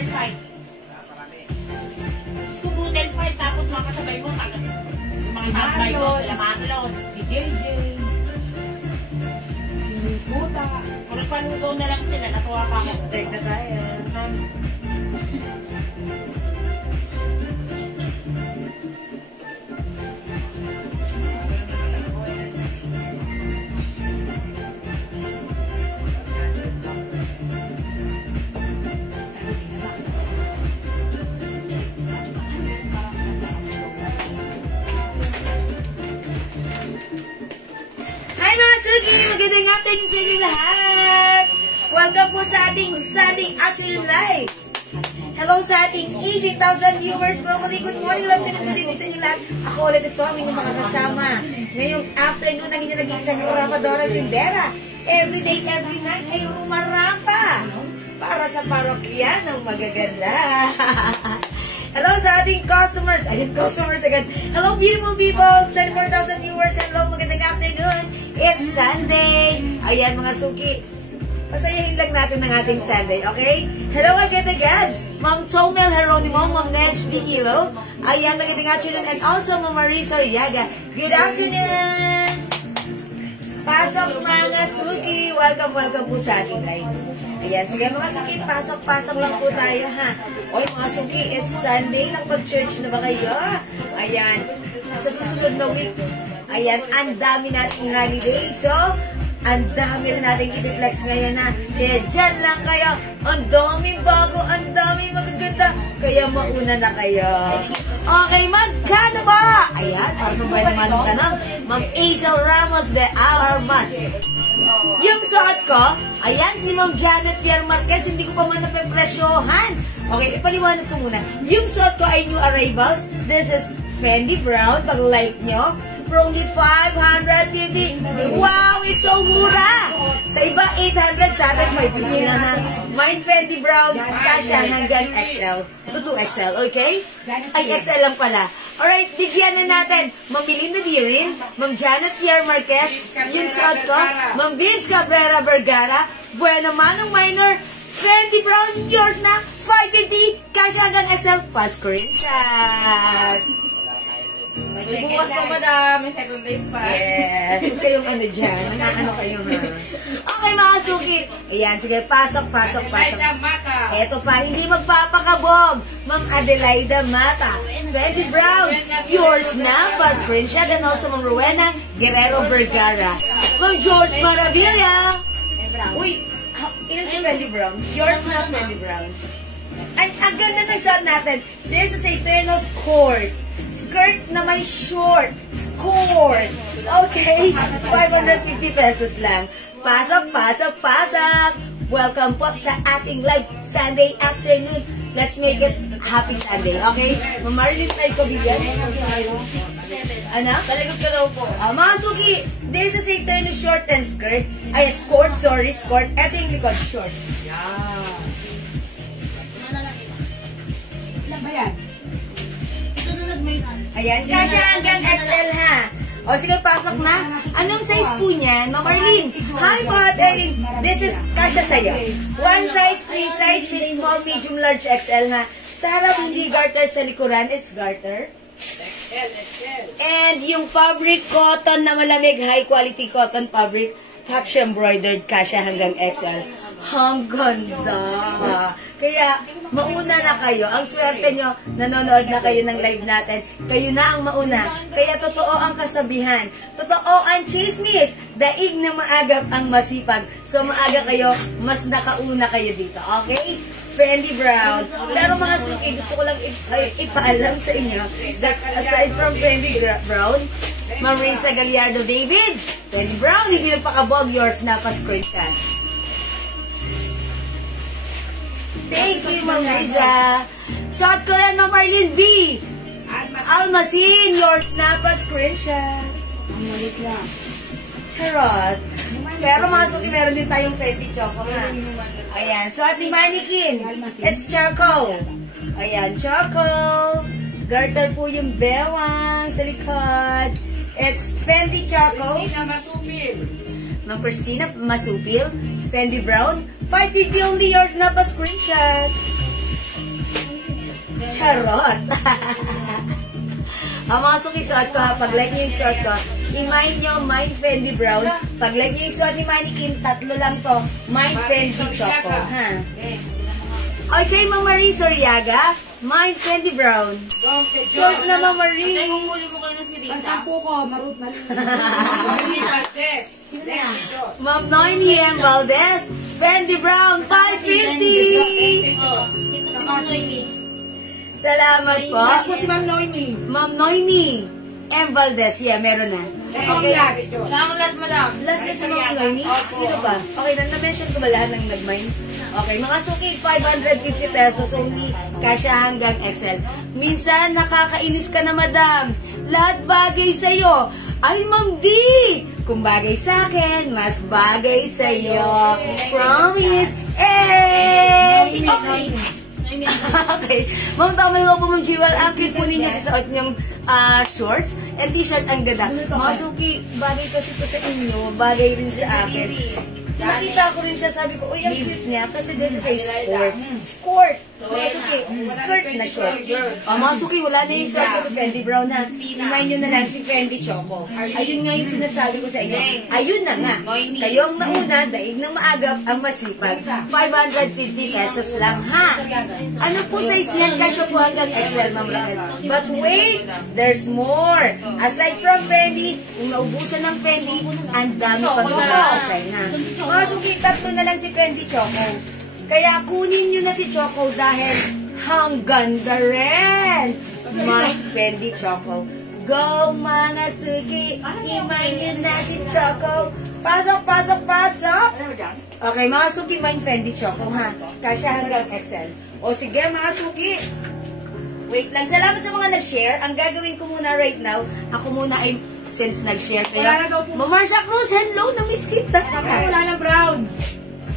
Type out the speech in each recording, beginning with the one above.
brutal fight. Gusto brutal fight, tapos makasabay mo, yung mga tambay mo, sila Marlon, si JJ. Puta. Kung panuto na lang sila, natuwa pa ako. Take na tayo. Hi mga Suki! Magandang afternoon sa inyo lahat! Welcome po sa ating Sunday Afternoon Live! Hello sa ating 80,000 viewers globally. Good morning, love to sa inyo lahat. Ako ulit ito ang inyong mga kasama. Ngayong afternoon ang inyong nag-iisang Ramadora Tindera. Every day, every night, kayo umarampa para sa parokya ng magaganda. Hello sa ating customers. Ayun, customers agad. Hello, beautiful people. 34,000 viewers. Hello, magandang afternoon. It's Sunday. Ayan, mga Suki. Pasayahin lang natin ng ating Sunday, okay? Hello agad-agad. Ma'am Tomel Heronimo, Ma'am Nedge Dihilo. Ayan, magandang afternoon. And also, Ma'am Marisa Riaga. Good afternoon. Pasok mga Suki. Welcome, welcome po sa ating live. Ayan, sige mga Suki, pasok-pasok lang po tayo, ha? Oy, mga Suki, it's Sunday. Nakapag-church na ba kayo? Ayan, sa susunod na week, ayan, ang dami nating holiday. So, ang dami na nating i-flex ngayon, ha? Kaya dyan lang kayo. Ang daming bago, ang daming magaganda. Kaya mauna na kayo. Okay, magkano ba? Ayan, para sa buhay naman ng tanong. Ma'am Azel Ramos de Alarmas. Yung suot ko, ayan, si Ma'am Janet Fier Marquez, hindi ko pa man napepresyohan. Okay, ipaliwanag ko muna. Yung suot ko ay new arrivals. This is Fendi Brown, pag like nyo. For only 550. Wow, it's so mura! Sa iba, 800. Sa akin, may bigyan na ha. Mine Fendi Brown, kasya hanggang XL. To 2XL, okay? Ay, XL lang pala. Alright, bigyan na natin. Ma'am Belinda Birin, Ma'am Janet Fier Marquez, yung suot ko, Ma'am Vince Cabrera Vergara, Buena Manong Minor, Fendi Brown, yours na, 550, kasya hanggang XL, fast screenshot. May bukas pa madam, may second day pa. Yes, huwag kayong ano dyan, ano kayo ha. Okay mga Suki, ayan, sige, pasok. Adelaida Mata. Eto pa, hindi magpapakabog, Ma'am Adelaida Mata, Fendi Brown, yours na, fast screenshot, and also Ma'am Rowena Guerrero Vergara, Ma'am George Maravilla. Uy, ilan si Fendi Brown? Yours na, Fendi Brown. Ang ganda ng suot natin, this is a Ternos skirt. Skirt na may short. Skirt. Okay? 550 pesos lang. Pasok. Welcome po sa ating live Sunday afternoon. Let's make it happy Sunday. Okay? Mamarilyn tayo ko bigyan. Ano? Baligot ka daw po. Mga Suki, this is a Ternos short and skirt. Ay, skirt, sorry, skirt. Ito yung likod, short. Yeah. Ilan ba yan? Ayan, kasya hanggang XL ha. O sige, pasok na. Anong size po niyan? Ma'am Arlene. Hi po, Arlene. This is kasya sa'yo. One size, free size, with small, medium, large, XL ha. Sa harap, hindi garter, sa likuran, it's garter. XL. And yung fabric cotton na malamig, high quality cotton fabric, patch embroidered, kasya hanggang XL. Ang ganda! Kaya, mauna na kayo. Ang swerte nyo, nanonood na kayo ng live natin. Kayo na ang mauna. Kaya totoo ang kasabihan. Totoo ang chismis. Daig na maagap ang masipag. So, maaga kayo, mas nakauna kayo dito. Okay? Fendi Brown. Pero mga Suki, gusto ko lang ipaalam sa inyo that aside from Fendi Brown, Marisa Gallardo David, Fendi Brown, hindi nagpakabog, yours na pa-screenshot. Thank you, Ma'am Riza. Suot ko rin, Ma'am Arlene V. Almasin, yours na pa-screenshot. Ang malit lang. Charot. Pero mga Suki, meron din tayong Fendi Choco ha. Ayan, suot ni Mannequin. It's Choco. Ayan, Choco. Garter po yung bewang sa likod. It's Fendi Choco. Christina Masupil. Ma'am Christina Masupil. Fendi Brown. 550 only, yours na pa screenshot. Charot! Ang mga suki suot ko ha, pag like nyo yung suot ko, i-mind nyo, mind Fendi Brown. Pag like nyo yung suot ni Mannequin, tatlo lang to, mind Fendi Choco. Ha? Okay, Ma'am Marie Soriaga, mind Fendi Brown. Yours na, Ma'am Marie. Ay, huli mo kayo ng si Risa. Ma'am Noemi M. Valdez, Fendi Brown, 550. Salamat po. si Ma'am Noemi. Ma'am Noemi M. Valdez. Yeah, meron na. Okay. Saan last, madam? Last na si Ma'am Noemi. Sino ba? Okay, na-mention ko ba lahat ng nag-mine? Okay, mga suki, 550 pesos only. Kasya hanggang XL. Minsan, nakakainis ka na, madam. Lahat bagay sa'yo. Ay, Ma'am D! Kung bagay sa akin, mas bagay sa'yo. Promise. Eh! Okay. Okay. Ma'am, tama lang po, Ma'am Jewel. Ang cute po ninyo sa suot niyong shorts and t-shirt. Ang ganda. Mga suki, bagay kasi po sa inyo. Bagay rin sa akin. Nakita ko rin siya, sabi ko, uy, ang cute niya kasi this is a sport. Sport! Mga suki, skirt na short. Mga suki, wala na yung short ko sa Fendi Brown ha. Remind nyo na lang si Fendi Choco. Ayun nga yung sinasabi ko sa inyo. Ayun na nga. Kayo ang mauna, daig ng maagap ang masipag. 550 pesos lang ha. Ano po size niyan? Kasya po hanggang XL, Ma'am Raquel. But wait, there's more. Aside from Fendi, kung naubusan ng Fendi, ang dami pang mga ha. Mga suki, tatlo na lang si Fendi Choco. Kaya kunin nyo na si Choco dahil hanggang ganda rin. My Fendi Choco. Go mga suki, imay nyo na si Choco. Pasok, pasok, pasok. Okay, mga suki, my Fendi Choco ha. Kasya hanggang XL. O sige mga suki. Wait lang, salamat sa mga nag-share. Ang gagawin ko muna right now, ako muna ay since nag-share kayo. Ma'am Marsha Cruz, hello, na-miss kita. Wala na brown.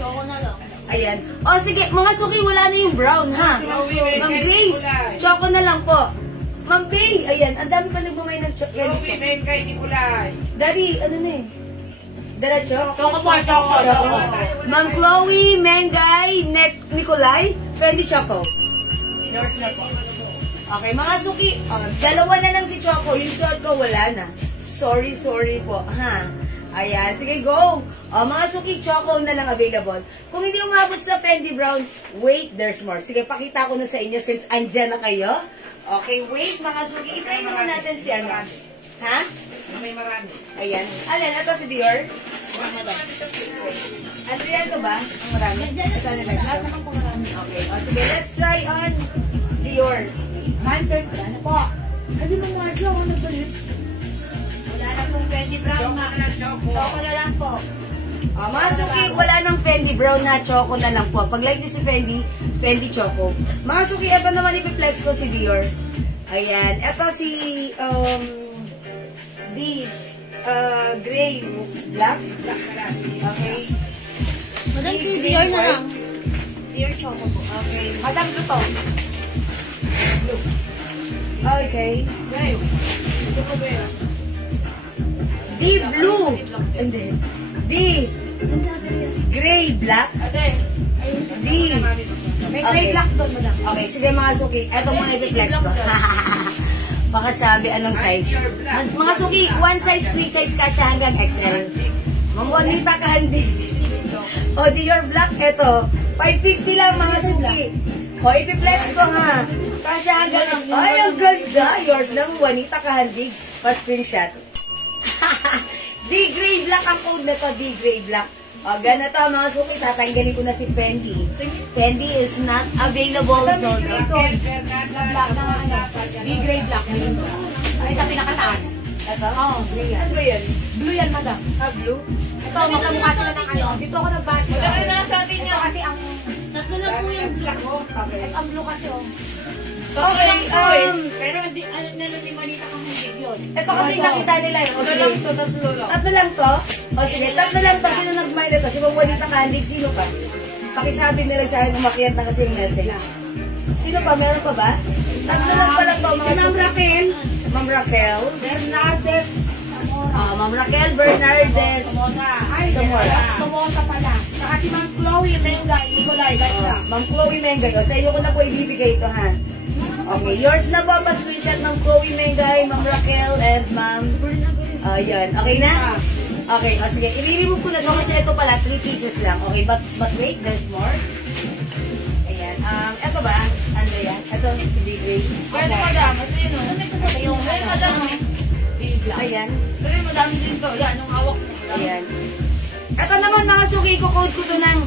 Choco na lang. Ayan. O sige, mga suki, wala na yung brown, ha? Ma'am Grace, Choco na lang po. Ma'am Bay, ayan, ang dami pa nagbumay ng Choco. Daddy, ano na eh? Diretso? Choco po, Choco. Ma'am Chloe, Mengay, Nicolay, Fendi Choco. Yours na po. Okay, mga suki, dalawa na lang si Choco. Yung suot ko, wala na. Sorry po, ha? Ayan, sige, go! Mga suki, Choco na lang available. Kung hindi umabot sa Fendi Brown, wait, there's more. Sige, pakita ko na sa inyo since andyan na kayo. Okay, wait, mga suki. I-try naman natin si ano. Ha? May marami. Ayan. Alin, ito si Dior. Adriano ba? Ang marami? Ito na lang siya. Okay, sige, let's try on Dior. Hunter, ano po? Ano nung mga joke ang nagbalit? Wala na pong Fendi Brown na. Choco na lang po. Mga suki, wala nang Fendi Brown na Choco na lang po. Pag like nyo si Fendi, Fendi Choco. Mga suki, ito naman ipiplex ko si Dior. Ayan. Ito si gray black. Okay. Madam, si Dior na lang. Dior Choco po. Okay. Madam, ito. Okay. Ngayon. Ito po ba yun? D blue. Hindi. D gray black. Ate, D. May gray black doon, madam. Okay, sige mga suki. Ito muna yung flex ko. Baka sabi anong size. Mga suki, 1 size, 3 size ka siya hanggang XL. Mamonita ka hindi. O, Dior black, ito. 550 lang mga suki. O, ipiplex ko ha. Kasya hanggang XL. Ay, ang ganda. Yours lang, Juanita Kahandig. Pa-screenshot. D gray black ang code na to, D gray black. O, ganito mga suki, tatanggalin ko na si Fendi. Fendi is not available. So, Black na ano. B-gray black. Ay, sa pinakataas. ito? Oo, gray yan. Ano ba yan? Blue yan, madam. Blue? Ito, makamukha sila ng ano. Dito ako nag-batch. Madam, ito na sa atin Ito niya. kasi ang... Tatlo lang po yung blue. At ang blue kasi, oh. Okay, Pero hindi malita kang hindi yun. ito kasi nakita nila yun. Tatlo lang to, tatlo lang. Tatlo lang to? O sige, tatlo lang to. Sino nag-mile ito? Si Ma'am Juanita Kahandig, sino pa? Pakisabi nila sa akin, umakyat na kasi yung message. Sino pa? Meron pa ba? Tatlo lang pala to, mga Ma'am suki. Raquel. Ma'am Raquel. Bernardes. Ma'am Raquel Bernardes. Ay, Zamora. Zamora pala. Saka si Ma'am Chloe Mengay, Nicolay, guys na. Ma'am Chloe Mengay. O, sa inyo ko na po ibibigay ito, ha? O, Okay, yours na po, pa-screenshot ng Chloe Mengay, Ma'am Raquel, and Ma'am... Ayan, okay na? Okay, o sige, i-remove ko na to kasi ito pala, 3 pieces lang. Okay, but wait, there's more. Ayan, ito ba? Ano yan? Ito, si Big Ray. Pwede madam. Ito yun o. Pwede madam. Ayan. Pwede madam din to. Yan, yung hawak mo. Ayan. Ito naman mga suki, i-code ko to ng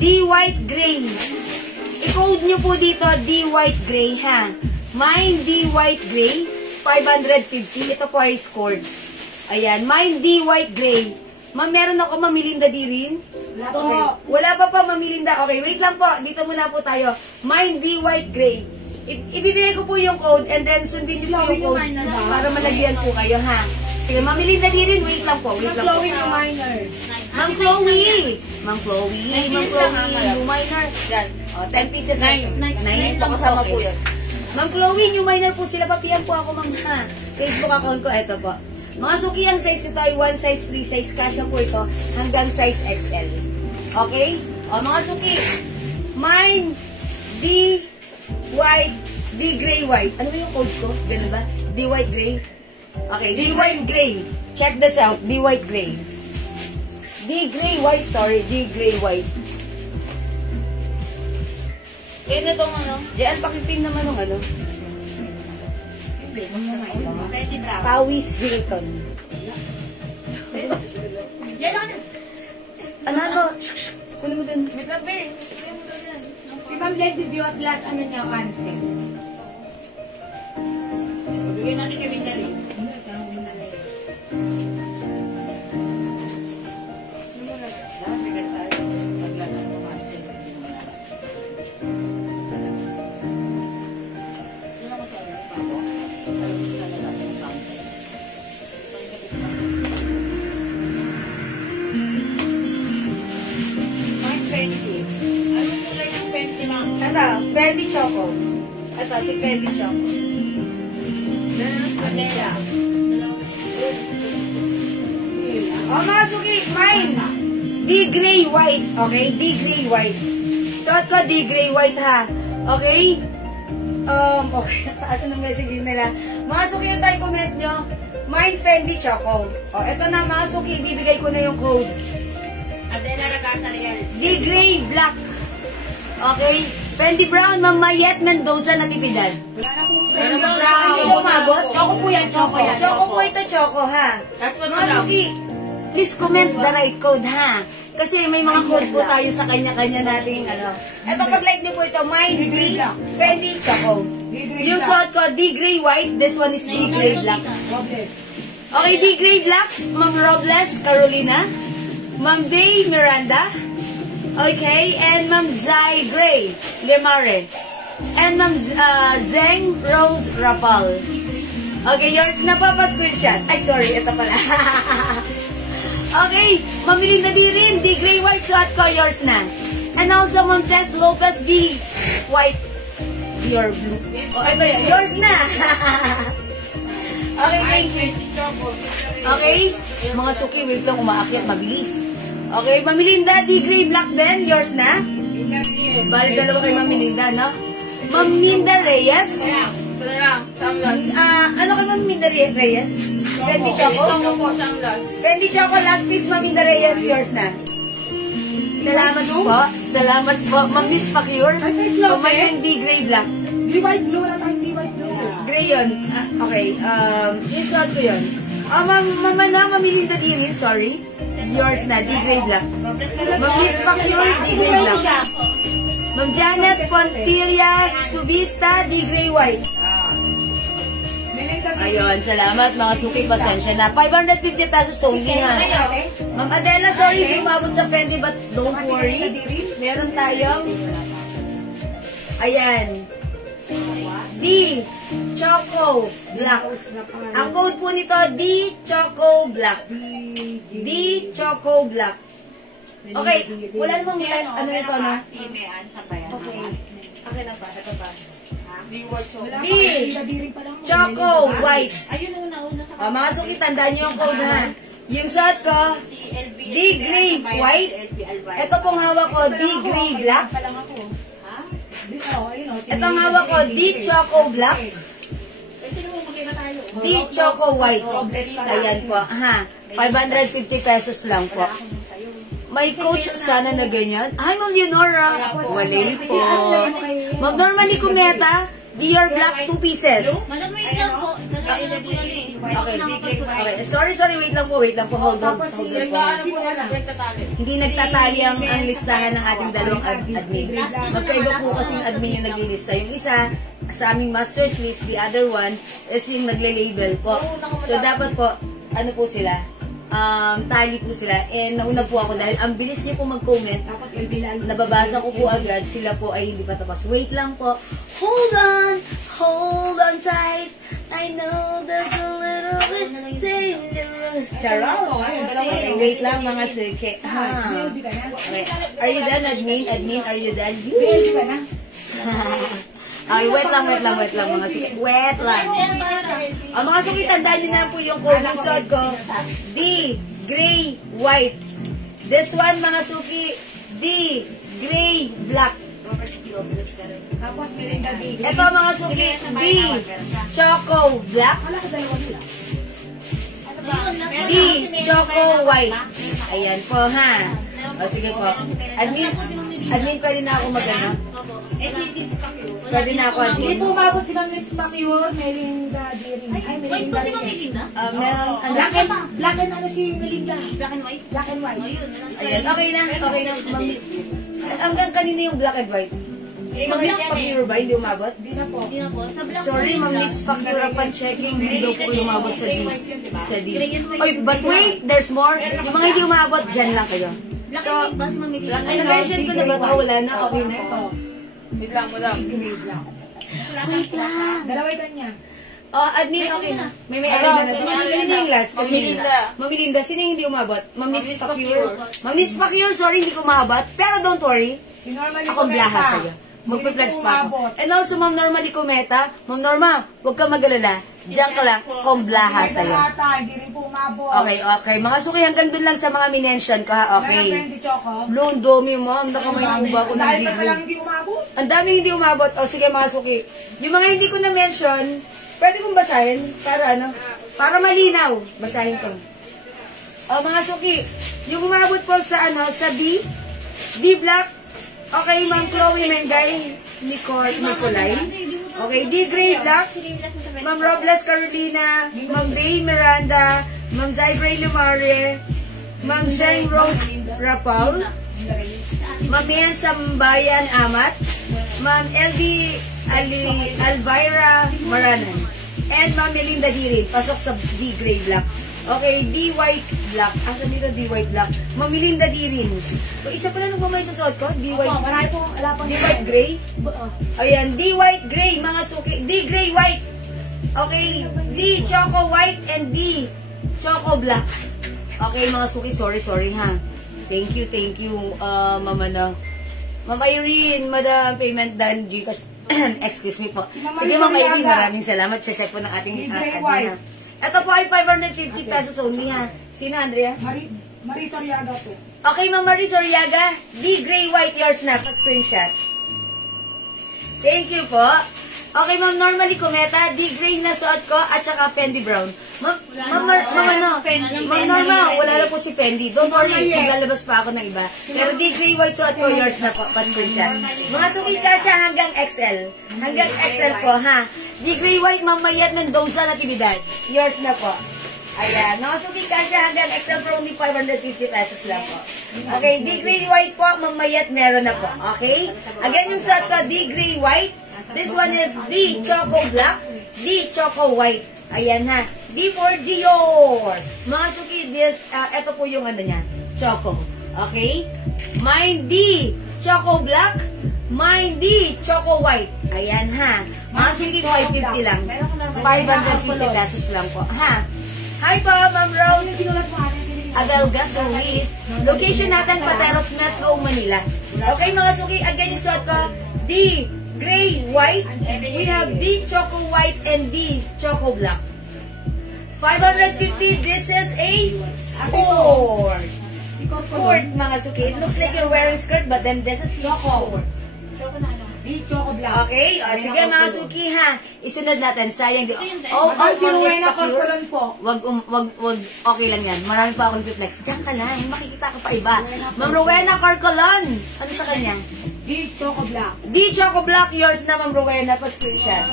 D White Gray. I-code nyo po dito D White Gray, ha? Mine D White Gray, 550. Ito po ay scored. Ayan, mine D White Gray. Ma'am, meron ako mamilinda di rin? Okay. Wala pa pa mamilinda. Okay, wait lang po. Dito muna po tayo. Mine D White Gray. Ibibigay ko po yung code and then sundin nyo po yung code para malagyan po kayo, ha? Sige, mamilinda di rin. Wait lang po. Wait lang po. Ma'am Chloe! Ma'am Chloe! Ma'am Chloe! New minor. Yan. O, 10 pieces. 9. 9 po kasama po yan. Ma'am Chloe, new minor po sila. Patiyan po ako, ma'am, ha? Facebook account ko. Ito po. Mga suki, ang size nito ay 1 size, free size. Kasya po ito hanggang size XL. Okay? O, mga suki. Mine, D white, D gray white. Ano ba yung code ko? Ganun ba? D white gray? Okay, D white gray. Check this out. D white gray. D gray white, sorry. D gray white. Ano itong ano? Diyan, pakipin naman ng ano. Pwede brown. Pawis Hilton. Ano? Kunin mo din. May tabi. Kaya mo daw yan. Si Ma'am Lady Dios, last ano niya, cancel. Bigyan natin kay Bindali. Ito, Fendi Choco. Ito, si Fendi Choco. Adela. O, mga suki, mine. D gray white. Okay, D gray white. Suot ko, D gray white, ha. Okay? Okay. Asan ang message nila? Mga suki, yung tayo comment nyo. Mine Fendi Choco. O, ito na, mga suki, bibigay ko na yung code. Adela Ragasariel. D gray black. Okay? Fendi Brown, Ma'am Mayet Mendoza, Natividad. Wala na pong Wala Fendi na Brown. brown. Hindi siya umabot? Choco po yan, choco yan. Choco po ito, Choco, ha? That's what Mga madam. suki, please comment the right code, ha? Kasi may mga code po tayo sa kanya-kanya nating, ano. Ito, pag-like niyo po ito, mine D, Fendi Choco. Yung suot ko, D gray white, this one is D gray black. Okay, D gray black, Ma'am Robles, Carolina. Ma'am Bay Miranda. Okay, and Ma'am Zai Gray, Lemare. And Ma'am Zeng Rose Rapal. Okay, yours na po pa screenshot. Ay, sorry, ito pala. Okay, mamili na di rin. D gray white suot ko, yours na. And also Ma'am Tess Lopez D white. Your blue. Oh, ito yan. Yours na. Okay, thank you. Okay, mga suki, wait lang, umaakyat, mabilis. Okay, Mamilinda, D gray black din, yours na. Bali, dalawa kay Mamilinda, no? Maminda Reyes. Ito na lang. Siyang last. Ano kay Maminda Reyes? Fendi Choco? Ito po, siyang last. Fendi Choco, last piece, Maminda Reyes, yours na. Salamat po. Salamat po. Ma'am Miss Pacure. Kumain D gray black. Di white blue na tayo, di white blue. Gray yun. Okay, yung suot ko yun. Mama na, Mamilinda D rin, sorry. Yours na, D gray black. Ma'am Miss Pacure, D gray black. Ma'am Janet Fontillas Subista, D gray white. Ayun, salamat mga suki, pasensya na. 550 pesos only ha. Ma'am Adela, sorry hindi umabot sa Fendi but don't worry. Meron tayong ayan. D Choco Black. Ang code po nito, D Choco Black. D Choco Black. Okay, wala namang ano nito, no? Okay. Okay na pa, ito pa. Di white chocolate. D Choco White. Ayun una sa Mga suki, tandaan nyo yung code ha. Yung suot ko, D gray white. Ito pong hawak ko, D gray black. pa lang ako. Ha? Ito ang hawak ko, D Choco Black. D Choco White. Ayan po, ha. 550 pesos lang po. May coach sana na ganyan. Hi, Ma'am Leonora. Wala po. Ma'am Normally Kumeta, Dior Black 2 pieces. Madam, wait lang po. Dalawa po yan eh. Okay. Sorry, wait lang po. Hold on po. Hindi nagtatali ang listahan ng ating dalawang admin. Magkaiba po kasing admin yung naglilista. Yung isa, sa aming master's list, the other one is yung nagle-label po. So, dapat po, ano po sila? Tali po sila. And nauna po ako dahil ang bilis niyo po mag-comment. Nababasa ko po agad. Sila po ay hindi pa tapos. Wait lang po. Hold on tight. I know that's a little bit dangerous. Charot. Okay, wait lang mga suke. Okay. Are you done, admin? Admin, are you done? Okay, wait lang mga suki. Wait lang. Ang mga suki, tandaan nyo na po yung coding suot ko. D, gray, white. This one, mga suki, D, gray, black. Ito mga suki, D, choco, black. D, choco, white. Ayan po, ha. O, sige po. Admin, pwede na ako mag-ano? Pwede na ako, admin. Hindi po umabot si Ma'am Liz Macure, Melinda Diring. Ay, Wait Melinda po si Ma'am Diring. Melinda? Meron, Black and ano si Melinda? Black and white? Black and white. Ayun. ayan, okay na, Ma'am. Hanggang kanina yung black and white. Ma'am Liz Pacure ba? Hindi umabot? Hindi na po. Hindi na po. Sa black Sorry, Ma'am Liz Pacure, upon checking, hindi daw po umabot sa D. Sa D. Oy, but wait, there's more. Yung mga hindi umabot, dyan lang kayo. Black So, and white ba si Ma'am Melinda? ay, na-mention ko na ba ito? Wala na, okay na ito. Wait lang, madam. Wait lang. Dalawa ito niya. Oh, admin, okay na. May ari na ito. Kanina yung last. Ma'am Melinda. Ma'am Melinda, sino yung hindi umabot? Ma'am Liz Pacure. Ma'am Liz Pacure, sorry, hindi ko umabot. Pero don't worry. Normally Akong blaha sa'yo. Magpe-flex pa ako. And also, Ma'am Normally Kumeta, Ma'am Norma, huwag ka mag-alala. Diyan ka lang, akong blaha sa'yo. Hindi rin po umabot. Okay. Mga suki, hanggang dun lang sa mga minention ko, ha? Okay. Blue, domi, Ma'am. Nakamay ko ba ako ng Dahil degree? pa lang hindi umabot. Ang dami hindi umabot. O sige mga suki. Yung mga hindi ko na-mention, pwede kong basahin para ano? Para malinaw. Basahin ko. O mga suki, yung umabot po sa ano, sa D black. Okay, Ma'am Chloe Mengay, Nicolay. Okay, D gray black. Ma'am Robles Carolina, Ma'am Day Miranda, Ma'am Zybray Lumare, Ma'am Shane Rose Rapal, Ma'am Ian Sambayan Amat, Ma'am LD Alvira Maranan, and Ma'am Melinda Dirin. Pasok sa D gray black. Okay, D white black. Asan dito D white black? Ma'am Melinda Dirin. So, isa pala nung may susot ko, D white. Marami po, wala pang D white gray. Ayan, D white gray, mga suki. D gray white. Okay, D choco white and D choco black. Okay, mga suki, sorry ha. Thank you, Ma'am ano. Ma'am Irene, Madam Payment Dan Gcash. Excuse me po. Sige, Ma'am Irene, maraming salamat. Check po ng ating admin. Ito po ay 550 pesos only ha. Sino, Andrea? Marie Soriaga po. Okay, Ma'am Marie Soriaga. D gray white, yours na. Pa-screenshot. Thank you po. Okay, Ma'am Normally Kumeta, D gray na suot ko at saka Fendi brown. Ma'am Norma, wala na po si Fendi. Don't worry, maglalabas pa ako ng iba. Pero D gray white suot ko, yours na po. Pa-screenshot. Mga sukita siya hanggang XL. Hanggang XL po, ha. D gray white, Ma'am Mayat Mendoza Natividad. Yours na po. Ayan, mga sukita siya hanggang XL for only 550 pesos lang po. Okay, D gray white po, Ma'am Mayat meron na po. Okay? Again, yung suot ko, D gray white. This one is D choco black, D choco white. Ayan ha. D for Dior. Mga suki, ito po yung ano niya, choco. Okay? Mine D choco black, mine D choco white. Ayan ha. Mga suki, 550 lang. 550 pesos lang po. Ha? Hi po, Ma'am Rose. Adelgas Ruiz. Location natin, Pateros Metro, Manila. Okay mga suki, again yung suot ko, D gray white. We have D choco white and D choco black. 550. This is a skirt. Skirt, mga suki. It looks like you're wearing skirt, but then this is choco. Di Choco Black. Okay, o sige mga suki ha. Isunod natin, sayang di. Oh, Si Rowena Corcoran po. Wag, okay lang yan. Marami pa akong duplex. Diyan ka lang, makikita ka pa iba. Ma'am Rowena Corcoran. Ano sa kanya? Di Choco Black. Di Choco Black, yours na Ma'am Rowena, pa-screenshot.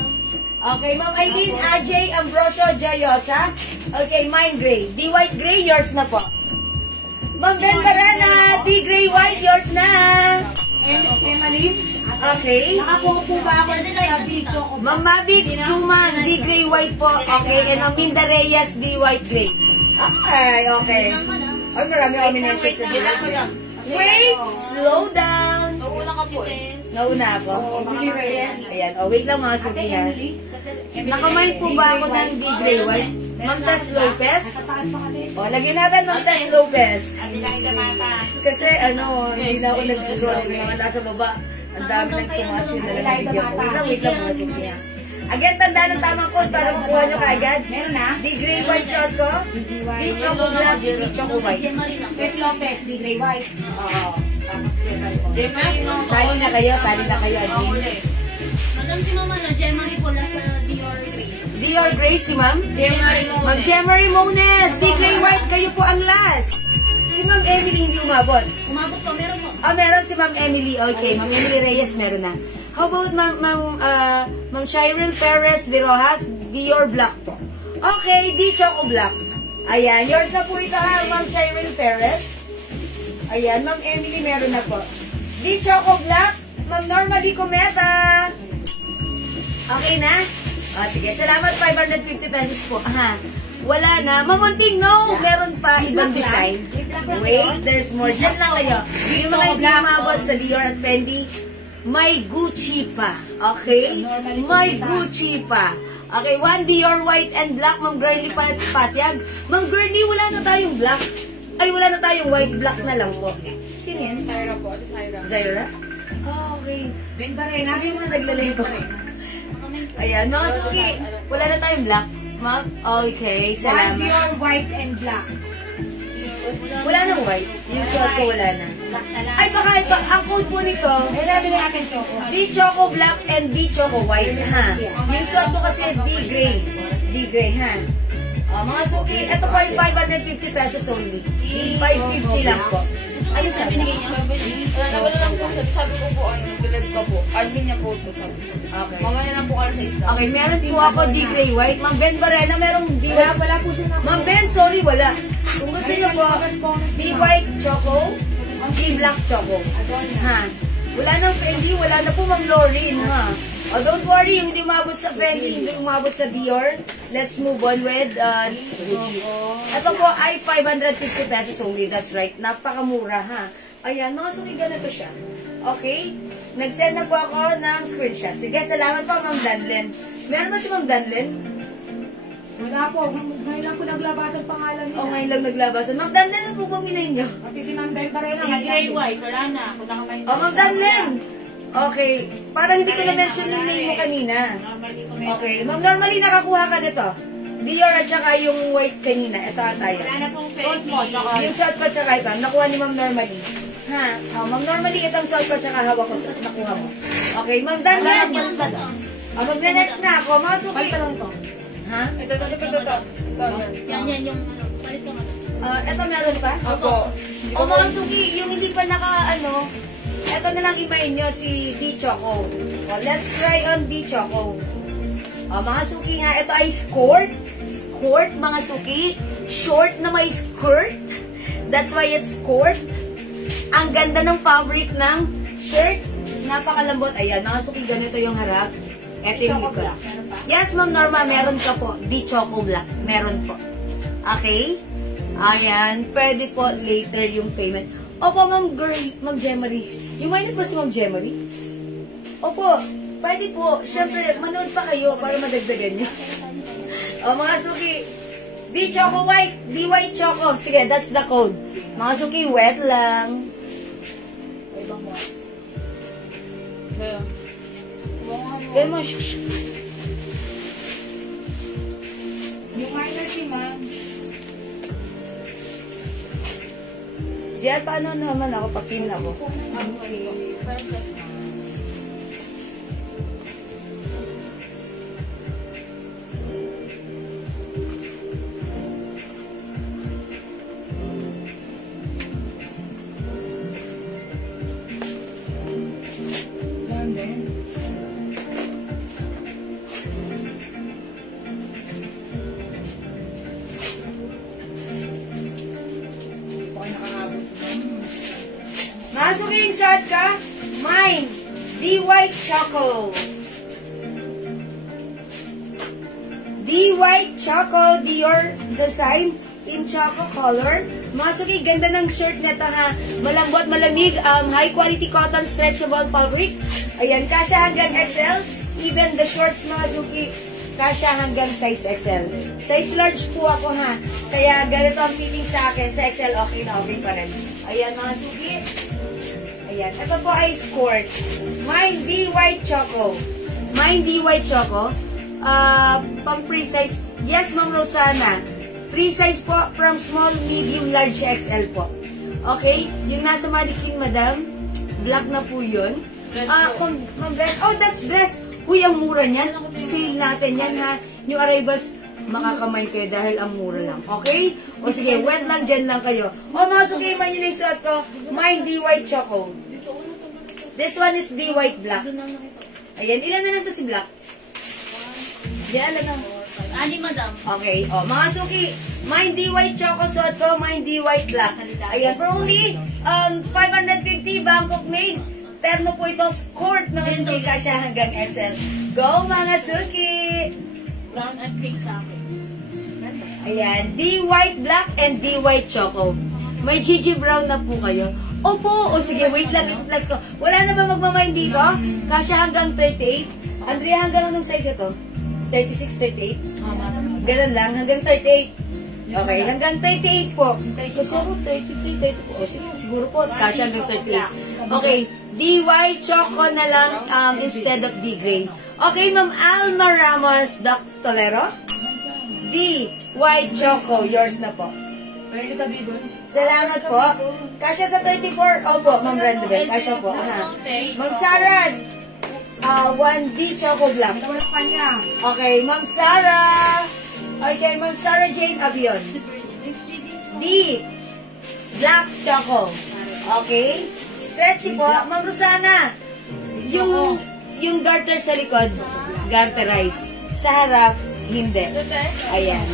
Okay, Ma'am Aileen, Ajay, Ambrosio, Jayosa. Okay, mine gray. Di white gray, yours na po. Ma'am Ben Barana, di gray white, yours na. And Emily. Okay. Nakakuha po ba ako sa Di Choco Black? Ma'am Mavic Suman, di gray white po. Okay, and Ma'am Minda Reyes, di white gray. Okay. Ay, marami ako minention sa Yun lang, madam. Wait, slow down. Nauuna ka po eh. Nauna ako. Emily Reyes. Ayan, wait lang mga suki ha. Emily. Nakamay po ba ako ng di gray white? Ma'am Tess Lopez? Nataas pa kasi. O, lagyan natin Ma'am Tess Lopez. Adelaida Mata. Kasi hindi na ako nag-scroll. Yung mga nasa baba, ang dami nagtumas yun na lang ang video ko. Wait lang mga suki ha. Again, tandaan ang tamang code para makuha nyo kaagad. Meron na. Di gray white suot ko. Di choco black, di choco white. Tess Lopez, di Gray White. Oo. Tapos Jemari, no? Tali na kayo, Ako Adi. ulit. Madam si Mama na, Jemari po nasa Dior Grey. Dior Gray si Ma'am. Jemari mo Ma'am Jemery Mones, di gray white, kayo po ang last. Si Ma'am Emily hindi umabot. Umabot po, meron po. Meron si Ma'am Emily. Okay, Ma'am Emily Reyes meron na. How about Ma'am Shirel Perez de Rojas, Dior Black po. Okay, di Choco Black. Ayan, yours na po ito ha, Ma'am Shirel Perez. Ayan, Ma'am Emily meron na po. Di Choco Black, Ma'am Norma Di Cometa. Okay na? Sige, salamat, 550 pesos po. Wala na. Mamunting, no! Meron pa ibang design. Wait, there's more. Diyan lang kayo. Yung mga hindi umabot sa Dior at Fendi, may Gucci pa. Okay? May Gucci pa. Okay, one Dior white and black. Ma'am Girlie Patyag. Ma'am Girlie, wala na tayong black. Ay, wala na tayong white, black na lang po. Sino yan? Zaira po. Ito Zaira. Zaira? Okay. Ben Barena. Sabi mo naglalay pa kayo. Ayan, mga suki. Wala na tayong black. Ma'am? Okay, One salamat. Dior White and Black. Wala nang white. Yung suot ko wala na. Black na lang. Ay, baka ito, ang code po nito, Ilabili natin Choco. di choco black and di choco white, ha? Yung suot ko kasi di gray. Di gray, ha? Mga suki, ito po yung 550 pesos only. 550 lang po. Ano sabi niya? Wala lang po. Sabi ko po, bilad ka po. Admin niya po ito, sabi ko. Okay. Mamaya lang po ka sa isla. Okay, meron po ako di gray white. Ma'am Ben Barena, merong di white. Wala po siya na. Ma'am Ben, sorry, wala. Kung gusto niyo po, di white choco, di black choco. Ha? Wala nang Fendi, wala na po Ma'am Lauren, ha? Oh, don't worry, yung hindi umabot sa Fendi, hindi umabot sa Dior. Let's move on with Gucci. Ito po ay 550 pesos only. That's right. Napakamura, ha? Ayan, mga suki, ganito siya. Okay? Nag-send na po ako ng screenshot. Sige, salamat po, Ma'am Danlen. Meron ba si Ma'am Danlen? Wala po. Ngayon lang po naglabas ang pangalan niya. O, ngayon lang naglabasan. Ma'am Danlen, ano po paminayin niyo? Pati si Ma'am Ben Barena. Di Gray White. Wala na. Kung nakamain. O, Ma'am Danlen. Okay. Parang hindi ko na-mention yung name mo kanina. Okay. Ma'am, normally nakakuha ka nito. Dior at saka yung white kanina. Ito ata yun. Wala na pong Fendi. Yung suot ko tsaka ito. Nakuha ni Ma'am normally. Ha? Ma'am, normally itong suot ko tsaka hawak ko. Nakuha mo. Okay, Ma'am Danlen. Mag-next na ako. Mga suki. Ha? Ito. Yan, yung palit ka madam. Ito meron pa? Opo. O mga suki, yung hindi pa ito na lang imayin nyo si D Choco. O, let's try on D Choco. O, mga suki nga, ito ay skirt. Skirt, mga suki. Short na may skirt. That's why it's skirt. Ang ganda ng fabric ng shirt. Napakalambot. Ayan, mga suki, ganito yung harap. Ito yung likod. Yes, Ma'am Norma, meron ka po. D Choco Black. Meron po. Okay? Ayan, pwede po later yung payment. Opo, Ma'am Jemery. Yung minor po si Ma'am Jemery? Opo, pwede po. Siyempre, manood pa kayo para madagdagan niyo. O, mga suki, di choco white, di white choco. Sige, that's the code. Mga suki, wet lang. Kaya mo, Yung minor si Ma'am. Diyan, paano naman ako pag-pin ako? Masok yung suot ka. Mine. The White Choco. The White Choco, Dior design in choco color. Mga suki, ganda ng shirt nito ha. Malambot, malamig, high quality cotton stretchable fabric. Ayan, kasya hanggang XL. Even the shorts mga suki, kasya hanggang size XL. Size large po ako ha. Kaya ganito ang fitting sa akin. Sa XL, okay na okay pa rin. Ayan mga suki. Ayan, ito po ay skirt. Mine the White Choco. Mine the White Choco. Pang pre-size. Yes, Ma'am Rosana. Pre-size po from small, medium, large, XL po. Okay? Yung nasa mannequin, madam. Black na po yun. Oh, that's dress. Uy, ang mura niyan. Sale natin yan, ha. New arrivals, makakamay kayo dahil ang mura lang. Okay? O sige, wet lang, dyan lang kayo. O, mga sukiman yun yung suot ko. Mine, the White Choco. This one is the White Black. Ayan, ilan na lang to si Black? Yan, alam na. Ani, madam. Okay. O, mga suki, mine the White Choco suot ko, mine the White Black. Ayan, for only 550 Bangkok made. Terno po ito, skirt na suki ka siya hanggang XL. Go, mga suki! Brown and pink sa akin. Ayan, the White Black and the White Choco. May Gigi Brown na po kayo. Opo, o sige, wait lang, i-flex ko. Wala na ba magmamind dito? Kasya hanggang 38. Andrea, hanggang anong size ito? 36, 38? Ganun lang, hanggang 38. Okay, hanggang 38 po. Kasi ako 33, 30 po. O, siguro po, kasya hanggang 38. Okay, the White Choco na lang instead of the gray. Okay, Ma'am Alma Ramos, Doc Tolero. The White Choco, yours na po. Salamat po. Kasya sa 34. Opo, Ma'am Randabel. Kasya po. Ma'am Sarah, 1D Choco Black. Okay, Ma'am Sarah. Okay, Ma'am Sarah Jane Avion. D Black Choco. Okay. Stretchy po. Ma'am Rosana, yung garter sa likod, garterize. Sa harap, hindi. Ayan.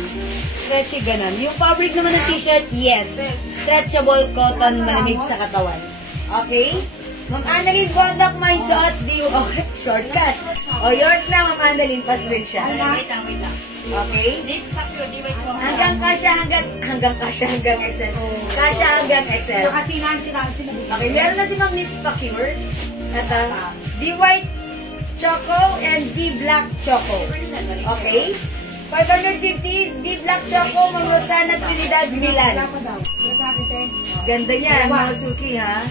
Stretchy ganun. Yung fabric naman ng t-shirt, yes. Stretchable cotton, malamig sa katawan. Okay? Ma'am Annalyn Bondoc, may suot. Okay, shortcut. O, yours na, Ma'am Annalyn. Pa-screenshot. Okay? Hanggang kasya, hanggang XL. Kasya hanggang XL. Okay, meron na si Ma'am Miss Pakir. At the White Choco and the Black Choco. Okay? 550, the Black Choco, Ma'am Rosana Trinidad Milan. Ganda niyan, mga suki, ha?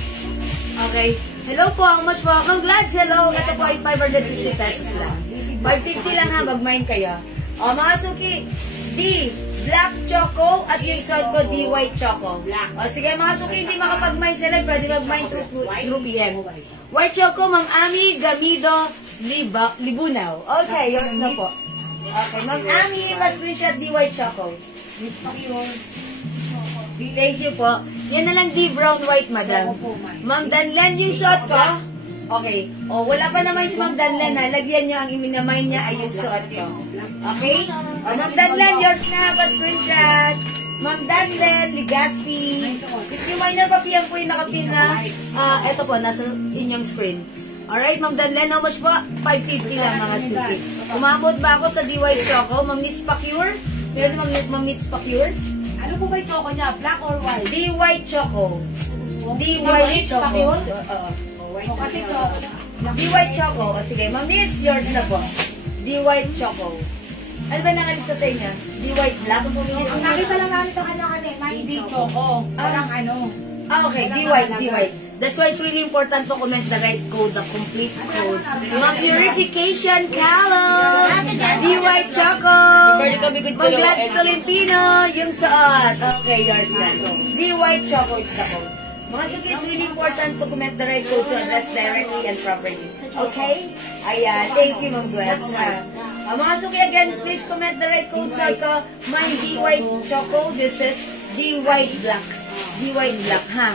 Okay. Hello po, ang much welcome. Glad hello. Ito po ay 550 pesos lang. 550 lang ha, mag-mine kayo. O, mga suki, the Black Choco at yung suot ko, the White Choco. O, sige, mga suki, hindi makapag-mine sila. Pwede mag-mine through PM. White Choco, Ma'am Ami Gamido Libunaw. Okay, yours na po. Okay, Ma'am Ami, mas-screenshot the White Choco. Thank you po. Yan na lang the brown white, madam. Ma'am Danlen, yung suot ko. Okay. O, wala pa naman si Ma'am Danlen, ha. Lagyan nyo ang iminamay niya ay yung suot ko. Okay? O, Ma'am Danlen, yours na. Pa-screenshot. Ma'am Danlen, Ligaspi. If you minor pa PM po yung nakapin na, eto po, nasa inyong screen. Alright, Ma'am Danlen, how much po? 550 lang, mga suki. Umabot ba ako sa The White Choco? Ma'am Mitz Pacure? Meron naman Ma'am Mitz Pacure? Ano po ba yung choco niya? Black or white? The White Choco. The White Choco. Kasi choco. The White Choco. O sige, Ma'am Mitz, yours na po. The White Choco. Ano ba nakalista sa inyo? The White Black? Ang nakita lang namin sa kanya kasi, hindi choco. Walang ano. Okay, the white. That's why it's really important to comment the right code, the complete code. Ma'am Purification Color, the White Choco, Ma'am Gladys Tolentino, yung suot. Okay, yours na. The White Choco is the code. Mga suki, it's really important to comment the right code to address directly and properly. Okay? Ayan, thank you, Ma'am Gladys. Mga suki, again, please comment the right code sa ko. My the White Choco, this is the White Black. The White Black, ha?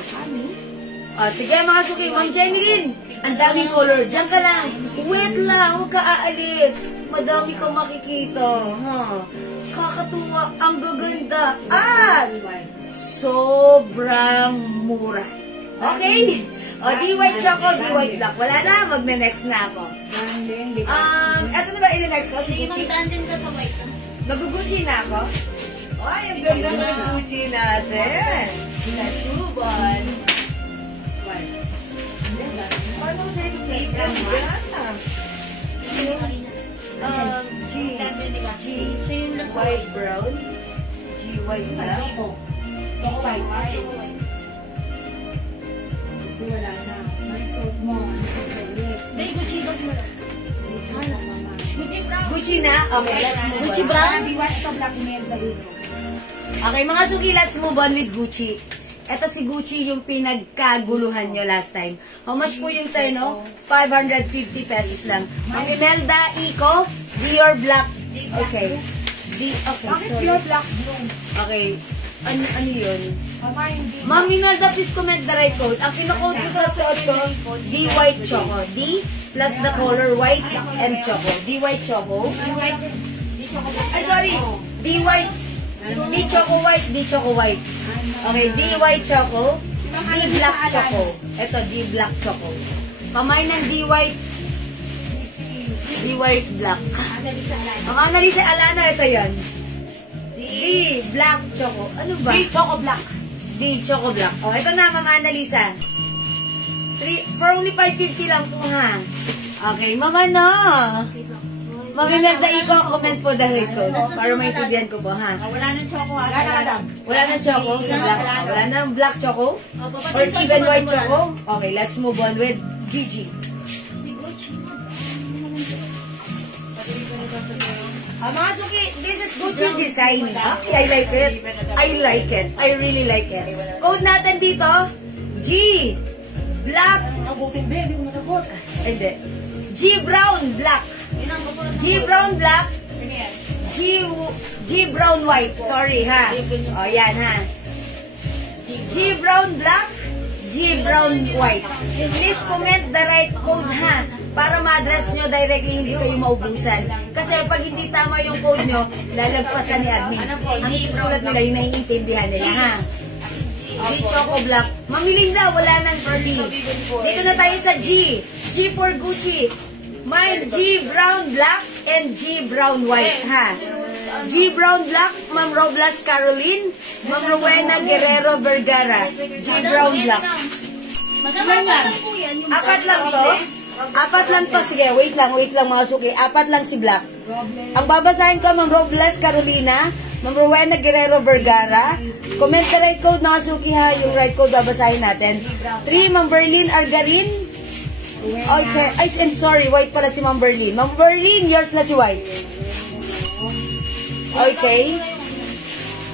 Sige mga suki, Ma'am Jenny, ang daming color. Diyan ka lang. Wait lang, huwag ka aalis. Madami kang makikita. Kakatuwa, ang gaganda. At sobrang mura. Okay? O, di white choco, di white black. Wala na, magne-next na ako. Eto na ba ili-next ko? Si Sige, Gucci. magdaan din ka sa white. Mag-Gucci na ako? Ay, ang ganda ng Gucci natin. Let's move on. Paano sa yung face ka mo? G, Siya yung last white brown. G, white black. Choco white. Wala na. May suit mo. May Gucci bag mo lang. Gucci brown. Gucci na? Okay, let's move on. Gucci brown? Biwas ka black mail ba dito? Okay, mga suki, let's move on with Gucci. Ito si Gucci yung pinagkaguluhan nyo last time. How much po yung terno? 550 pesos lang. Ang Imelda Eco, Dior Black. Okay. Okay, Bakit sorry. pure black blue? Okay. Ano yun? Mama, hindi. Ma'am Imelda, please comment the right code. Ang kinocode ko sa suot ko, D white choco. D plus the color white and choco. D white choco. Ay, sorry. D white. D choco white, D choco white. Okay, D white choco, D black choco. Ito, D black choco. Pamain ng D white black. Ang Annalisa Alana, ito yan. D black choco. Ano ba? D choco black. D choco black. Oh, ito na, Mama Annalisa. For only 550 lang po, ha? Okay, Mama, no. Mami Imelda Eco, comment po the right code. Para maintindihan ko po, ha? Wala nang choco. Wala na. Wala nang choco sa black. Wala nang black choco? Or even white choco? Okay, let's move on with Gigi. Si Gucci. Mga suki, this is Gucci design. Okay, I like it. I like it. I really like it. Code natin dito, G. Black. Nagutin ba? Hindi ko natagot. Hindi. G brown black. G brown black. G brown white. Sorry, ha? O, yan, ha? G brown black. G brown white. Please comment the right code, ha? Para ma-address nyo directly, hindi kayo maubusan. Kasi pag hindi tama yung code nyo, lalagpasan ni admin. Ang susulat nila, yung naiintindihan nila, ha? G choco black. Mamiling na, wala nang D. Dito na tayo sa G. G for Gucci. Mine, G brown black and G brown white, ha? G brown black, Ma'am Robles Caroline, Ma'am Rowena Guerrero Vergara. G brown black. Magkakaroon lang po yan. Yung Apat lang to? Apat lang to. Sige, wait lang mga suki. Apat lang si black. Ang babasahin ko, Ma'am Robles Carolina, Ma'am Rowena Guerrero Vergara. Comment the right code, mga suki, ha? Yung right code babasahin natin. 3, Ma'am Berlin Argarin. Okay. Ay, I'm sorry. White pala si Ma'am Berlin. Ma'am Berlin, yours na si White. Okay.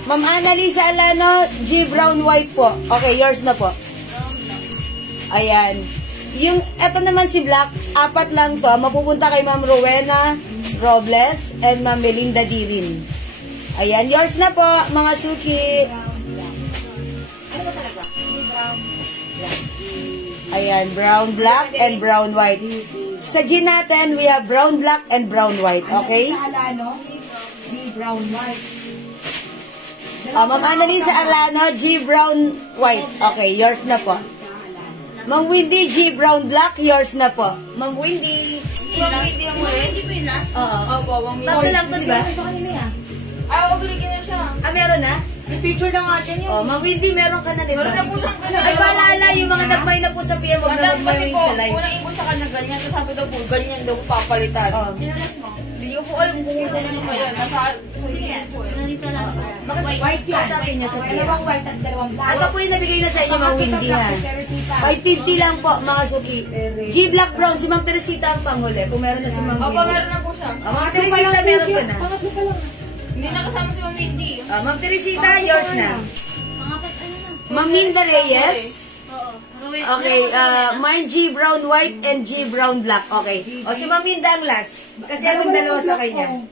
Ma'am Annalisa Alano, G brown white po. Okay, yours na po. Ayan. Yung, eto naman si Black, apat lang to. Mapupunta kay Ma'am Rowena Robles and Ma'am Melinda Dirin. Ayan, yours na po, mga suki. Ano ba talaga? Brown. Ayan, brown, black, and brown, white. Sa G natin, we have brown, black, and brown, white. Okay? Sa Alano, D brown white. Ma'am Annalisa Alano, G brown, white. Okay, yours na po. Ma'am Windy, G brown, black, yours na po. Ma'am Windy. Yung video mo rin. Hindi po yung last. Oo. Opo, wang Tatlo lang to, di ba? Ito kanina yan. Ah, obligin na siya. Ah, meron na? May picture na nga siya niyo. Oh, Ma'am Windy, meron ka na, di ba? Meron na po siyang ganun. Ay, paalala, yung mga nagmay na po sa PM, huwag na Madam, kasi magmaring po, sa live. unang ibo sa kanya ganyan. Tapos sabi daw po, ganyan daw papalitan. Oh. Sinalas mo? Hindi ko po alam kung ano ba yan. Nasa sabihin po eh. Ano sa last? Bakit White yun. sa akin niya sa PM? Dalawang white, tas dalawang black. Ito po yung nabigay na sa inyo, Ma'am Windy, ha? 550 lang po, mga suki. G black brown, si Ma'am Teresita ang panghuli. Kung meron na si Ma'am Opo, Windy. meron na po siya. Ah, Ma'am Teresita, meron ko na. Pangatlo pa lang. Hindi nakasama si Ma'am Mindy. Ma'am Teresita, yours na. Mga pat, ano na? Ma'am Minda Reyes. Oo. Rowan. Okay, mine G brown white and G brown black. Okay. O si Ma'am Minda ang last. Kasi anong dalawa sa kanya?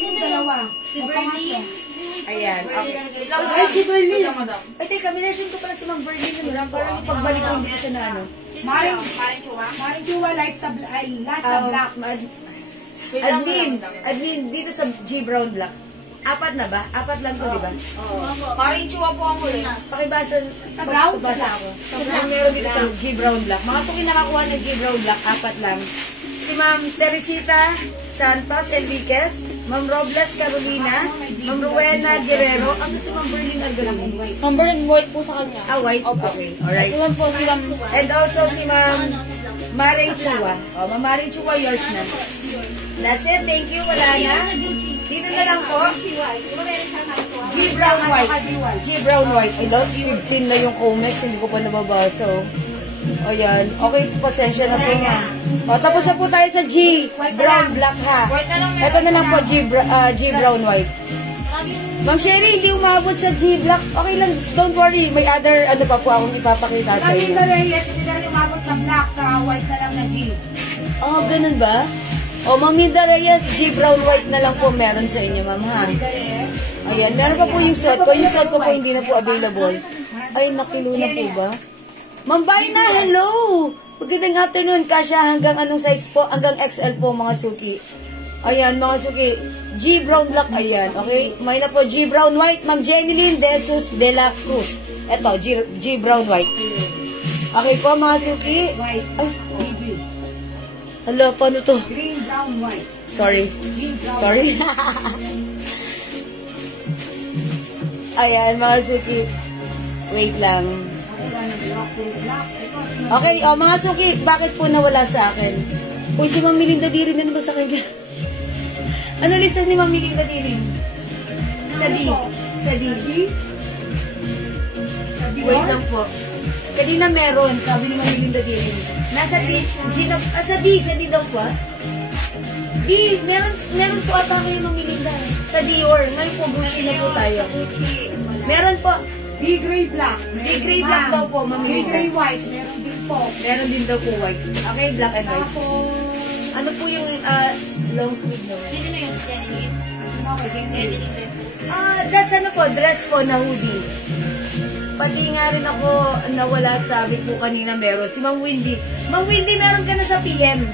Yung dalawa. Si Berlin. Ayan. Okay. Ilang Ay, si Berlin. Ilang, madam. Ay, teka, minasyon ko pala si Ma'am Berlin. Parang pagbalik ko hindi ko siya na ano. Maring Chua light sa last sa black. Admin, dito sa G brown black. Apat na ba? Apat lang to, di ba? Paring chua po ako eh. Pakibasa. Sa brown? Pakibasa ako. Sa brown? Meron dito sa G Brown Black. Mga suki nakakuha ng G Brown Black, apat lang. Si Ma'am Teresita Santos Enriquez, Ma'am Robles Carolina, Ma'am Rowena Guerrero, ano si Ma'am Berlin Algarin? Number and white po sa kanya. Ah, white? Okay, alright. Ito po si Ma'am. And also si Ma'am Maring Chua. O, Ma'am Maring Chua, yours na. That's it, thank you, wala na. Dito na lang po. G Brown White. G Brown White. I love you. 15 na yung comments, hindi ko pa nababasa. Oh. Ayan. Okay, pasensya na po nga. O, tapos na po tayo sa G Brown Black ha. Ito na lang po, G Brown White. Ma'am Sherry, hindi umabot sa G Black. Okay lang, don't worry. May other, ano pa po akong ipapakita sa inyo. Hindi na rin umabot sa black, sa white na lang na G. Oh, ganun ba? O, Ma'am Minda Reyes, G Brown White na lang po meron sa inyo, ma'am ha. Ayan, meron pa po yung suot ko. Yung suot ko po hindi na po available. Ay, nakilo na po ba? Ma'am Baina, hello! Magandang afternoon, Kasha. Hanggang anong size po? Hanggang XL po, mga suki. Ayan, mga suki. G Brown Black, ayan. Okay? May na po G Brown White. Ma'am Jenilyn De Jesus de la Cruz. Eto, G Brown White. Okay po, mga suki. White. Ay, hala, paano to? Green, brown, white. Sorry. Green, brown, Sorry. Ayan, mga suki. Wait lang. Okay, mga suki, bakit po nawala sa akin? Uy, si Ma'am Melinda Dirin na ba sa kanya? Ano lista ni Ma'am Melinda Dirin? Sa D. Sa D. Wait lang po. Kanina meron, sabi ni Ma'am Melinda Dirin. Nasa D. Sa D daw po. D, meron po ata kayo Ma'am Melinda. Sa Dior, may po, Gucci na po tayo. Meron po. D gray black. D gray black daw po, Ma'am D Melinda. gray white. Meron din po. Meron din daw po white. Okay, black and white. Tapos, Ano po yung long sleeve no? That's ano po, dress po na hoodie. Pati nga rin ako nawala, sabi po kanina meron. Si Ma'am Windy. Ma'am Windy, meron ka na sa PM.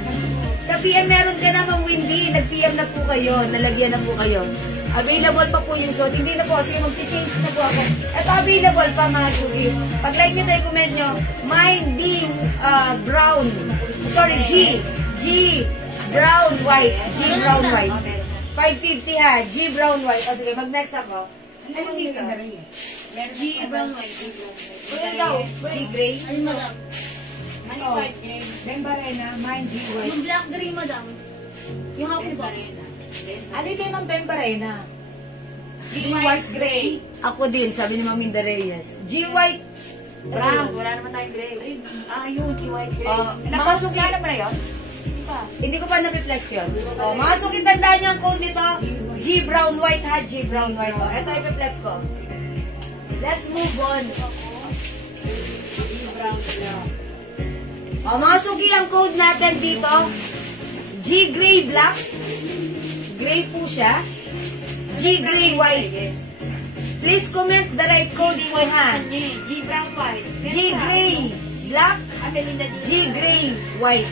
Sa PM meron ka na, Ma'am Windy. Nag-PM na po kayo. Nalagyan na po kayo. Available pa po yung suit. Hindi na po kasi mag-change na po ako. Ito available pa mga sugi. Pag-like nyo tayo, comment nyo. Mine D brown. Sorry, G brown white. G brown white. 550 ha. G brown white. O sige, mag-next ako. Ano dito? G brown white. Ano daw? G gray? Ano madam? oh, Bembarena, mine D white. Yung black gray madam. Yung ako ba? Ano din ang Bembarena? G white gray. Ako din, sabi ni Ma'am Minda Reyes. G white. Brown. Wala naman tayong gray. Ayun, G white gray. Mga suki. Nakasuki naman na yun? Hindi ko pa na-reflex yun. Mga suki, tandaan niyo ang code nito. G brown white ha. G brown white. Ito i-reflex ko. Let's move on. Mga suki, ang code natin dito. G gray black. Gray po siya. G gray white. Please comment the right code po ha. G brown white. G gray black. G gray white.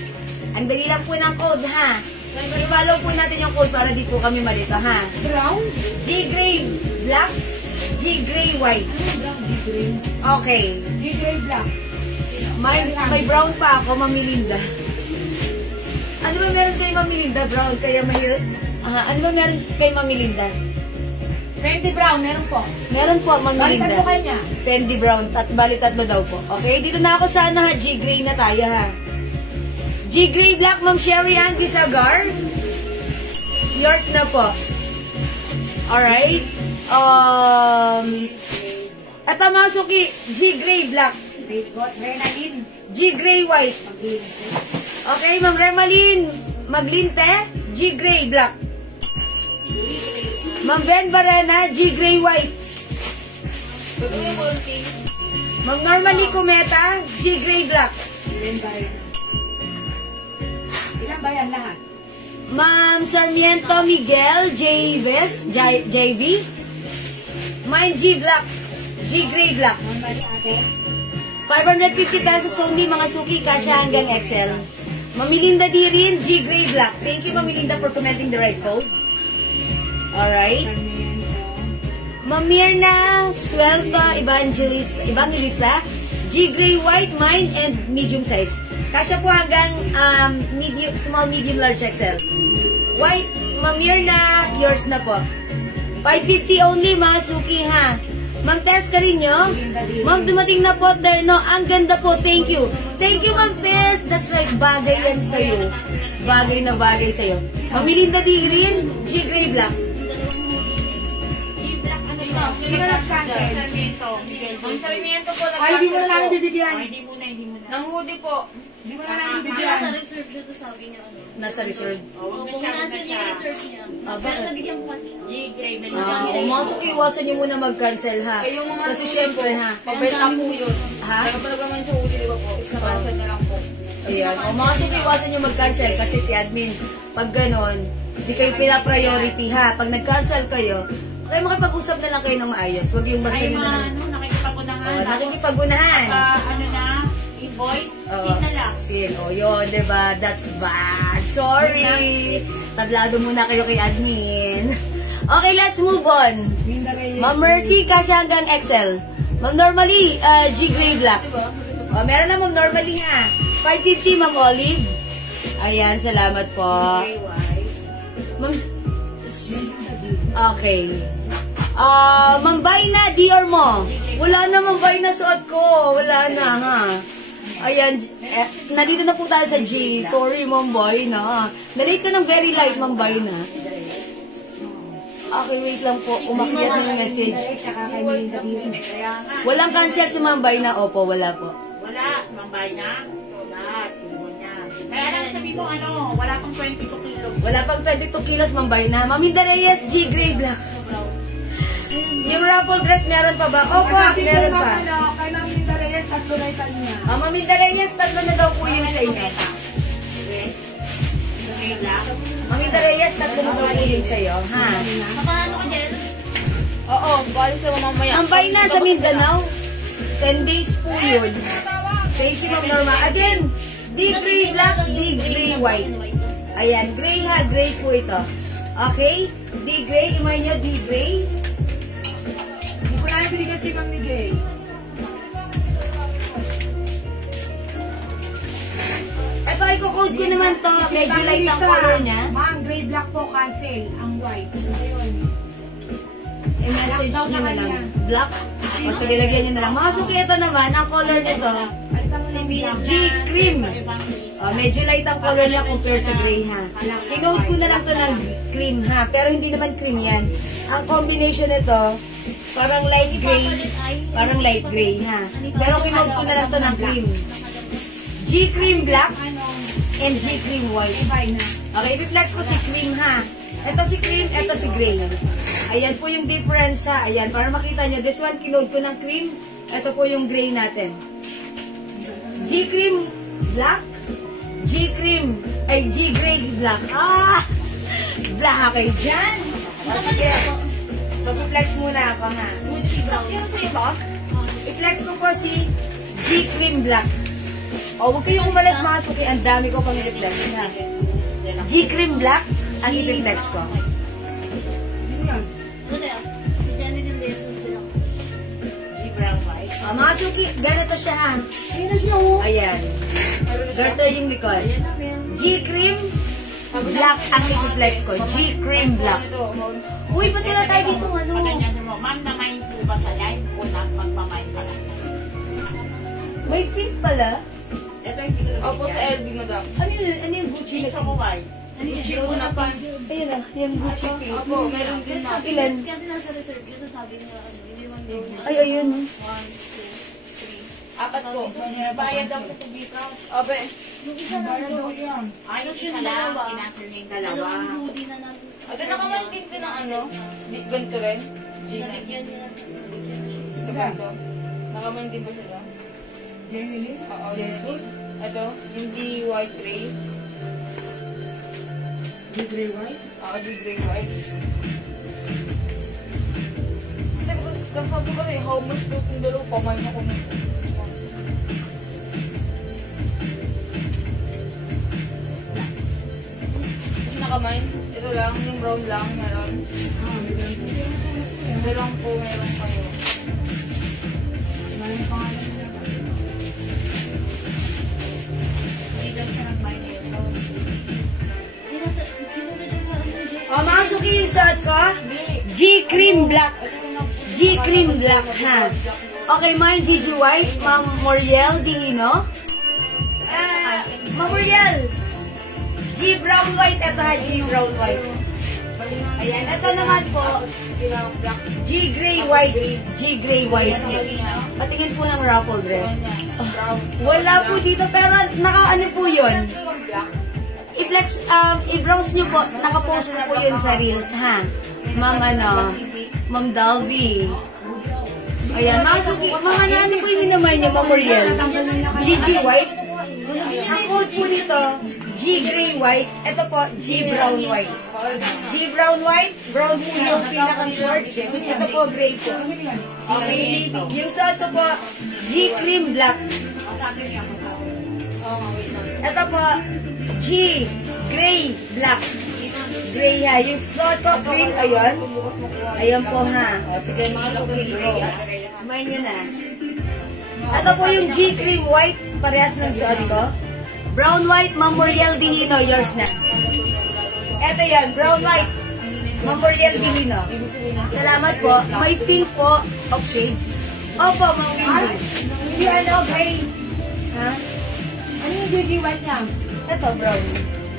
Ang dali lang po ng code ha. I-follow po natin yung code para di po kami malito ha. Brown? G gray black. G gray white. Okay. G gray black. May brown pa ako, Ma'am Melinda. Ano ba meron kay Ma'am Melinda? Brown, kaya mahirap. Ano ba meron kay Ma'am Melinda? Fendi brown, meron po. Meron po, Ma'am Balikan Melinda. mo kanya. Fendi brown, at bali tatlo daw po. Okay, dito na ako sana ha. G gray na tayo ha. G gray black, Ma'am Sherry Ann Bisagar. Yours na po. Alright. At mga suki, G gray black. Renalyn. G gray white. Okay, Ma'am Remalyn Maglinte, G gray black. Ma'am Ben Barena, G gray white. Ma'am Normally Cometa, G gray black. Ilan ba yan lahat? Ma'am Sarmiento Miguel, JV. Mine G black. G gray black. 550 pesos only mga suki, kasya hanggang XL. Ma'am Melinda Dirin, G gray black. Thank you Ma'am Melinda for commenting the right code. Alright. Mamirna Suelta Evangelista, G Gray White, mine, and medium size. Kasya po hanggang small, medium, large XL. White, Mamirna, yours na po. 550 only, mga suki ha. Ma'am, test ka rin nyo? Ma'am, dumating na po, no? Ang ganda po, thank you. Thank you, Ma'am Tess. That's right, bagay yan sa'yo. Bagay na bagay sa'yo. Ma'am Melinda D. Green, G Gray Black. Sino ang sarmiento po Ay, hindi mo na namin bibigyan. Nang hoodie po. Hindi mo na namin Nasa bibigyan. reserve dito sabi niya. Nasa reserve. Opo, nasa niya yung reserve niya. Pero nabigyan ko pa siya. Pumasok, iwasan nyo muna mag-cancel ha. Eh, yung mga Kasi syempre ha. Pabenta po yun. Ha? Kaya pala naman sa hoodie, di ba po? Nakansel na lang po. Ayan. Pumasok, iwasan nyo mag-cancel kasi si admin, pag ganon, di kayo pina-priority ha. Pag nag-cancel kayo, kayo makipag-usap na lang kayo ng maayos. Huwag yung basta nyo na. Nakikipagunahan. Nakikipagunahan. Invoice, sin na lang. Sin. O, yun, diba? That's bad. Sorry. Tablado muna kayo kay admin. Okay, let's move on. Ma'am Mercy, kasya hanggang XL. Ma'am Normally, G Gray Black. O, meron na Ma'am Normally ha. 550, Ma'am Olive. Ayan, salamat po. Ma'am... Okay. Ma'am Bayna, Dior mo. Wala na, Ma'am Bayna, suot ko. Wala na, ha. Ayan, nandito na po tayo sa G. Sorry, Ma'am Bayna. Nalate ka ng very light, Ma'am Bayna. Okay, wait lang po. Umakyat ng message. Walang cancel si Ma'am Bayna. Opo, wala po. Wala, sumambay na. Wala, tulungan niya. Kaya lang sabi mo, wala pang 22 kilos. Wala pang 22 kilos, Ma'am Bayna. Ma'am Minda Reyes, G Gray Black. Yung raffle dress, meron pa ba? Opo, meron pa. Kay Ma'am Minda Reyes, tatlo na itan niya. Ma'am Minda Reyes, tatlo na daw po yun sa inyo. Ma'am Minda Reyes, tatlo na daw po yun sa iyo. Ha? Paano ka dyan? Oo, bali sa mamaya. Ang Bayna sa Mindanao, 10 days po yun. Thank you, Ma'am Norma. Again, D Gray Black, D Gray White. Ayan, gray ha, gray po ito. Okay? D Gray, imay nyo, D Gray. Hindi ko na binigyan si Ma'am Miguel. Ito, i-code ko naman to. Medyo light ang color niya. Ma'am, gray black po, cancel. Ang white. Ayun. I-message nyo na lang. Black? O sige, lagyan nyo na lang. Mga suki, ito naman, ang color nito, G Cream. O, medyo light ang color niya compare sa gray ha. Kinode ko na lang to ng cream ha. Pero hindi naman cream yan. Ang combination nito, parang light gray. Parang light gray ha. Pero kinode ko na lang to ng cream. G Cream Black and G Cream White. Okay, i-flex ko si cream ha. Ito si cream, ito si gray. Ayan po yung difference ha. Ayan, para makita nyo. This one, kinode ko ng cream. Ito po yung gray natin. G Cream Black. G Cream. Ay, G Gray Black. Black kayo dyan. Sige. Mag-flex muna ako ha. Yung sa iba? I-flex ko po si G Cream Black. O, huwag kayong umalas mga suki. Ang dami ko pang i-flex ha. G Cream Black ang i-flex ko. Mga suki, ganito siya ha. Ayan. Garter yung likod. G Cream Black ang i-flex ko. G Cream Black. Uy, ba't nila tayo dito ano? Ma'am, na-mind po ba sa live o magpamind pa lang? May pink pala. Ito yung pinag- Opo, sa LB, madam. Ano yung Gucci na Ito ko ba? Gucci po na pa. Ayun na, yung Gucci pink. Opo, meron din na. Ilan? Kasi nasa reserve dito sabi niya, iniwan daw niya. Ay, ayun. 1, 2, 3. Apat po. Bayad daw sa dito. Ope. Yung isa na daw. Ay, yung isa lang. Kinansel niya yung dalawa. Dalawang hoodie na lang. Ate, nakamantin ka ng ano? Ganito rin? G9. Nalagyan niya. Ito ganito. Nakamantin ba sila? Oo, yes. Ito, hindi white gray. Di gray white? Oo, di gray white. Kasi sabi ko kasi, how much po itong dalawa? Pamain ako na. Nakamain. Ito lang, yung brown lang, meron. Ito lang po, meron kayo. Maraming pangalan na lang. Hindi lang siya nag-buy na yun. Sinunod siya sa ano, Jay. O, mga suki yung suot ko. G Cream Black. G Cream Black, ha? Okay, mine Gigi White, Ma'am Moriel Dihino. Ma'am Moriel. G Brown White, ito ha, G Brown White. Ayan, ito naman po, G Gray White. G Gray White. Patingin po ng ruffle dress. Wala po dito, pero naka-ano po yun? I-flex, i-browse nyo po, naka-post ko po yun sa Reels, ha? Ma'am, Ma'am Dalby. Ayan, mga suki, mga ano po yung minamay niya, Ma'am Moriel? Gigi White. Ang code po dito, G Gray White. Ito po, G Brown White. G Brown White, brown po yung pinaka-shorts. Ito po, gray po. Okay. Yung suot ko po, G Cream Black. Ito po, G Gray Black. Gray ha. Yung suot ko, green, ayun. Ayan po ha. O, sige, mga suki, gray. Kumain nyo na. Ito po yung G Cream White. Parehas ng suot ko. Brown White, Ma'am Moriel Dihino. Yours na. Ito yan, Brown White, Ma'am Moriel Dihino. Salamat po. May pink po of shades. Opo, Ma'am Windy. Hindi ano, gray. Ha? Ano yung Gigi White niya? Ito, brown.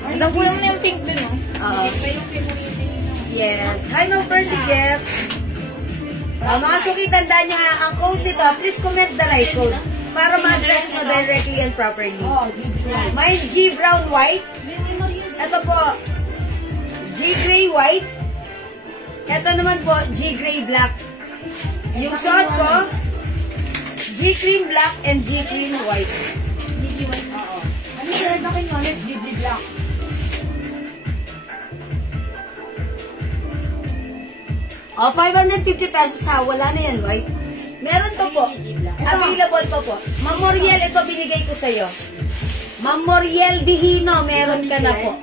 Ito po naman yung pink din, no? Oo. Ito yung favorite niyo. Yes. Hi, Ma'am Percy Jeff. Mga suki, tandaan nyo ha, ang code nito, please comment the right code para ma-address mo directly and properly. May G Brown White. Ito po, G Gray White. Ito naman po, G Gray Black. Yung suot ko, G Cream Black and G Cream White. Gigi White, oo. Ano yung red na kinyonet? Gigi Black. O, 550 pesos ha. Wala na yan, White. Meron to po. Available pa po. Ma'am Moriel, ito binigay ko sa'yo. Ma'am Moriel Dihino, meron ka na po.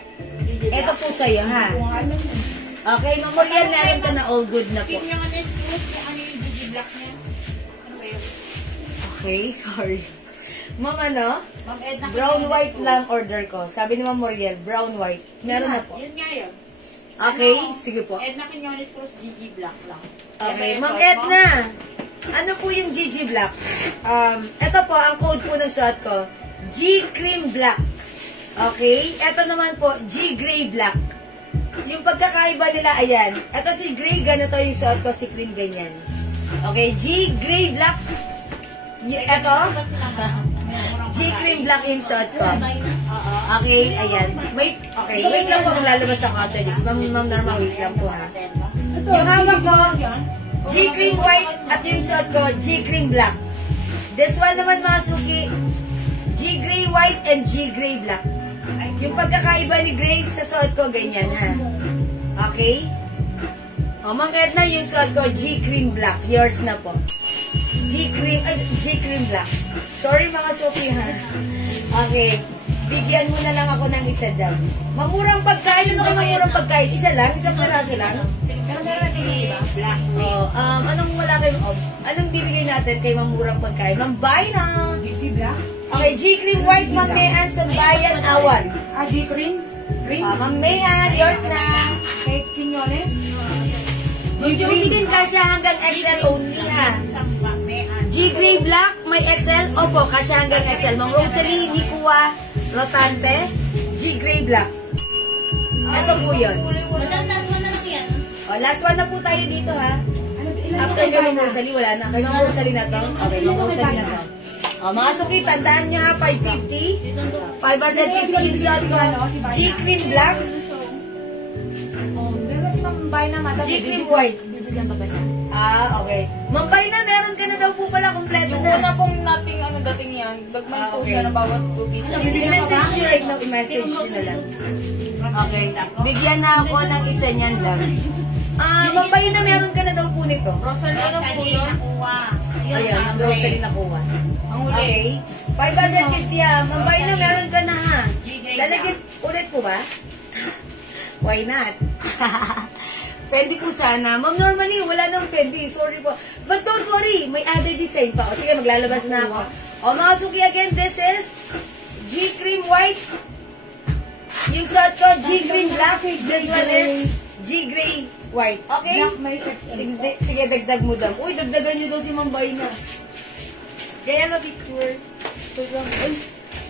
Ito po sa'yo, ha? Okay, Ma'am Moriel, meron ka na. All good na po. Yung ano yung skills, yung ano yung Gigi Black niya. Ano ba yun? Okay, sorry. Ma'am, ano? Ma'am Edna Brown Quinones white po. lang order ko. Sabi ni Ma'am Moriel, brown white. Meron na po. Yun nga yun. Okay, sige po. Edna Quinones Cruz, Gigi Black lang. Okay, Yan Ma'am ba yung suot mo? Edna. Ano po yung Gigi Black? Ito po, ang code po ng suot ko. G Cream Black. Okay? Ito naman po, G Gray Black. Yung pagkakaiba nila, ayan. Ito si Gray, ganito yung suot ko, si Cream ganyan. Okay, G Gray Black. Ito, G Cream Black yung suot ko. Okay, ayan. Wait, okay, wait lang po kung lalabas ang after this. Ma'am Norma, wait lang po ha. Yung hawak ko, G Cream White at yung suot ko, G Cream Black. This one naman mga suki, G Gray White and G Gray Black. Yung pagkakaiba ni Gray sa suot ko, ganyan ha. Okay? O, Ma'am Edna, yung suot ko, G Cream Black. Yours na po. G Cream Black. Sorry mga suki ha. Okay. Bigyan mo na lang ako ng isa dyan. Mamurang pagkain. Ano kayo mamurang pagkain? Isa lang? Isang peraso lang? Pero meron natin yung iba, Black. Oh, anong wala kayong off? Anong bibigay natin kay mamurang pagkain? Mambay na! Gigi Black? Okay, G Cream White, Ma'am Mayan, Sambayan, Awan. G Cream? Green? Ma'am Mayan, yours na. Kay Quinones? Yung Josie din kasya hanggang XL only ha. Samba, Mehan. G Gray Black, may XL? Opo, kasya hanggang XL. Ma'am Rosalie, Nikua, Rotante, G Gray Black. Ito po yun. Madam, last one na lang yan. O, last one na po tayo dito ha. Ilan After kay Ma'am Rosalie, wala na. Kay Ma'am Rosalie na to. Okay, Ma'am Rosalie na to. O, mga suki, tandaan nyo ha, 550. 550 yung suot ko. G Cream Black, Meron si Mambay na mata. G Cream White. Bibigyan pa ba siya? Okay. Mambay na, meron ka na daw po pala, kompleto Yung na. una pong nating dating yan, nagmay po Okay. siya na bawat 2 pieces. I-message nyo right now, i-message nyo na lang. Okay. Bigyan na ako ng isa niyan lang. Mambay na, meron ka na daw po nito. Rosalie, ano po yun? Nakuha. Ayan, ang grocery nakuha. Ang huli. Okay. 550 Mambay na, meron ka na ha. Lalagyan ulit po ba? Why not? Fendi po sana. Ma'am, normally, wala nang Fendi. Sorry po. But don't worry, may other design pa. O, sige, maglalabas na ako. O, mga suki again, this is G Cream White. Yung suot ko, G Cream Black. This one is G Gray White. Okay? Sige, dagdag mo daw. Uy, dagdagan nyo daw si Ma'am Bayna. Kaya ma-picture.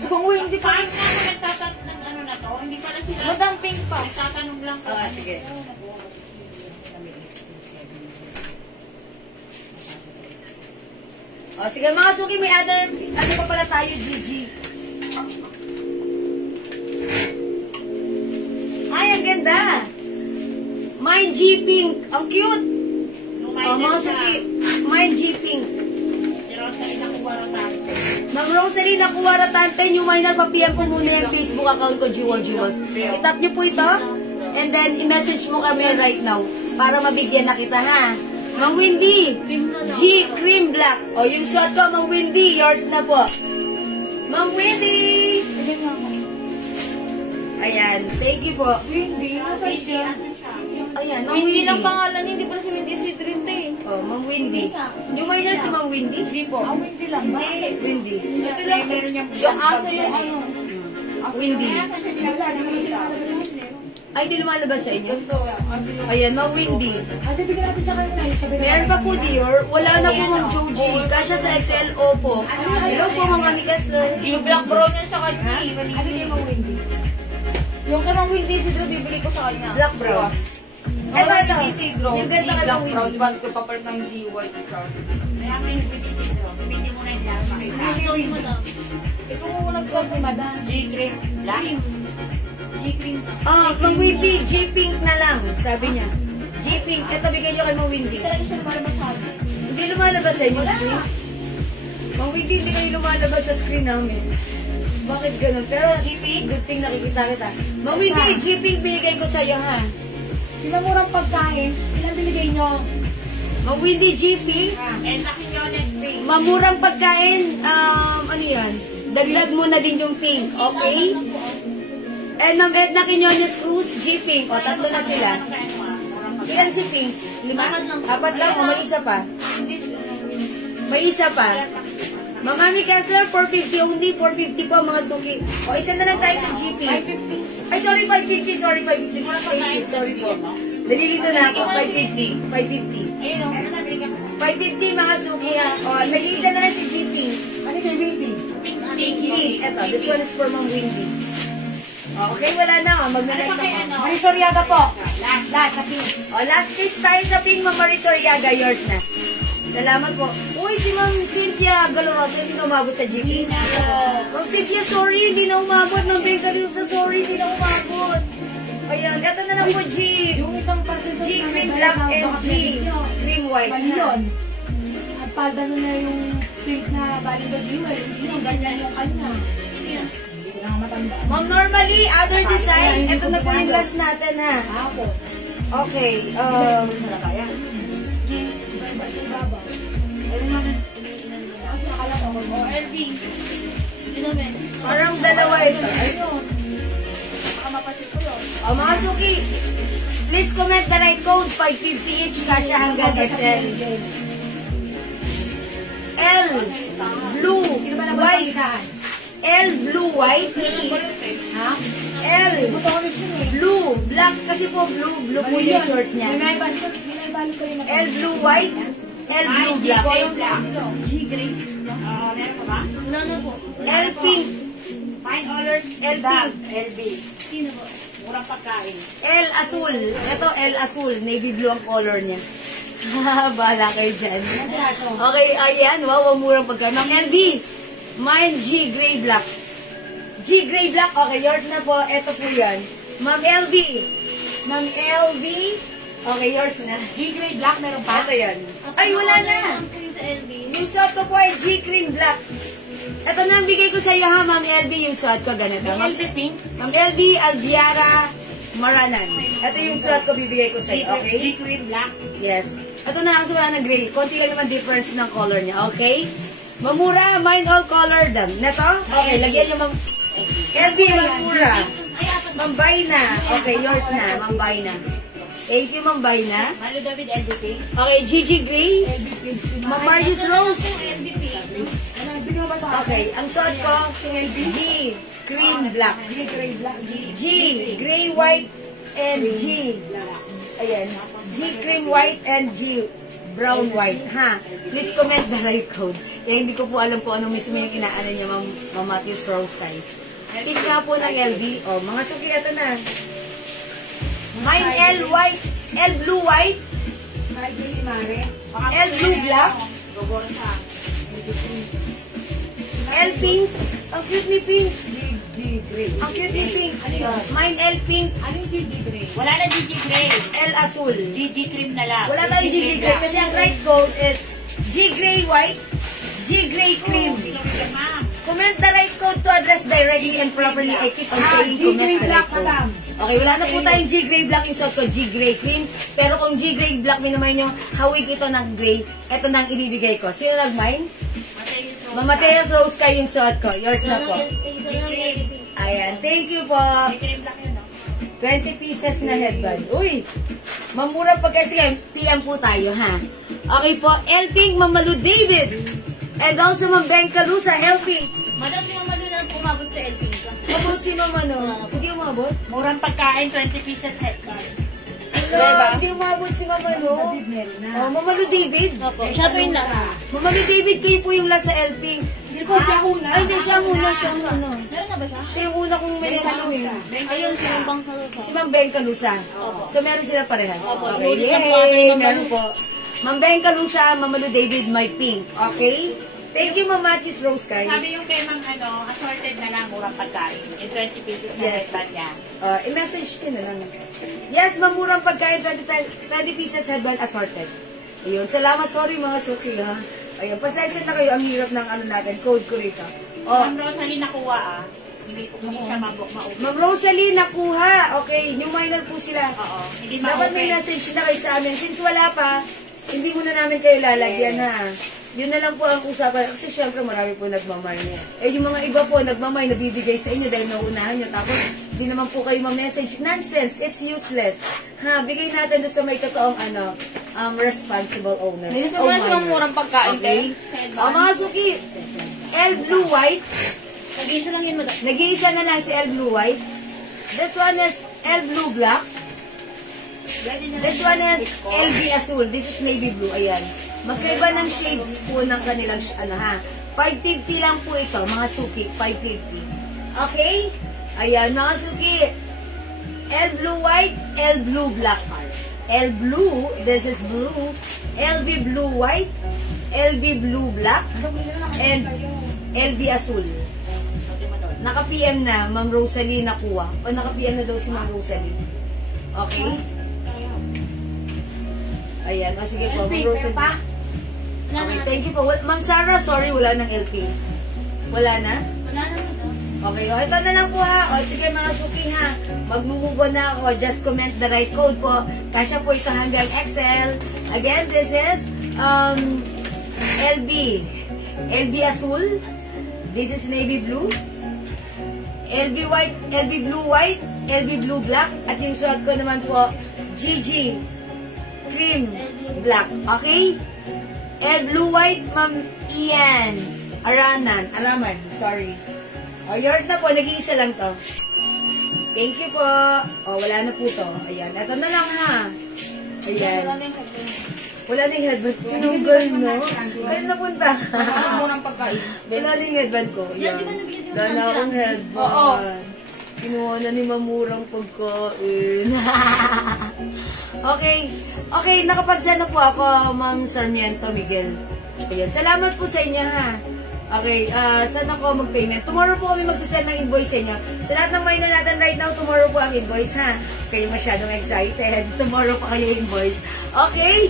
Uy, hindi pa. Paano nga ako nagtatanong ng ano na to? Hindi pala sila. Madam pink pa. Nagtatanong lang ko. Sige. O, sige mga suki, may other, ano pa pala tayo, GG. Ay, ang ganda. Mine G Pink. Ang cute. O, mga suki, Mine G Pink. Si Rosalie nakuha na tayo. Ma'am Rosalie, nakuha na tantan yung minor, pa-PM po muna yung Facebook account ko, Jewels. I-tap nyo po ito, and then i-message mo kami right now, para mabigyan na kita, ha? Ma'am Windy, G Cream Black. O, yung suot ko, Ma'am Windy, yours na po. Ma'am Windy! Ayan, thank you po. Windy, nasa siya? Ayan, Ma'am Windy Windy. lang pangalan, hindi pala si Windy si Trinity. O, Ma'am Windy. Yung minor si Ma'am Windy? Hindi po. Windy lang ba? Windy. Ito lang, yung asa yung ano. Windy. Wala naman siya. Ay, di lumalabas sa inyo? Ito, asa yung... Ayan, Ma'am Windy. Ate, bigyan natin sa kanila. Meron pa po, Dior. Wala na po, Ma'am Joji. Kasya sa XLO po. Hello po, mga Mikas. Yung black brown yun sa kanya. Ano yung mga Windy? Yung kay Ma'am Windy Isidro, bibili ko sa kanya. Black brown. Ito, Ito, Windy Isidro. Yung ganda kay Black Ma'am brown. Windy. Diba ko papalit ng G white brown. Kaya may BTC ko. Sabihin mo na yung dahil makita. Ito nag-vlog ko, madam. G-Cream Black. G-cream. Ma'am Windy, G-Pink na lang, sabi niya. G-Pink. Ito, bigay niyo kay Ma'am Windy. Talaga siya lumalabas sa akin. Hindi lumalabas sa inyo screen. Ma'am Windy, hindi kayo lumalabas sa screen namin. Bakit ganun? Pero, good thing nakikita kita. Ma'am Windy, G-Pink binigay ko sa'yo, ha? Sinamurang pagkain, ilan binigay nyo? Ma'am Windy, G-Pink. And Naquinones Pink. Mamurang pagkain, ano yan? Dagdag mo na din yung pink, okay? And Ma'am Edna Quinones Cruz, G-Pink. O, tatlo na sila. Ilan si Pink? 5? 4 lang, o may isa pa. May isa pa. Ma'am Ami Kessler, 450 only. 450 po, mga suki. O, isa na lang tayo sa G-Pink. Ay, sorry, 550. Sorry, 550. Thank you, sorry po. Dalilito na ako, 550. 550. Ayun o. 550, mga suki, ha. O, nag-isa na lang si G-Pink. Ano yung Windy? Pink. Eto, this one is for Ma'am Windy. Okay, wala na. Mag-next ako. Marisol Yaga po. Last, sa pink. O, last piece tayo sa pink, Ma'am Marisol Yaga. Yours na. Salamat po. Uy, si Ma'am Cynthia Galorosa, hindi na umabot sa GP. Ma'am Cynthia, sorry, hindi na umabot. Ma'am Bengalil sa sorry, hindi na umabot. Ayan, eto na lang po, G. Yung isang parcel G Cream Black and G Cream White. Mali yun. At pagano na yung pink na bali sa view eh. Yung ganyan yung kanya. Hindi na matanda. Ma'am, normally, other design. Ito na po yung last natin, ha. Ako. Okay, O, LD. Hindi namin. parang dalawa ito. Ayun. Baka mapasit ko yun. O, mga suki, please comment the right code, 550 each, kasya hanggang XL. L, blue, Sino ba naman white. pagkitaan? L, blue, white. Ha? L, Buto ko rin yun eh. blue, black. Kasi po blue po yung short niya. May balik ko rin na. L, blue, white. L, blue, black. G-gray. Meron ka ba? Wala na po. L, pink. Fine Orders L, Bag. pink. LB. Sino po? Murang pagkain. L, asul. Ito, L, asul. Navy blue ang color niya. Bahala kayo dyan. Okay, ayan. Wow, murang pagkain. Ma'am LB. Mine, G, gray, black. G, gray, black. Okay, yours na po. Ito po yan. Ma'am LB. Ma'am LB. Okay, yours na. G-grade black meron pa? Ito yan. Ay, wala na. Sa LB. Yung suot ko po ay G, cream, black. Ito na ang bigay ko sa iyo ha, Ma'am LB. Yung suot ko, ganito. LB pink? Ma'am LB, Alviara, Maranan. Ito yung suot ko bibigay ko sa iyo, okay? G-Cream Black. Yes. Ito na ang wala na gray. Konti lang naman difference ng color niya, okay? Mamura, mine all color them. Neto? Okay, lagyan niyo Ma'am LB, Mamura. Ma'am Bayna. Okay, yours na, Ma'am Bayna. Thank you, Ma'am Bayna. Malo David LDP. Okay, Gigi Gray. Ma'am Marius Rose. Bigyan ba ito? Okay, ang suot ko, G, cream black. G, gray white, and G. Ayan. G, cream white, and G, brown white. Ha? Please comment the right code. Eh, hindi ko po alam kung ano mismo yung inaano niya, Ma'am Matthews Rose tayo. Pick nga po ng LD. O, mga suki, ito na. Mine L white, L blue white, L blue black, L pink. Ang cute ni pink. Ang cute ni pink. Mine L pink, Ano yung GG Gray? Wala na GG Gray. L asul. GG cream na lang. Wala tayong GG gray kasi ang right code is G gray white, G gray cream. Ma'am. Comment the right code to address directly and properly. I keep on saying G comment gray the black, right code. madam. Okay, wala na po tayong G gray black yung suot ko, G gray cream. Pero kung G gray black, minamay nyo, hawig ito ng gray, ito na ang ibibigay ko. Sino nag-mine? Mamateos Rose kayo yung suot ko. Yours na po. Ayan, thank you po. Cream black yun, no? 20 pieces na headband. Uy, mamura pa kasi. PM po tayo, ha? Okay po, L Pink, Mamalu David. And also, Ma'am Ben Calusa, L Pink. Madam, si Mama Luna po umabot sa LPG ka. Abot si Ma'am ano? Hindi umabot? Murang pagkain, 20 pieces headband. Diba? Hindi umabot si Ma'am ano? Oh, Mamalu David. Siya po yung last. Mamalu David, kayo po yung last sa L Pink. Hindi po siya una. Ay, hindi siya muna, siya muna. Meron na ba siya? Siya yung una kong minention eh. Ayun, si Bang Kalusa. Si Ma'am Ben Calusa. So, meron sila parehas. Opo. Okay, Huli ka po yay! natin, Ma'am Meron po. Ma'am Ben Calusa, Mamalu David, my pink. Okay? Thank you, Ma'am Matthews Rose Kay. Sabi yung kay Ma'am, assorted na lang, murang pagkain. Yung 20 pieces na Yes. headband niya. I-message ko na lang. Yes, Ma'am, murang pagkain, 20 pieces headband assorted. Ayun, salamat. Sorry mga suki, ha? Ayun, pasensya na kayo. Ang hirap ng ano natin. Code ko rito. Ma'am Rosalie nakuha, Hindi siya maubos. Ma'am Rosalie, nakuha. Okay, new minor po sila. Oo. Hindi Dapat may ma-open. message na kayo sa amin. Since wala pa, hindi muna namin kayo lalagyan, ha? Yun na lang po ang usapan. Kasi syempre marami po nagmamay niya. Eh, yung mga iba po nagmamay, nabibigay sa inyo dahil nauunahan nyo. Tapos, hindi naman po kayo ma-message. Nonsense. It's useless. Ha? Bigay natin doon sa may totoong responsible owner. Nilisan Oh, mo na sa mga minor. murang pagkain, Okay. te. Mga suki, L Blue White. Nag-iisa lang yun, madam. Nag-iisa na lang si L Blue White. This one is L Blue Black. This one is LB Azul. This is Navy Blue. Ayan. Magkaiba ng shades po ng kanilang, 550 lang po ito, mga suki. 550. Okay? Ayan, mga suki. L Blue White, L Blue Black. L Blue, this is blue. LB Blue White, LB Blue Black, and LB Azul. Naka-PM na, Ma'am Rosalie nakuha. O naka-PM na daw si Ma'am Rosalie. Okay? Ayan. O sige po, Ma'am Rosalie. Okay, thank you po. Ma'am Sarah, sorry, wala ng LP. Wala na? Wala na, madam. Okay, o ito na lang po ha. O sige mga suki ha. Magmumove on na ako. Just comment the right code po. Kasya po ito hanggang XL. Again, this is LB. LB Azul. This is Navy Blue. LB White, LB Blue White, LB Blue Black. At yung suot ko naman po, GG Cream Black. Okay? L Blue White, Ma'am Ian. Araman, sorry. O, yours na po. Nag-iisa lang to. Thank you po. O, wala na po to. Ayan. Ito na lang ha. Ayan. Wala na yung pagkain. Wala na yung headband. Tinunggal, no? Kaya napunta. Wala na murang pagkain. Wala na yung headband ko. Yan, di ba nabigyan si Wala na akong Nancy? headband. Oo. Kinuha na ni Mamurang pagkain. Okay. Okay, nakapagsend na po ako, Ma'am Sarmiento Miguel. Ayan. Salamat po sa inyo, ha. Okay, saan ako mag-payment? Tomorrow po kami magsasend ng invoice sa inyo. Sa lahat ng minor natin right now, tomorrow po ang invoice, ha. Kayo masyadong excited. Tomorrow po kayo invoice. Okay?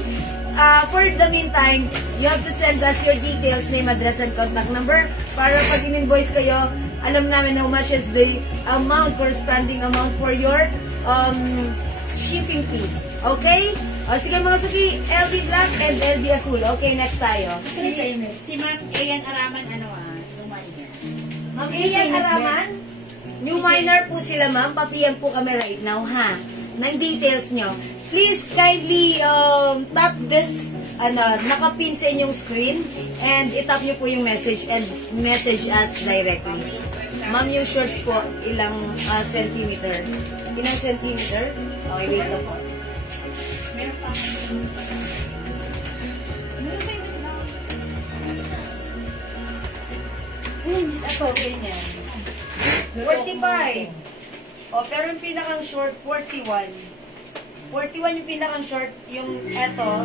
For the meantime, you have to send us your details, name, address, and contact number para pag in-invoice kayo, alam namin how much is the amount, corresponding amount for your shipping fee. Okay? O, sige mga suki, LB Black and LB Azul. Okay, next tayo. Si Ma'am Ian Araman, lumay niya. Ma'am Ian Araman, new minor po sila ma'am. Pa-PM po kami right now, ha? Ng details nyo. please kindly tap this nakapin sa inyong screen and itap nyo po yung message and message us directly. Ma'am, yung shorts po, ilang centimeter? Ilang centimeter? Okay, wait lang po. Ito, ganyan. 45. O, pero yung pinakang short, 41. 41 yung pinakang short, yung eto.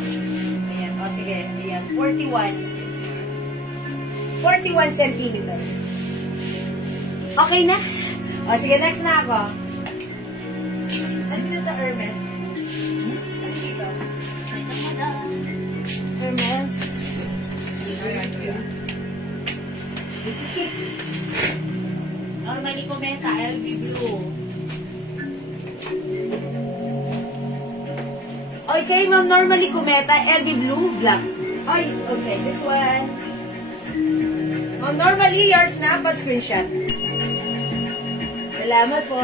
Ayan, o sige, ayan, 41. 41 centimeter. Okay na? O, sige, next na ako. Ano dito sa Hermes? Ano dito? Hermes. Normally kumenta, LV Blue. Okay, ma'am, normally kumeta, LV Blue, black. Ay, okay, this one. Ma'am, normally yours na, pa-screenshot. Salamat po.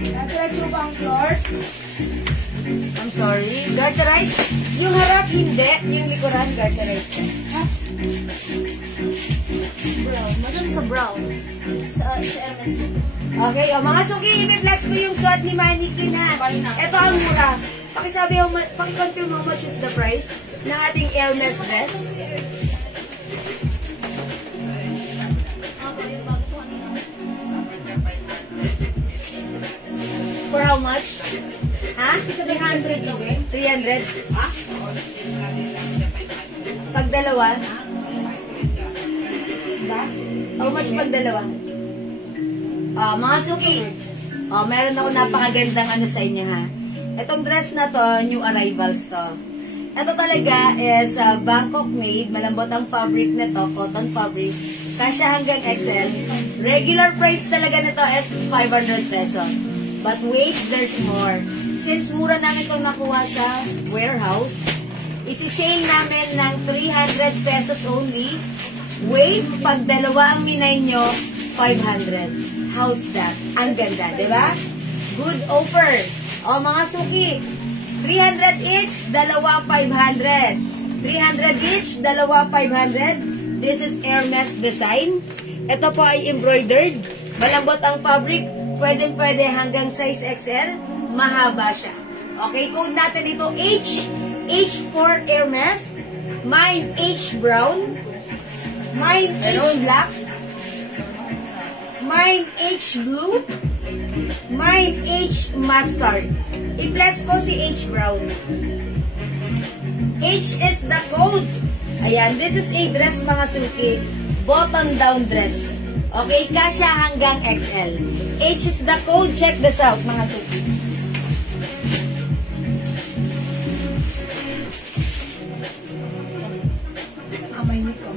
Nagdiretso ba ang floor? I'm sorry. Garterize? Yung harap, hindi. Yung likuran, garterize. Brown. Maganda sa brown. Sa Hermes. Okay, o mga suki, i-flex ko yung suot ni Mannequin ha. Ito ang mura. Pakiconfirm how much is the price ng ating Hermes dress. For how much? Ha? 300 lang eh. 300? Ha? Pag dalawa? How much pag dalawa? Mga suki, meron ako napakagandang sa inyo ha. Itong dress na to, new arrivals to. Ito talaga is Bangkok made, malambot ang fabric nito, cotton fabric, kasya hanggang XL. Regular price talaga nito is 500 pesos. But wait, there's more. Since mura namin itong nakuha sa warehouse, isi-sale namin ng 300 pesos only. Wait, pag dalawa ang minay nyo, 500. How's that? Ang ganda, di ba? Good offer. O mga suki, 300 each, dalawa 500. 300 each, dalawa 500. This is Hermes design. Ito po ay embroidered. Malambot ang fabric. Pwede hanggang size XL. Mahaba siya. Okay, code natin dito H. H for Hermes. Mine H brown. Mine H black. Mine H blue. Mine H mustard. I-flex ko si H brown. H is the code. Ayan, this is a dress mga suki. Button down dress. Okay, kasya hanggang XL. H is the code. Check this out mga suki. Amay nito.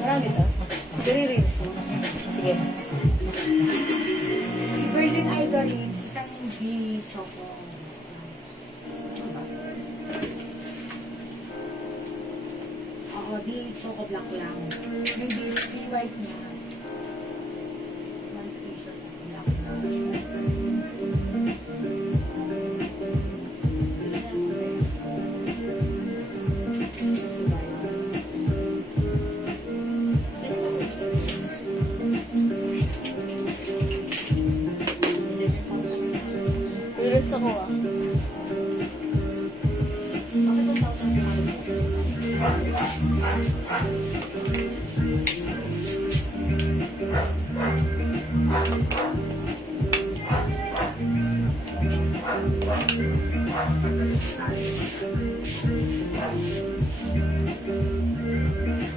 Marami to. Dire-rinse. Sige. Si Berlin Ivory, isang G-Choco. Oo, Choco black lang. Yung D-white niya. One t-shirt black lang. Curious ako ah.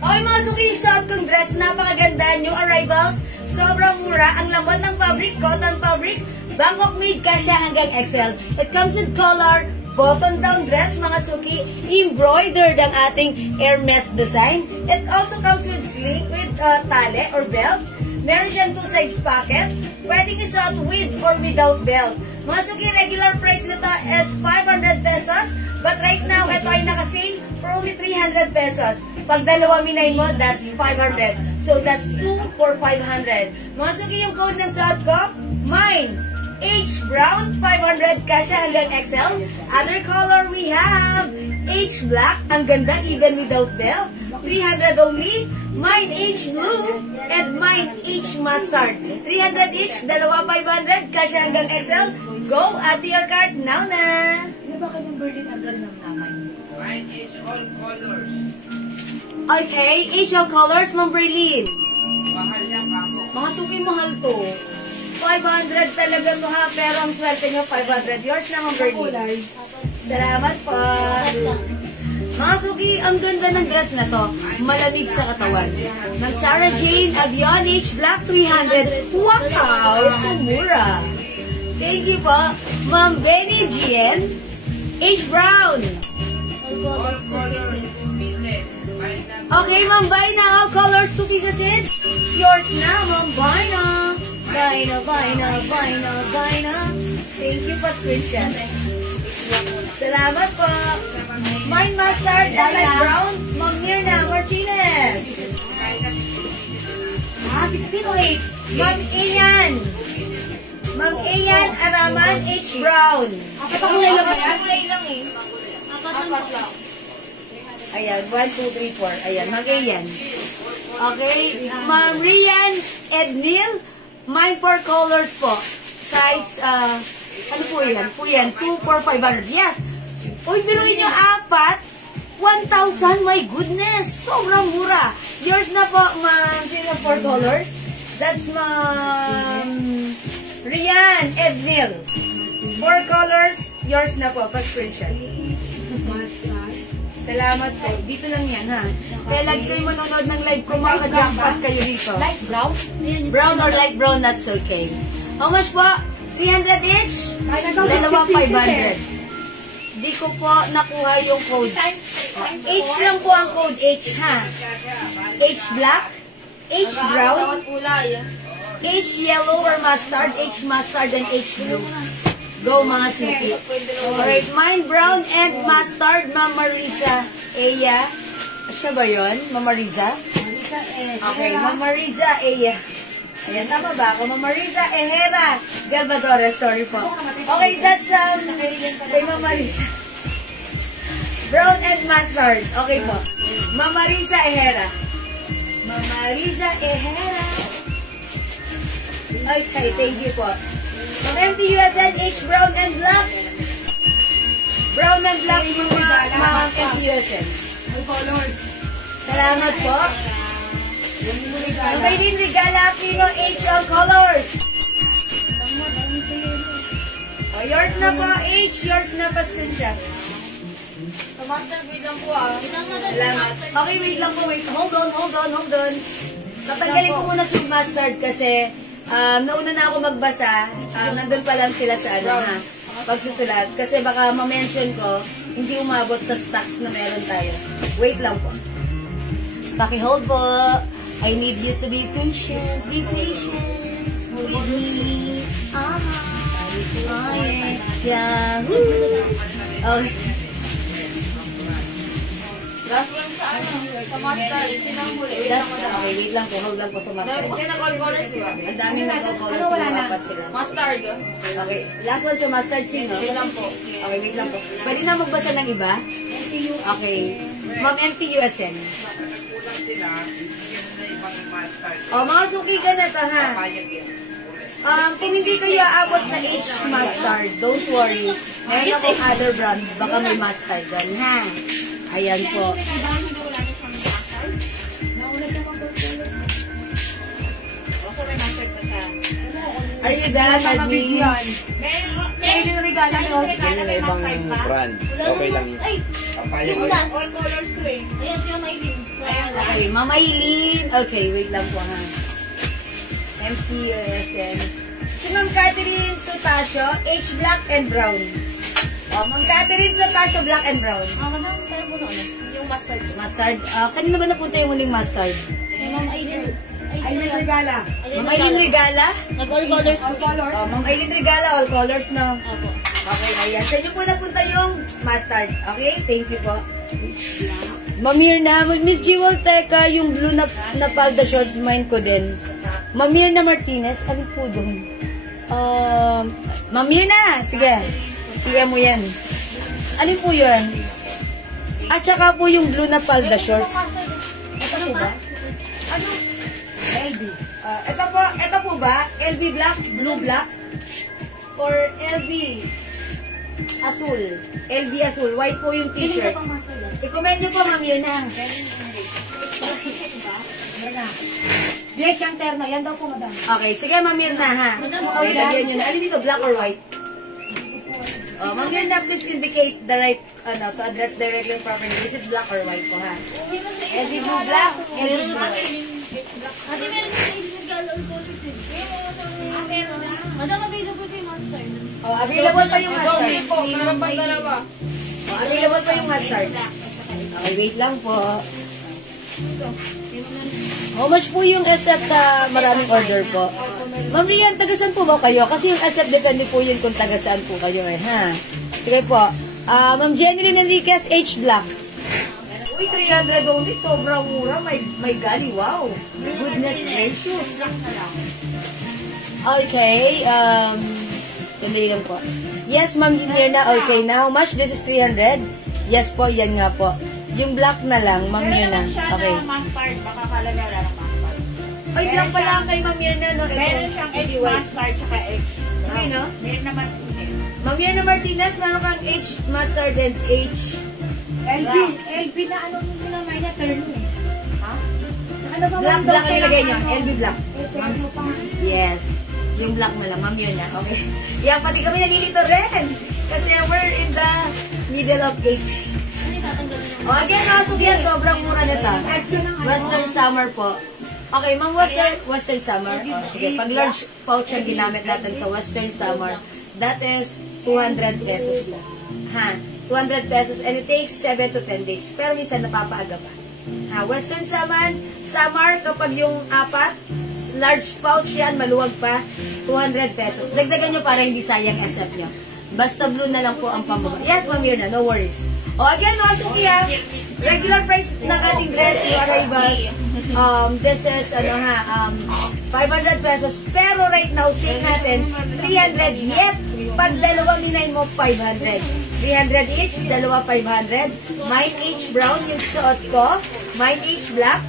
Okay mga suki, suot kong dress, napakaganda, new arrivals, sobrang mura, ang lambot ng fabric, cotton fabric, Bangkok made, kasya hanggang XL. It comes with collar, button down dress mga suki, embroidered ang ating Hermes design. It also comes with sling, with tali or belt. Meron siyang 2 sides pocket, Pwedeng isuot with or without belt. Mga suki, regular price nito is 500 pesos. But right now, ito ay nakasale for only 300 pesos. Pag dalawa minayin mo, that's 500. So that's 2 for 500. Mga suki, yung code ng suot ko, mine. H brown, 500, kasha hanggang XL. Other color we have H black, ang ganda even without belt, 300 only. Mine H blue and mine H mustard, 300 each, dalawa 500, kasha hanggang XL. Go at your cart now na. Ano ba kanyang Berlin agad ng naman? Mine H all colors. Okay, H all colors, Ma'am Berlin. Mahal yan ako. Mga suki, mahal to. 500 talaga mo ha, pero ang swerte nyo, 500. Yours na, Ma'am Berlin. Salamat po. Mga suki, ang ganda ng dress na to. Malamig sa katawan. Ng Sarah Jane Avion H Black 300. Wow! So mura. Thank you po. Ma'am Benny Gien H Brown. All colors, 2 pieces. Mine na. Okay, Ma'am Baina. All colors, 2 pieces each. Yours na, Ma'am Baina. Baina, Baina, Baina, Baina. Thank you po, screenshot. Salamat po. Mine mustard and light brown. Ma'am Mirna Martinez. Ah, 16 o 8? Ma'am Ian. Ma'am Ian Araman H Brown. Apat ang kulay lang ba yan? Kulay lang eh. Apat lang. Ayan, 1, 2, 3, 4. Ayan, Ma'am Ian. Okay. Ma'am Rian Ednil. Mine 4 colors po. Size, ano po yan? Po yan, 2, 4, 500. Yes. Uy, biruin nyo, 4. 1,000. My goodness. Sobrang mura. Yours na po, Ma'am. Sino 4 colors? That's Ma'am Rian Ednil. 4 colors. Yours na po. Pa-screenshot. Salamat po. Dito lang yan, ha? Kaya lagi kayo manonood ng live ko, maka-jackpot kayo dito. Light brown? Brown or light brown, that's okay. How much po? 300 each? Dalawa 500. Di ko po nakuha yung code. H lang po ang code. H, ha? H black, H brown, Bawat kulay. H yellow or mustard, H mustard, and H blue. Go mga suki. Alright, mine brown and mustard, Ma'am Marisa Eya. Siya ba yun? Ma'am Marisa? Okay, Ma'am Marisa Eya. Ayan, tama ba ako? Ma'am Marisa Ehera Galvadores, sorry po. Okay, that's kay Ma'am Marisa. Brown and mustard. Okay po. Ma'am Marisa Ehera. Ma'am Marisa Ehera. Okay, thank you po. Ma'am MTUSN H Brown and Black. Brown and Black Ma'am MTUSN. Salamat po. Okay din, Regala Aquino H all colors. Oh, yours na po H, yours na pa screenshot. Sa master bid lang po ah. Salamat. Okay, wait lang po, wait. Hold on. Tatanggalin ko muna si mustard kasi nauna na ako magbasa. Nandun pa lang sila sa ha, pagsusulat. Kasi baka ma-mention ko, hindi umabot sa stocks na meron tayo. Wait lang po. Paki-hold po. I need you to be patient. Be patient with me. Yahoo! Okay. Last one sa sa master. Sinang huli. Okay, wait lang po. Hold lang po sa mustard. Kasi nag-all colors diba? Ang daming nag-colors na dapat sila. Mustard. Okay, last one sa mustard sino? Wait lang po. Okay, wait lang po. Pwede na magbasa ng iba? Okay. Ma'am MTUSN. Kulang sila, bibigyan na ibang mustard. Mga suki ka na to, ha? Payag yan. Kung hindi kayo aabot sa H mustard, don't worry. Meron akong other brand. Baka may mustard dyan, ha? Ayan po. Are you done, admin? Kaya yung regalo nyo. Yan na ibang brand. Okay lang. Ay, Papayag yung yan. last. All colors to eh. Ayan siya Maylin. Okay, Mama Eileen. Okay, wait lang po, ha? MTUSN. Si Ma'am Catherine Sotasio, H black and brown. Ma'am Catherine Sotasio, black and brown. Madam, tayo po noon. Yung mustard. Mustard. Kanina ba napunta yung muling mustard? Ma'am Aileen. Aileen Regala. Ma'am Aileen Regala. Nag-all colors po. All colors. Oh, Ma'am Aileen Regala, all colors, no? Opo. Okay, ayan. Sa inyo po napunta yung mustard. Okay, thank you po. Ma'am Mirna, Miss Jewel, teka, yung blue na palda shorts, mine ko din. Ma'am Mirna Martinez, ano po doon? Ma'am Mirna, sige. PM mo yan. Ano po yun? At saka po yung blue na palda shorts. Ito po ba? Ano? LB. Ito po ba? LB black? Blue black? Or LB asul? LB asul. White po yung t-shirt. I-comment nyo po, Ma'am Mirna. Yes, yung terno. Yan daw po, madam. Okay, sige, Ma'am Mirna, ha? Okay, lagyan nyo na. Alin dito, black or white? Oh, Ma'am Mirna, please indicate the right, to address directly and properly. Is it black or white po, ha? LB blue black, LB blue white. Ate, meron sa illegal all colors eh. Madam, available po yung mustard. Oh, available pa yung mustard. Okay po, meron pa dalawa. Oh, available pa yung mustard. Okay, wait lang po. How much po yung SF sa maraming order po? Ma'am Rian, tagasan po ba kayo? Kasi yung SF depende po yun kung tagasaan po kayo eh, ha? Sige po. Ma'am Jeneline Enriquez, H Black. Uy, 300 only. Sobrang mura. My golly, wow. Goodness gracious. Okay, sandali lang po. Yes, Ma'am Mirna, okay na. How much? This is 300? Yes po, yan nga po. Yung black na lang, Ma'am Mirna. Okay. Mustard. Baka kala niya wala ng mustard. Ay, black pala kay Ma'am Mirna, no? Meron siyang H mustard tsaka H. Sino? Meron naman po. Ma'am Mirna Martinez, meron kang H mustard and H. LB na ano nung naman niya, terno eh. Ha? Ano ba Black, black ang ilagay niyo. LB black. Terno pa nga. Yes. Yung black na lang, Ma'am Mirna. Okay. Yan, pati kami nalilito rin. Kasi we're in the middle of H. O, again, nasok yan. Sobrang mura nito. Western Summer po. Okay, Ma'am, Western Summer. O, sige, pag large pouch ang ginamit natin sa Western Summer, that is 200 pesos po. Ha? 200 pesos and it takes 7 to 10 days. Pero minsan napapaaga pa. Ha? Western Summer, kapag yung apat, large pouch yan, maluwag pa, 200 pesos. Dagdagan nyo para hindi sayang SF nyo. Basta blue na lang po ang pambuka. Yes, Ma'am Mirna, no worries. O, again, mga suki ha, regular price ng ating dress, yung arrivals, this is, 500 pesos. Pero right now, sale natin, 300, yep, pag dalawang ninay mo, 500. 300 each, dalawa 500. Mine H brown yung suot ko. Mine H black.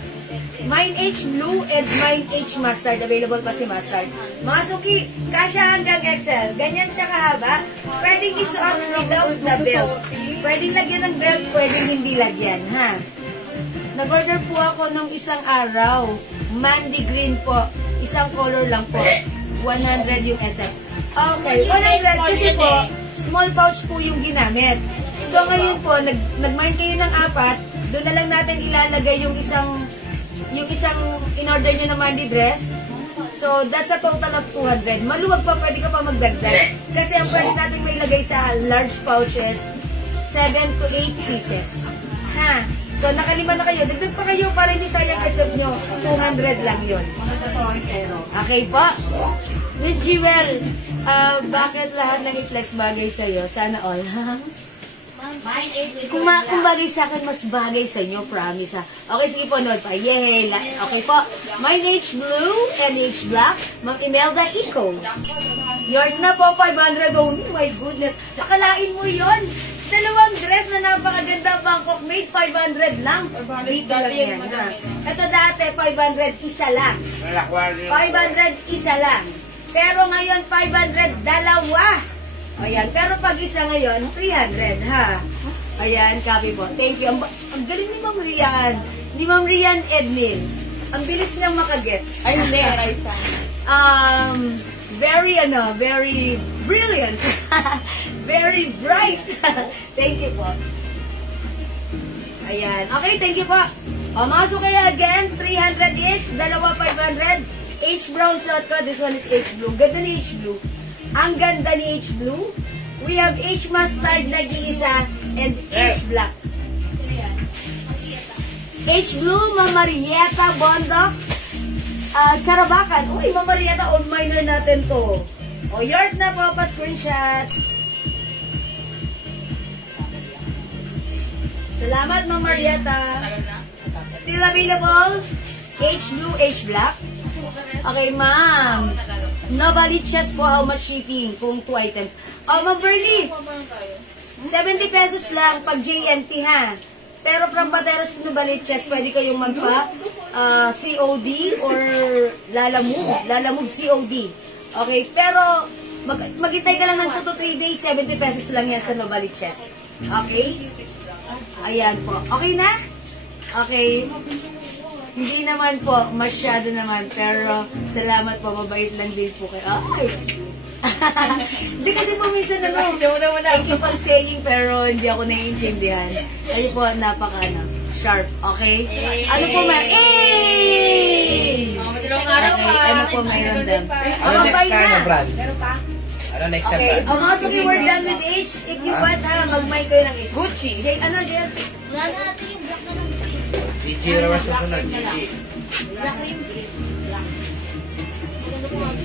Mine H blue and mine H mustard. Available pa si mustard. Mga suki, kasya hanggang XL. Ganyan siya kahaba. Pwedeng isuot without the belt. Pwedeng lagyan ng belt, pwedeng hindi lagyan. Ha? Nag-order po ako nung isang araw. Mandy green po. Isang color lang po. 100 yung SF. Okay, 100 kasi po, small pouch po yung ginamit. So ngayon po, nag-mind kayo ng apat, doon na lang natin ilalagay yung isang in-order nyo na Mandy dress. So that's a total of 200. Maluwag pa, pwede ka pa magdagdag. Kasi ang pwede natin may ilagay sa large pouches, 7 to 8 pieces. Ha? So nakalima na kayo. Dagdag pa kayo para hindi sayang SF nyo. 200 lang yun. Okay po. Miss Jewel, bakit lahat ng i-flex bagay sa'yo? Sana all, ha? Kung bagay sa akin, mas bagay sa inyo, promise, ha? Okay, sige po, note pa. Yay! Okay po. Mine H blue and H black. Ma'am Imelda Eco. Yours na po, 500 only. My goodness. Akalain mo yon. Dalawang dress na napakaganda, Bangkok made, 500 lang. Dito lang yan, ha? Ito dati, 500, isa lang. 500, isa lang. Pero ngayon, 500, dalawa. Ayan, pero pag isa ngayon, 300, ha? Ayan, copy po. Thank you. Ang galing ni Ma'am Rian. Ni Ma'am Rian Edlin. Ang bilis niyang makagets. Ay, hindi, Raisa. Very brilliant. Very bright. Thank you po. Ayan. Okay, thank you po. O, mga sukaya again, 300-ish, dalawa 500. H brown suot ko. This one is H blue. Ganda ni H blue. Ang ganda ni H blue. We have H mustard nag-iisa and H black. H blue, Ma'am Marieta Bondok. Karabakan. Uy, Mama Rieta, old minor natin to. O, yours na po, pa-screenshot. Salamat, Mama Rieta. Still available? H-blue, H-black. Okay, ma'am. Novaliches po, how much shipping? Kung 2 items. Ma'am Berly, 70 pesos lang pag JNT, ha? Pero from Pateros to Novaliches, pwede kayong magpa COD or Lalamove COD. Okay, pero maghintay ka lang ng 2 to 3 days, 70 pesos lang yan sa Novaliches. Okay? Ayan po. Okay na? Okay. Hindi naman po, masyado naman, pero salamat po, mabait lang din po kayo. Ay! Hindi kasi po minsan thank you for saying, pero hindi ako naiintindihan. Ayun po, sharp, okay? Ano po may, ano po may random? Ano next na na, Brad? Meron pa? Ano next na, Okay, Brad? ang mga suki, we're done with H. If you want, mag-mic kayo ng H. Gucci. Ano, Jen? Wala na natin yung black na ng GG naman susunod, GG. black na yung green. Black. Maganda po ang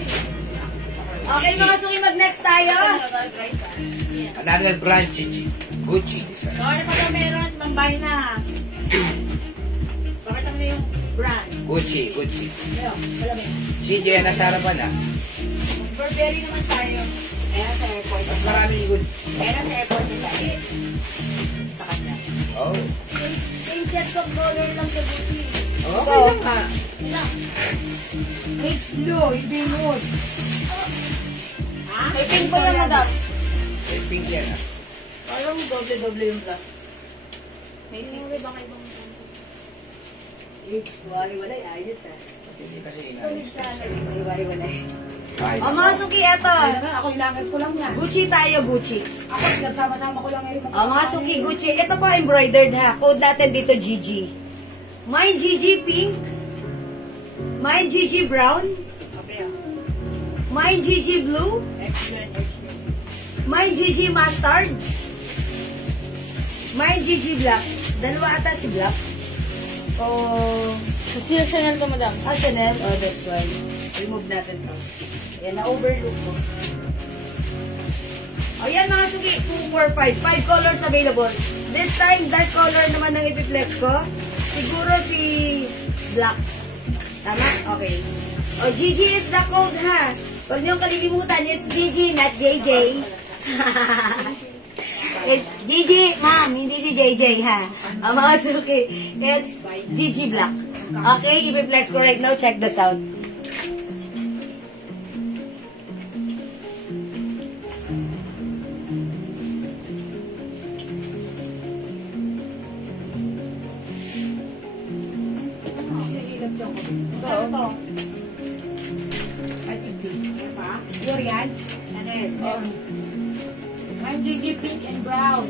Okay, mga suki, mag-next tayo. Another brand, GG. Gucci. Ano pa na meron? Mambay na. Bakit ang yung brand? Gucci, Gucci. Malamig. CJ, nasa harapan na. Burberry naman tayo. Ayan sa airport. Mas maraming good. Ayan sa airport na tayo. Sa kanya. Oh. Same set of color lang sa Gucci. Okay lang ka. H-blue, hindi mood. Ha? May pink pa yan, madam. May pink yan, ah. Parang doble-doble yung black. may sisi. Baka ibang Wali-walay, ayos ah. Hindi kasi inaayos. Wali-walay. Ay, O mga suki, eto. Ako ilangit ko lang yan. Gucci tayo, Gucci. Ako, nagsama-sama ko lang ngayon. O mga suki, Gucci. Ito po embroidered ha. Code natin dito, GG. Mine GG pink. Mine GG brown. Okay. Mine GG blue. Excellent. Mine GG mustard. Mine GG black. Dalawa ata si black. Oh, Kasi yung Chanel ko, madam. Chanel. Oh, that's why. Remove natin to. Yan, na-overlook ko. O yan mga suki, 2, 4, 5. 5 colors available. This time, dark color naman ang ipiplex ko. Siguro si black. Tama? Okay. O, GG is the code ha. Huwag niyong kalilimutan, it's GG, not JJ. It's GG, ma'am, hindi si JJ ha. Ang mga suki, it's GG black. Okay, ipiplex ko right now. Check the sound. Ito. Yan pa? Yun yan. Chanel. May GG pink and brown.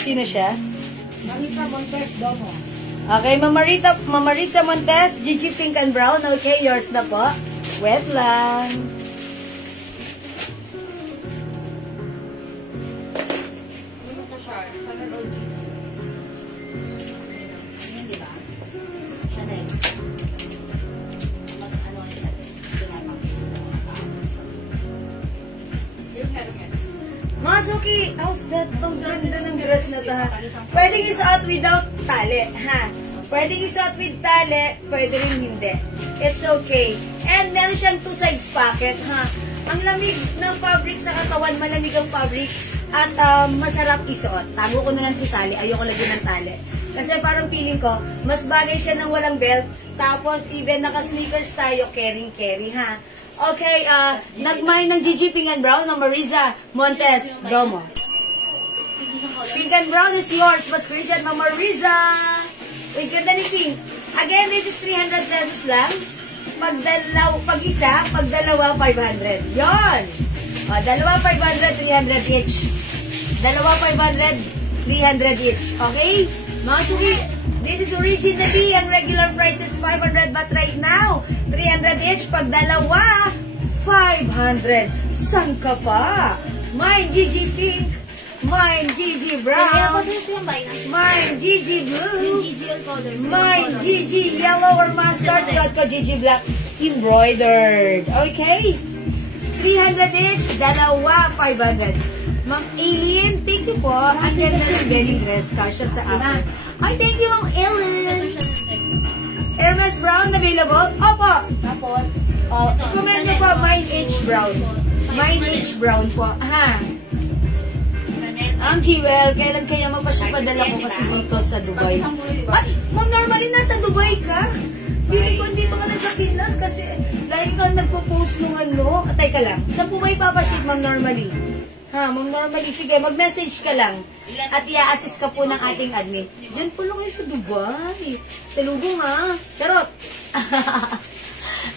Sino siya? Marisa Montes Domo. Okay, Mamarisa Montes, GG pink and brown. Okay, yours na po. Wet lang. Yan, di ba? Chanel. Ano natin? Mga suki, how's that? Ang ganda ng dress na to ha. Pwedeng isuot without tali, ha? Pwedeng isuot with tali, pwede rin hindi. It's okay. And meron siyang 2 sides pocket, ha? Ang lamig ng fabric sa katawan, malamig ang fabric, at masarap isuot. Tago ko na lang si tali, ayoko lagyan ng tali. Kasi parang feeling ko, mas bagay siya ng walang belt, tapos even naka-sneakers tayo, carry, ha? Okay, nagmay ng GG Pink and Brown, Mamarisa Montes Domo. Pink and Brown is yours. Pa-screenshot, Mamarisa. Wait, ganda ni Pink. Again, this is 300 pesos lang. Pag isa, pag dalawa, 500. Yon. Dalawa, 500, 300 each. Dalawa, 500, 300 each. Okay? Mga suki, this is originally, ang regular price is 500, but right now, 300 each. Pag dalawa, 500. San ka pa? Mine GG Pink, mine GG Brown, mine GG Blue, colors. Mine, GG yellow or mustard. Suot ko GG black embroidered. Okay. 300 each. Dalawa, 500. Ma'am Alien, thank you po. Ang ganda ng denim dress. Kasha sa akin. Ay, thank you, Ma'am Alien. Hermes Brown available? Opo. Tapos, Comment nyo po, Mine H Brown. Mine H Brown po. Ha? Jewel, kailan kaya magpasipadala ko kasi dito sa Dubai? Ay, Ma'am, normally nasa Dubai ka? Hindi ko, hindi pa ka nasa Pinas kasi lagi kang nagpo-post nung ano. Teka lang, saan po ba ipapaship, Ma'am, normally? Ha, Ma'am, normally, sige, mag-message ka lang at i-assist ka po ng ating admin. Diyan po lang kayo sa Dubai. Salubong, ha? Charot!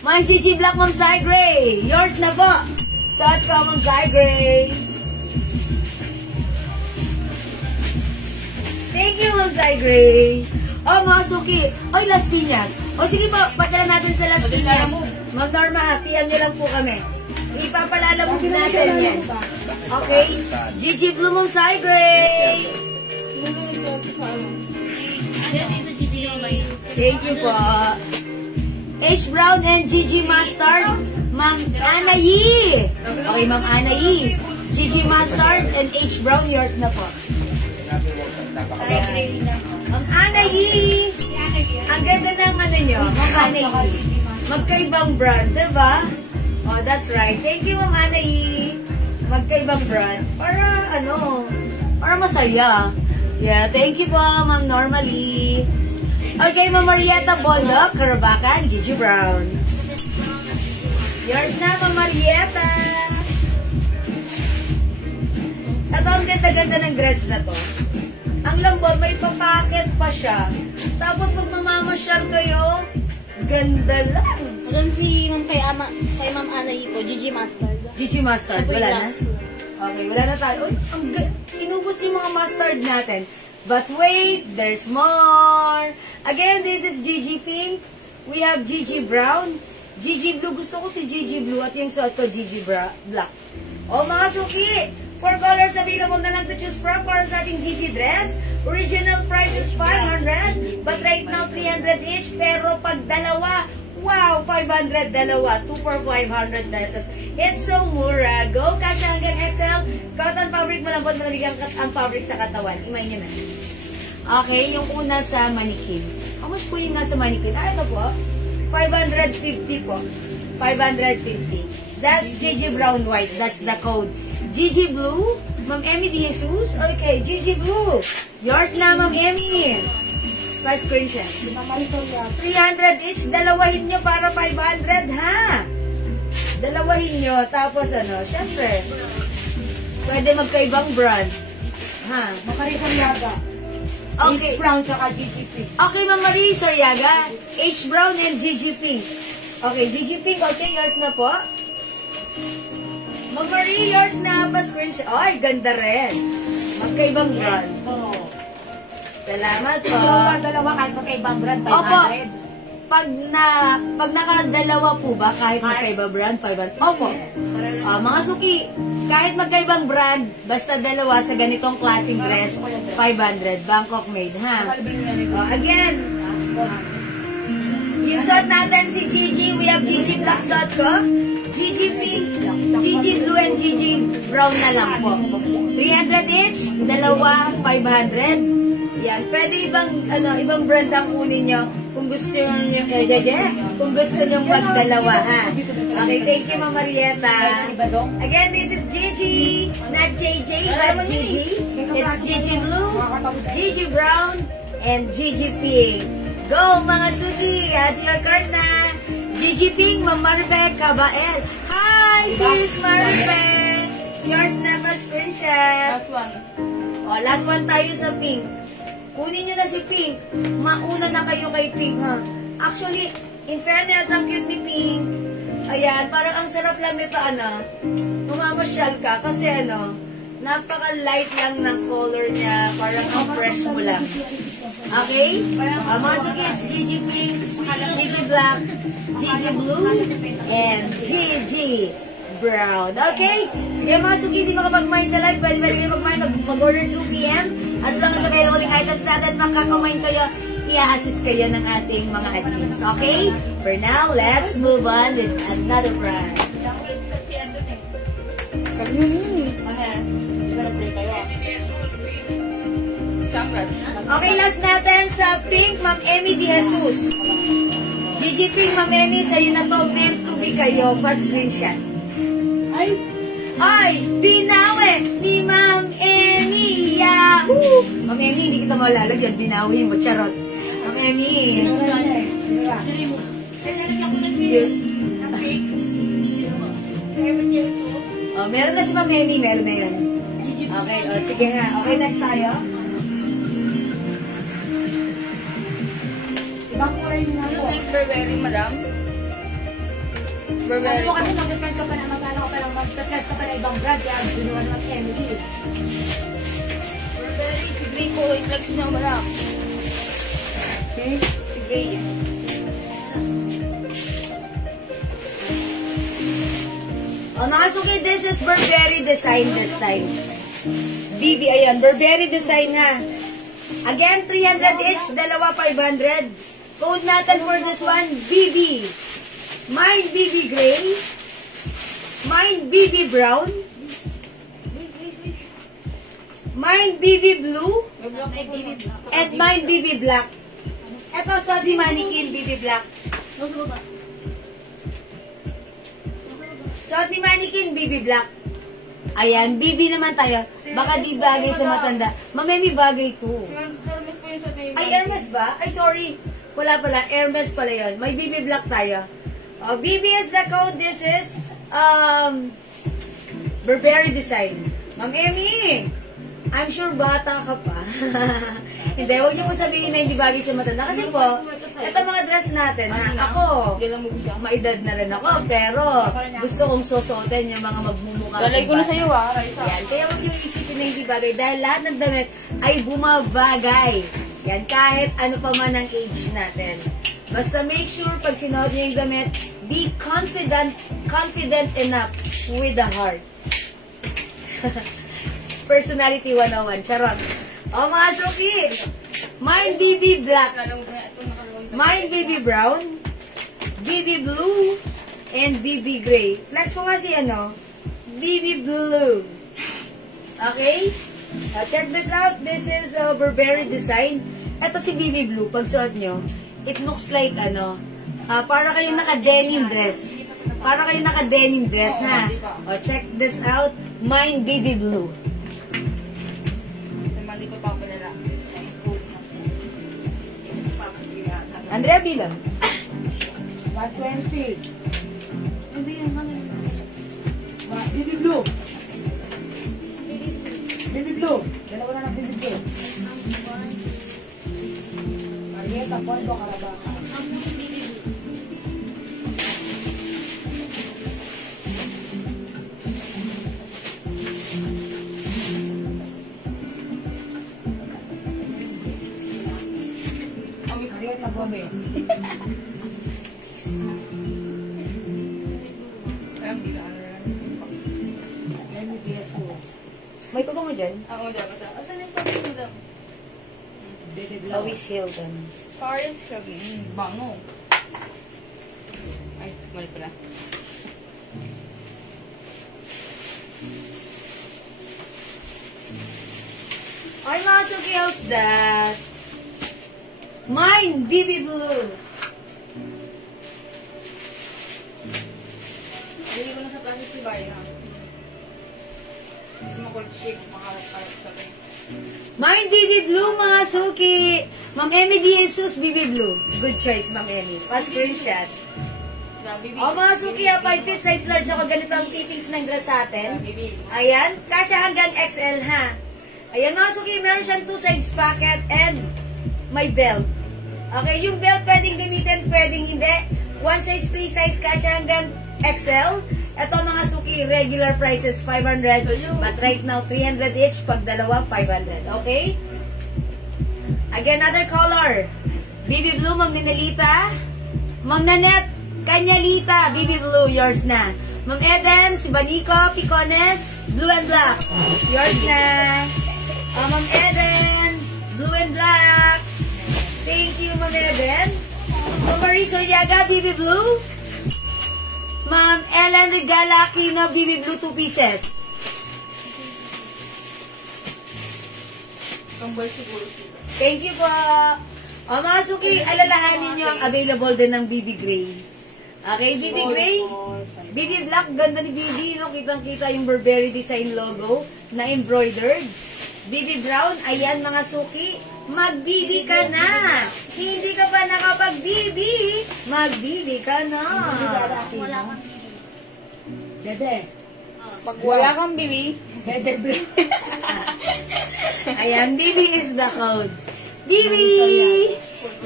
Ma'am Gigi Black, Ma'am Sai Gray. Yours na po. Suot ka, Ma'am Sai Gray. Thank you, Ma'am Sai Gray. Oh, mga suki. Oy, Las Piñas. O, sige po, padala natin sa Las Piñas. Ma'am Norma, PM nyo lang po kami. Ipapalalabog natin yan. Okay? Gigi Blue, Ma'am Sai Gray. Thank you po. H Brown and Gigi Mustard, Ma'am Anayi. Okay, Ma'am Anayi. Gigi Mustard and H Brown, yours na po. Ma'am Anayi. Ang ganda ng ano nyo, Ma'am Anayi. Magkaibang brand, diba? Oh, that's right. Thank you, Ma'am Anayi. Magkaibang brand. Para ano, para masaya. Yeah, thank you po, Ma'am Normally. Okay, Ma'am Marietta Boldog, Karabakan, Gigi Brown. Yours na, Ma'am Marietta. Ito, ang ganda-ganda ng dress na to. Ang lambot, may papaket pa siya. Tapos, pag mamamasyal kayo, ganda lang. Alam si Ma'am kay Ma'am Anayi ko, Gigi Mustard. Gigi Mustard, wala na? Last. Okay, wala na tayo. Uy, inubos yung mga mustard natin. But wait, there's more. Again, this is Gigi Pink. We have Gigi Brown. Gigi Blue. Gusto ko si Gigi Blue at yung suot ko Gigi Black. O mga suki, 4 colors available na lang to choose from para sa ating Gigi dress. Original price is 500, but right now 300 each. Pero pag dalawa, wow, 500 dalawa. 2 for 500 pesos. It's so mura. Go cash hanggang XL. Cotton fabric, malambot, malabigyan ang fabric sa katawan. Imayin nyo na. Okay, yung una sa manikin. How much po yung nasa manikin? Ah, ito po. 550 po. 550. That's Gigi Brown White. That's the code. Gigi Blue. Ma'am Emmy De Jesus. Okay, Gigi Blue. Yours na, Ma'am Emmy. Price screenshot. 300 each. Dalawahin nyo para 500, ha? Dalawahin nyo. Tapos ano, syempre, pwede magkaibang brand. Ha? Makarikang yaga. Okay. H Brown tsaka Gigi Pink. Okay, Ma'am Marie Sariaga. H Brown and Gigi Pink. Okay, Gigi Pink. Okay, yours na po. Ma'am Marie, yours na. Pa-screenshot. Ay, ganda rin. Magkaibang brand. Salamat po. Dalawa kahit magkaibang brand, 500. Opo. Pag nakadalawa po ba, kahit magkaibang brand, 500? Opo. Mga suki, kahit magkaibang brand, basta dalawa sa ganitong klaseng dress, 500. Bangkok made, ha? Again, yung suot natin si Gigi, we have Gigi Black suot ko, Gigi Pink, Gigi Blue, and Gigi Brown na lang po. 300 each, dalawa, 500. Yan, pwede ibang brand ang kunin nyo kung gusto nyo, kung gusto nyo magdalawa, ha? Okay, thank you, Ma'am Marietta. Again, this is Gigi, not JJ, but Gigi. It's Gigi Blue, Gigi Brown, and Gigi Pink. Go, mga suki, at your card na. Gigi Pink, Ma'am Maribek Cabael. Hi, sis Maribek. Yours na pa screenshot. Last one. O, last one tayo sa Pink. Kunin nyo na si Pink. Mauna na kayo kay Pink, ha? Actually, in fairness, ang cute ni Pink. Ayan, parang ang sarap lang nito, mamamasyal ka. Kasi, napaka-light lang ng color niya. Parang ang fresh mo lang. Okay? Mga suki, it's Gigi Pink, Gigi Black, Gigi Blue, and Gigi Brown. Okay? Sige mga suki, di makapag-mine sa live. Pwede kayo mag-mine, mag-order 2 p.m. As long as available yung items natin, makaka-mine kayo i-assist kayo ng ating mga admins. Okay? For now, let's move on with another brand. Okay, last natin sa Pink, Ma'am Emmy De Jesus. Gigi Pink, Ma'am Emmy, sa'yo na to, meant to be kayo, pa-screenshot. Ay, binawi ni Ma'am Emmy. Yahoo! Ma'am Emmy, hindi kita malalagyan, binawi mo, charot. Ma'am Emmy. Oh, meron na si Ma'am Emmy, meron na yun. Okay, oh, sige nga. Okay, next tayo. Ibang kulay yun ako. Burberry, madam. Ano Burberry. mo kasi mag-test ka pa na magkano ka pa lang mag-test ka pa na ibang brand. Kaya ginawa naman si Emily. Burberry, si Grey ko. I-flex niya, madam. Okay? Si Grey. Oh, mga suki, this is Burberry design this time. BB, ayan, Burberry design na. Again, 300 each, dalawa 500. Code natin for this one, BB. Mine BB Gray. Mine BB Brown. Mine BB Blue. And mine BB Black. Ito, suot ni Mannequin BB Black. Suot ni Mannequin BB Black. Ayan, BB naman tayo. Baka di bagay sa matanda. Mamemi bagay to. Hermes po yun sa tayo. Ay, Hermes ba? Ay, sorry. Wala pala. Hermes pala yun. May BB Black tayo. BB is the code. This is Burberry design. Ma'am Emmy, I'm sure bata ka pa. Hindi, huwag niyo po sabihin na hindi bagay sa matanda. Kasi po, ito mga dress natin, ha? Ako, maedad na rin ako, pero gusto kong susuotin yung mga magmumukha. Galay ko na sa'yo, Raisa. Yan, kaya huwag yung isipin na hindi bagay dahil lahat ng damit ay bumabagay. Yan, kahit ano pa man ang age natin. Basta make sure pag sinuot niyo yung damit, be confident enough with the heart. Personality 101, charot. O mga suki, mine BB Black, mine BB Brown, BB Blue, and BB Gray. Flex ko kasi ano, BB Blue. Okay? Check this out. This is Burberry design. Ito si BB Blue. Pag suot nyo, it looks like ano, para kayong naka-denim dress. Para kayong naka-denim dress, ha? O, check this out. Mine BB Blue. Andrea, bilang. 120. BB Blue. BB Blue. Dalawa na ng BB Blue. Marieta, Pondo, Carabaca. Marieta, Pondo. May pa ba mo dyan? Oo, dapat. Asan yung pag madam? Louis Hilton. Paris Hilton. Bango. Ay, mali pala. Ay, mga suki, how's that? Mine, BB Blue. Bili ko na sa plastic si Bayan, ha? Gusto mo cold shake, makalat-kalat sa rin. Mine, BB Blue, mga suki. Ma'am Emmy De Jesus, BB Blue. Good choice, Ma'am Emmy. Pa-screenshot. O, mga suki, 5 feet size large ako. Ganito ang fittings ng dress sa atin. Ayan, kasya hanggang XL, ha? Ayan, mga suki, meron siyang 2 sides pocket and may belt. Okay, yung belt pwedeng gamitin, pwedeng hindi. 1 size, free size, kasya hanggang XL. Ito mga suki, regular prices 500, but right now 300 each, pag dalawa 500, okay? Again, another color. BB Blue, Ma'am Ninelita. Ma'am Nanette, Kanyalita, BB Blue, yours na. Ma'am Eden, si Banico, Picones, Blue and Black, yours na. Ma'am Eden, Blue and Black. Thank you, Ma'am Eben. Ma'am Marie Soryaga, BB Blue. Ma'am Ellen Regala Aquino, BB Blue, 2 pieces. Thank you po. O mga suki, alalahanin nyo ang available din ng BB Gray. Okay, BB Gray. BB Black, ganda ni BB. No? Kitang-kita yung Burberry design logo na embroidered. BB Brown, ayan mga suki. Mag-BB ka na. Hindi ka pa nakapag-BB. Mag-BB ka na. Wala kang bibi. Bebe. Pag wala kang bibi, Bebe. Ayan, BB is the code. BB!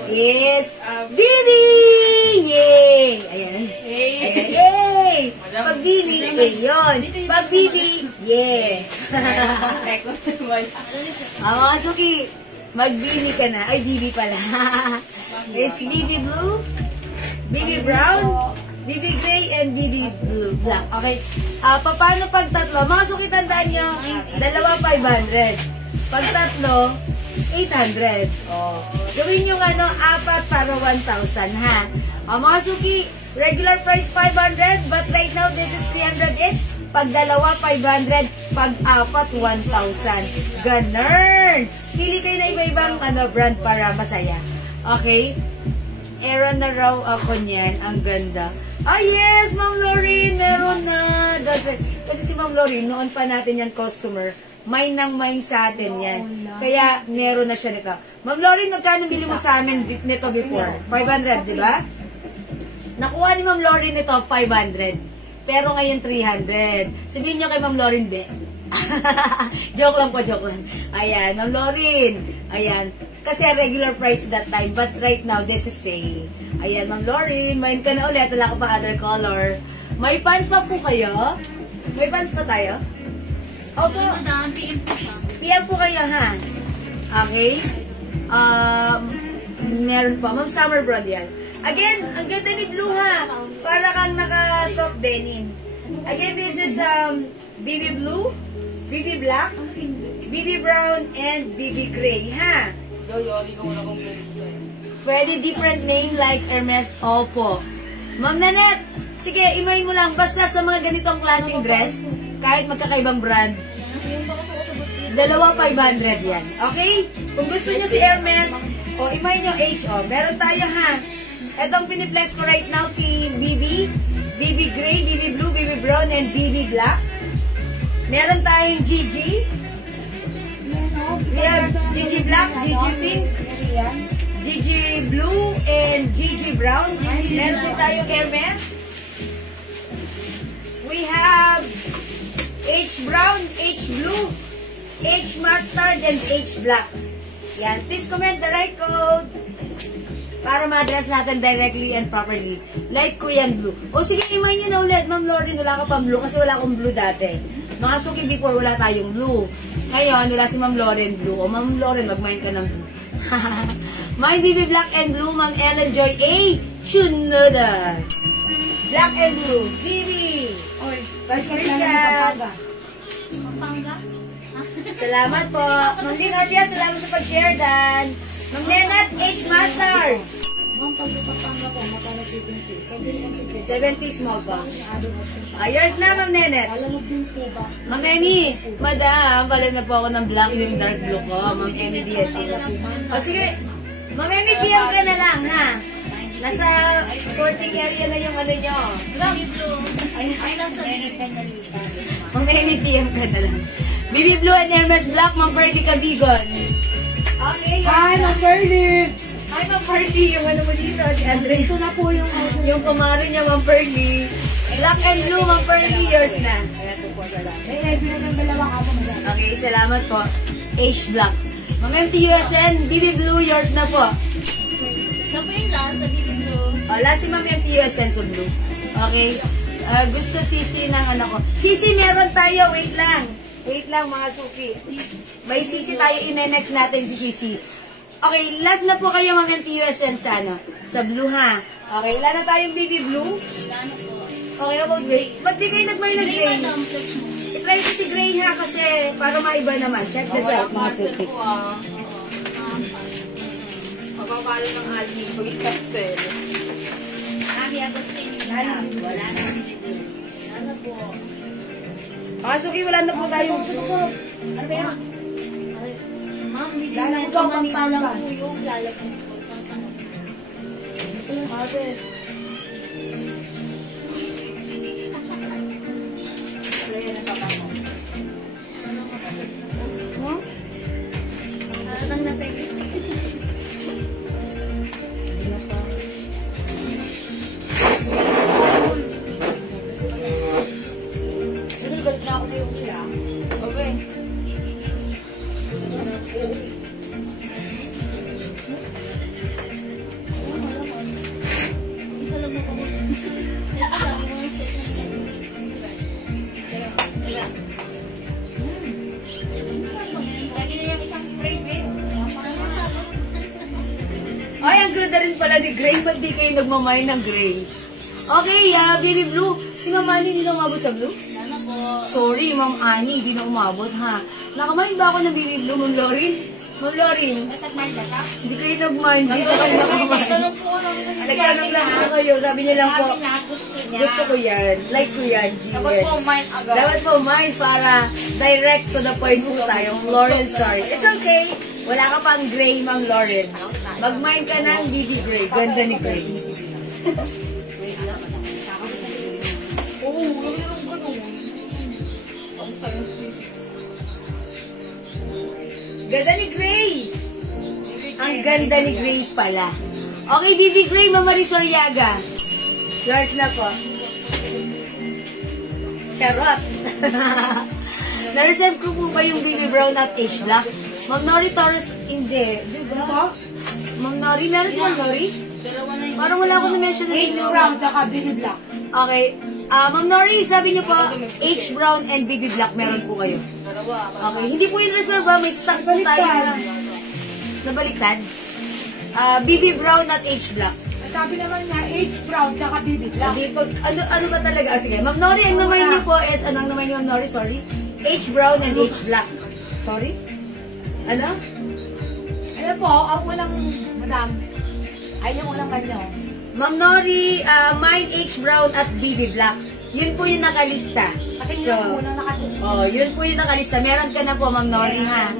Yes! BB! Yay! Ayan. Ayan. Yay! Pag BB, yun. Pag BB, yay! Mga suki, mag-BB ka na. Ay, BB pala. It's BB Blue, BB Brown, BB Gray, and BB Blue Black. Okay. Paano pag tatlo? Mga suki, tandaan nyo, dalawa 500. Pag tatlo, 800. Gawin yung apat para 1,000, ha? Mga suki, regular price 500, but right now, this is 300 each. Pag dalawa, 500. Pag apat, 1,000. Ganun! Pili kayo na iba-ibang brand para masaya. Okay? Era na raw ako niyan. Ang ganda. Ah, yes! Ma'am Lauren! Meron na! That's right. Kasi si Ma'am Lauren, noon pa natin yan customer. Mine ng mine sa atin yan. Kaya, meron na siya nito. Ma'am Lauren, magkano bili mo sa amin nito before? 500, di ba? Nakuha ni Ma'am Lauren nito, 500. Pero ngayon, 300. Sabihin niyo kay Ma'am Lauren, be. Joke lang po, joke lang. Ayan, Ma'am Lauren. Ayan. Kasi regular price that time. But right now, this is sale. Ayan, Ma'am Lauren. Mine ka na ulit. Wala ka pa other color. May pants pa po kayo? May pants pa tayo? Opo. Madam, PM po siya. PM po kayo, ha? Okay. Meron po. Ma'am Summer Broad yan. Again, ang ganda ni Blue, ha? Para kang naka-soft denim. Again, this is BB Blue, BB Black, BB Brown, and BB Gray, ha? Pwede different name like Hermes. Opo. Ma'am Nanette, sige, imay mo lang. Basta sa mga ganitong klaseng dress, kahit magkakaibang brand, dalawa 500 yan. Okay? Kung gusto nyo si Hermes, imay nyo HO. Meron tayo, ha? Etong piniplex ko right now si BB, BB Gray, BB Blue, BB Brown, and BB Black. Meron tayong GG. We have GG Black, GG Pink, GG Blue, and GG Brown. Meron din tayong Hermes. We have H Brown, H Blue, H Mustard, and H Black. Yan. Please comment the right code para ma-address natin directly and properly. Like Kuyan Blue. O sige, imay nyo na ulit. Ma'am Lauren, wala ka pang blue kasi wala akong blue dati. Mga suki before, wala tayong blue. Ngayon, wala si Ma'am Lauren Blue. O Ma'am Lauren, mag-mine ka ng blue. Mine BB Black and Blue, Ma'am Ellen Joy A. Chunoda. Black and Blue. BB. Oy, Patricia. Pampanga? Salamat po. Ma'am Din Ortia, salamat sa pag-share, Dan. Ma'am Nenat, H Master. Ma'am, pagpapanga po, magkano 70? 70 small box. Yours na, Ma'am Nenet. Alamog din po ba? Ma'am Amy, madam, pala na po ako ng black yung dark blue ko. Ma'am Amy Diaz. O sige, Ma'am Amy, PM ka na lang, ha? Nasa sorting area na yung ano nyo. BB Blue. Ay, nasa Ma'am Amy, PM ka na lang. BB Blue and Hermes Black, Ma'am Perly Cabigon. Okay, Hi, Ma'am Perly! Hi, Ma'am Perly. Yung ano mo dito, si Andre. Ito na po yung Yung kumaro niya, Ma'am Perly. Black and Blue, Ma'am Perly, yours na. may ready na ng dalawang ako, madam. Okay, salamat po. H Black. Ma'am MTUSN, BB Blue, yours na po. Siya po yung last sa BB Blue. Last si Ma'am MTUSN sa Blue. Okay. Gusto Sisi ng anak ko. Sisi, meron tayo. Wait lang. Wait lang, mga suki. May Sisi tayo. Ine-next natin si Sisi. Okay, last na po kayo, Ma'am MTUSN sa sa Blue, ha? Okay, wala na tayong BB Blue. Ano po? Okay, about Gray. Ba't di kayo nag-buy na Gray, Gray? madam. Flex mo. I-try ko si Gray, ha? Kasi para maiba naman. Check this out, mga suki. Mapapalo ng Ali. Pag-cancel. Mami, Agustin. Wala na. Ano po? Suki, wala na po tayong... Ano ba yan? Ma'am, hindi Lala na ko ito ang Manila lang pampanga. po yung lalagyan ko. Ate. Wala yan ang papa mo. Nang napegit. Balik na ako na yung nila. Okay. Isa lang mo ako. Ito lang yung mga set Lagi na yung isang spray, eh. Ay, ang ganda rin pala ni Gray. Ba't di kayo nagmamay ng Gray? Okay, Baby Blue. Si Ma'am Annie hindi na umabot sa Blue? Sana po. Sorry, Ma'am Annie, hindi na umabot, ha? Nakamain ba ako ng Baby Blue, Ma'am Lorin? Ma'am Lorin, Nagmahal ka pa? hindi kayo nag-mind. Hindi kayo nakamain. Tanong po ako. Nagtanong lang po kayo. Sabi niyo lang po, Sabi na, gusto niya. gusto ko yan. Like ko yan, Dapat Gian. po, mind agad. Dapat po, mind para direct to the point po tayo. Lauren, sorry. It's okay. Wala ka pang Gray, Ma'am Lauren. Mag-mind ka ng BB Gray. Ganda ni Gray. Ganda ni Gray. Ang ganda ni Gray pala. Okay, BB Gray, Mama Rizoriaga. Yours na po. Charot. Na-reserve ko po ba yung baby brown at age black? Ma'am Nori Torres, hindi. Diba? Ma'am Nori, meron si Ma'am Nori? Dalawa na yung Parang wala ko na-mention na H brown tsaka baby black. Okay. Ma'am Nori, sabi niyo po, H brown and baby black meron po kayo. dalawa. Okay. Hindi po yung reserve ba? May stock po tayo. Nabaliktad? BB brown at H black. Sabi naman niya, H brown tsaka baby black. Hindi po, ano ba talaga? Sige, Ma'am Nori, ang naman niyo po is, anong naman niyo, Ma'am Nori? Sorry. H brown and H black. Sorry? Ano? Ano po, ang unang, madam, ay yung unang kanyo. Ma'am Nori, mine H brown at BB black. Yun po yung nakalista. Kasi yung unang nakasunod. Yun po yung nakalista. Meron ka na po, Ma'am Nori, ha?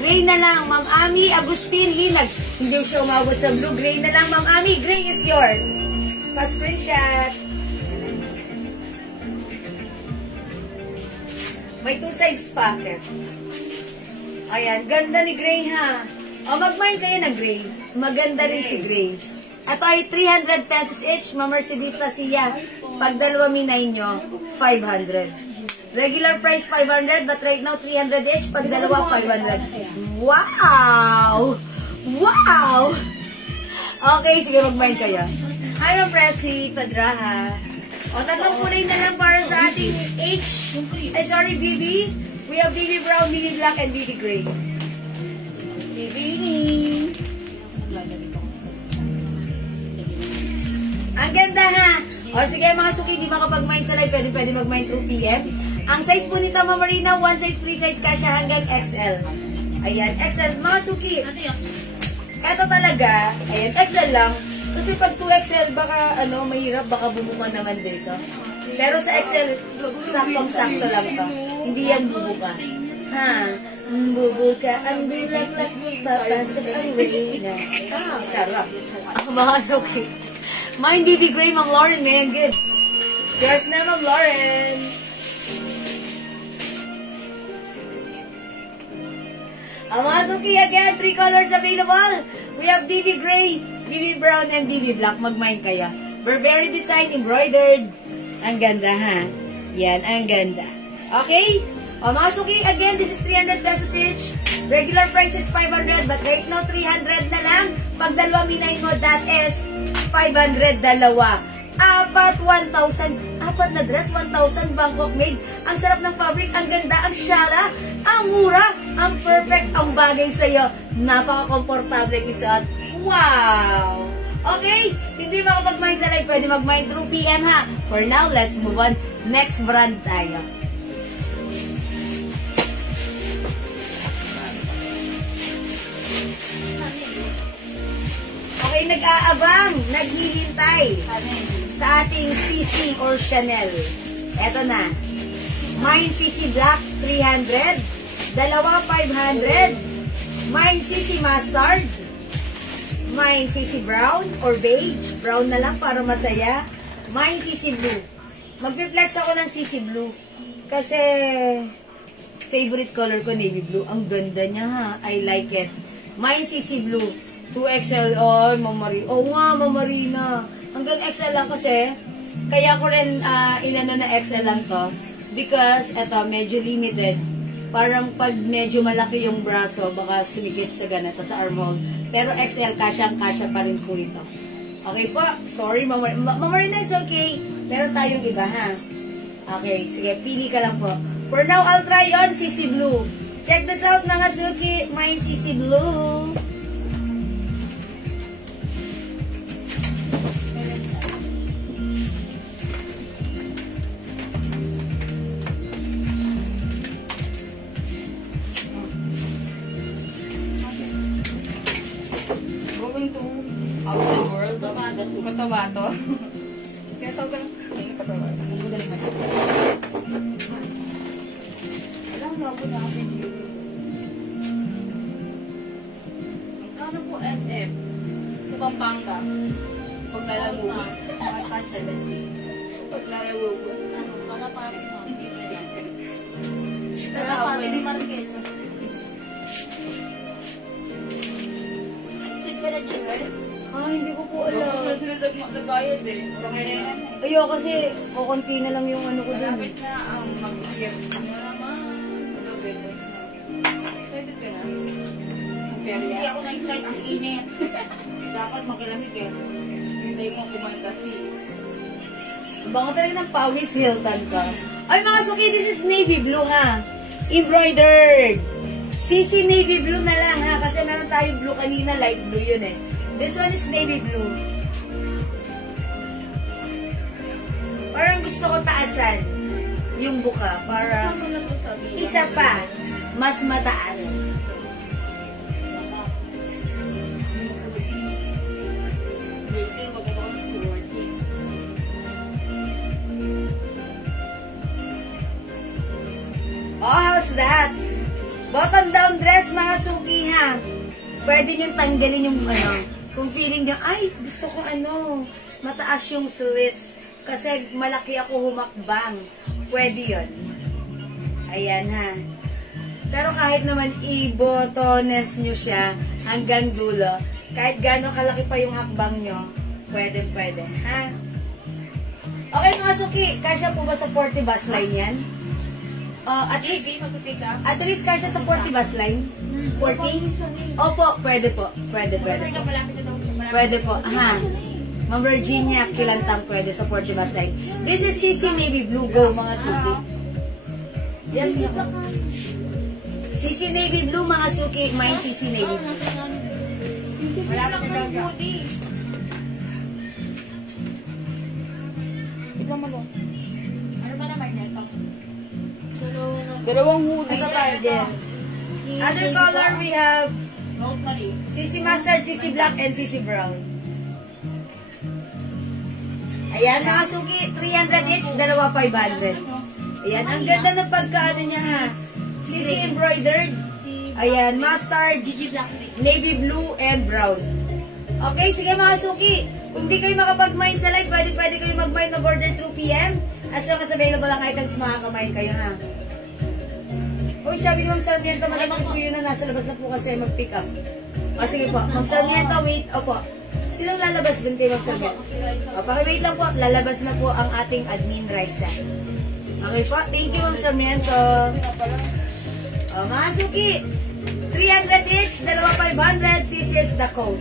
Gray na lang, Ma'am Ami, Agustin, Linag. Hindi siya umabot sa blue. Gray na lang, Ma'am Ami. Gray is yours. Pa-screenshot. May two sides pocket. Ayan, ganda ni Gray, ha? Mag-mine kayo ng Gray. Maganda rin si Gray. Ito ay 300 pesos each. Ma'am Mercedita siya. Pag dalawa minay nyo, 500. Regular price 500, but right now 300 each. Pag dalawa, 500. Wow! Wow! Okay, sige, mag-mind kayo. Hi, Ma'am Presi, Padraha. O, tatlong kulay na lang para sa ating H. Ay, sorry, BB. We have BB brown, BB black, and BB gray. BB. Ang ganda, ha? O, sige, mga suki, di makapag-mind sa live. Pwede mag-mind through PM. Ang size po nito, Ma'am Marina, one size, free size kasha hanggang XL. Ayan, XL. Mga suki, eto talaga, ayan, XL lang. Kasi pag 2XL, baka, mahirap, baka bumuka naman dito. Pero sa XL, saktong-sakto lang to. Hindi yan bubuka. Ha? Bubuka ang bilang-lak, papasok ang wala. Sarap. Mga suki. Mind BB Gray, Ma'am Lauren, man, good. Cheers na, Ma'am Lauren. Ang mga suki, again, 3 colors available. We have BB Gray, BB Brown, and BB Black. Mag-mind kayo. Burberry design, embroidered. Ang ganda, ha? Yan, ang ganda. Okay? O, mga suki, again, this is 300 pesos each. Regular price is 500, but right now, 300 na lang. Pag dalawa minay mo, that is 500 dalawa. Apat, 1,000. Apat na dress, 1,000 Bangkok made. Ang sarap ng fabric, ang ganda, ang syara, ang mura, ang perfect, ang bagay sa'yo. Napaka-komportable isuot. Wow! Okay, hindi makapag-mind sa live, pwede mag-mind through PM, ha? For now, let's move on. Next brand tayo. nag-aabang, naghihintay sa ating CC or Chanel. Eto na. Mine CC Black 300, dalawa 500, Mine CC Mustard, Mine CC Brown or Beige, brown na lang para masaya, Mine CC Blue. Mag-reflex ako ng CC Blue kasi favorite color ko navy blue. Ang ganda niya ha, I like it. Mine CC Blue 2XL, oh mamari. Oo nga, mamarina. Hanggang XL lang kasi, kaya ko rin inano na XL lang to. Because, eto, medyo limited. Parang pag medyo malaki yung braso, baka sumikip sa ganito, sa armhole. Pero XL, kasyang-kasya pa rin po ito. Okay po, sorry, Mamarina is okay. Meron tayong iba, ha? Okay, sige, pili ka lang po. For now, I'll try on CC Blue. Check this out, mga Suki. Mine CC Blue. Outside world. Patawato. Kaya tawag ng patawato. Alam mo ako na akin yun. Magkano po SF? Sa Pampanga. Paglalaro mo. Paglalaro mo. Para parang para parang market. Hindi ko po alam. Sila nagbayad eh. Ayaw kasi, kukunti na lang yung ano ko dun. Malapit na ang mag-year. Excited ka na? Hindi ako na-excite ang init. Dapat magalamig eh. Hindi mo kumanta si... Baka talaga ng Pawis Hilton ka. Ay mga Suki, this is navy blue ha. Embroidered. CC navy blue na lang ha. Kasi meron tayong blue kanina, light blue yun eh. This one is navy blue. Parang gusto ko taasan yung buka para isa pa mas mataas. Oh, how's that? Button down dress mga Suki ha. Pwede niyong tanggalin yung ano. Kung feeling niyo, ay, gusto ko ano, mataas yung slits. Kasi malaki ako humakbang. Pwede yun. Ayan ha. Pero kahit naman i-botones nyo siya hanggang dulo, kahit gano'ng kalaki pa yung hakbang nyo, pwede. Ha? Okay mga Suki, kasya po ba sa 40 bus line yan? At least kasya sa 40 bus line? 40? Opo, pwede po. Pwede po. Ha? Ma'am Virginia, kilantang pwede sa 40 bus line. This is CC Navy Blue. Go mga Suki. Yan. CC Navy Blue mga Suki. Mine CC Navy Blue. Malapit na lang hoodie. Ikaw mo. Ano ba naman yan? Dalawang hoodie. Ito pa, Jen. Other color we have Rosemary. CC Mustard, CC Black, and CC Brown. Ayan, mga Suki, 300 each, dalawa 500. Ayan, ang ganda ng pagkaano niya ha. CC embroidered. Ayan, mustard, navy blue, and brown. Okay, sige mga Suki. Kung di kayo makapag-mine sa live, pwede kayo mag-mine na order through PM. As long as available ang items, makaka-mine kayo ha. Uy, sabi ni Ma'am Sarmiento, malamang isuyo na nasa labas na po kasi mag-pick up. O, sige po. Ma'am Sarmiento, wait. Opo. Sinong lalabas dun kay Ma'am Sarmiento? O, pakiwait lang po. Lalabas na po ang ating admin, Raisa. Okay po. Thank you, Ma'am Sarmiento. O, mga Suki. 300 each, dalawa 500. CC is the code.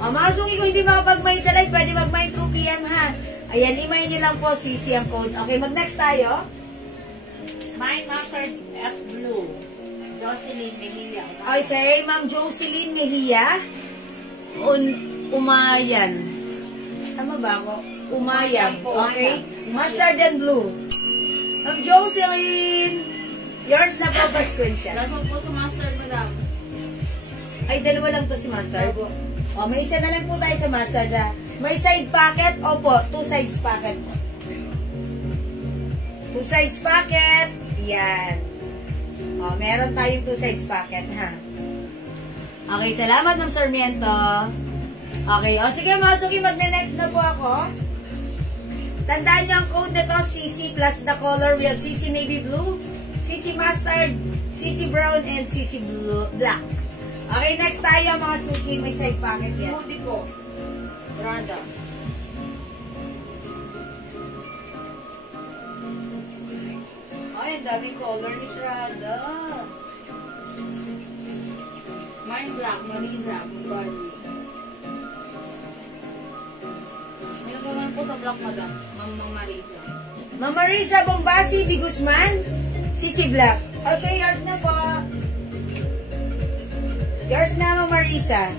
O, mga Suki, kung hindi makapag-mine sa live, pwede mag-mine through PM ha. Ayan, i-mine nyo lang po CC ang code. Okay, mag-next tayo. Mine Mustard F Blue. Jocelyn Mejia. Okay, Ma'am Jocelyn Mejia. Umayan. Tama ba ako? Umayan. Okay? Mustard and blue. Ma'am Jocelyn. Yours na po ba screenshot? Last one po sa mustard, madam. Ay, dalawa lang to si Mustard. O, may isa na lang po tayo sa master na. May side pocket, opo, 2 sides pocket po. 2 sides pocket, yan. O, meron tayong 2 sides pocket, ha. Okay, salamat, Ma'am Sarmiento. Okay, o sige mga suki, magne-next na po ako. Tandaan nyo ang code nito, CC plus the color. We have CC Navy Blue, CC Mustard, CC Brown, and CC Black. Okay, next tayo mga suki. May side pocket yan. Hoodie po. Prada. Ay, ang daming color ni Prada. Mine black. Marisa. Barbie. May naman po sa black, madam. Ma'am Marisa. Ma'am Marisa Bombasi, B. Guzman, CC Black. Okay, yours na po. Yours na, Ma'am Marisa.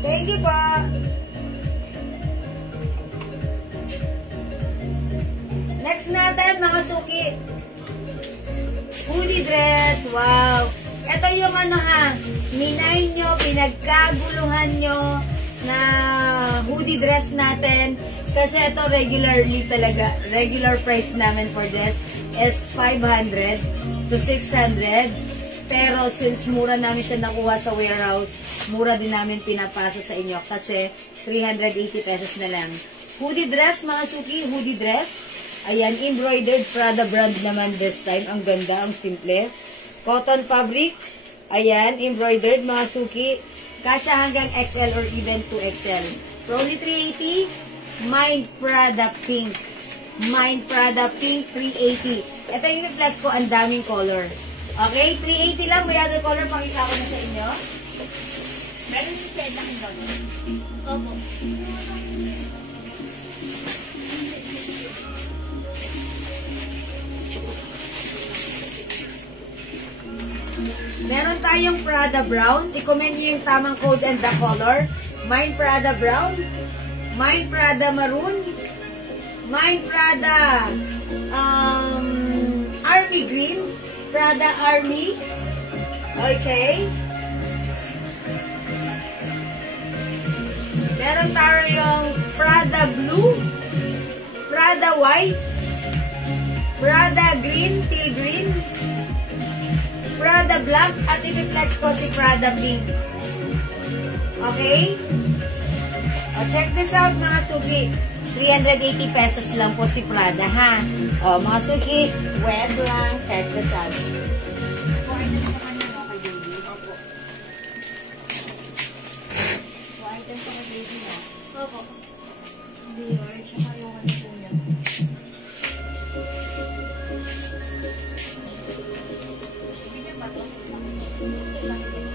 Thank you po. Next natin, mga suki. Hoodie dress. Wow. Ito yung ano ha, minay nyo, pinagkaguluhan nyo na hoodie dress natin. Kasi ito regularly talaga, regular price namin for this is 500 to 600. Pero since mura namin siya nakuha sa warehouse, mura din namin pinapasa sa inyo kasi 380 pesos na lang. Hoodie dress, mga suki, hoodie dress. Ayan, embroidered Prada brand naman this time. Ang ganda, ang simple. Cotton fabric. Ayan, embroidered, mga suki. Kasya hanggang XL or even 2XL. For only 380, Mind Prada Pink. Mind Prada Pink, 380. Ito yung flex ko, ang daming color. Okay, 380 lang. May other color, pakita ko na sa inyo. Meron yung pwede na kayo. Opo. Meron tayong Prada Brown. I-comment nyo yung tamang code and the color. Mind Prada Brown. Mind Prada Maroon. Mind Prada Army Green. Prada Army. Okay. Meron tayong Prada Blue. Prada White. Prada Green. Teal Green. Prada Black at i-flex ko si Prada Pink. Okay? O, check this out mga suki. 380 pesos lang po si Prada, ha? O, mga suki, web lang. Check this out. Items sa kanya mo kay baby. Opo. Items sa kay baby na. Opo. Dior, tsaka yung ano po niya.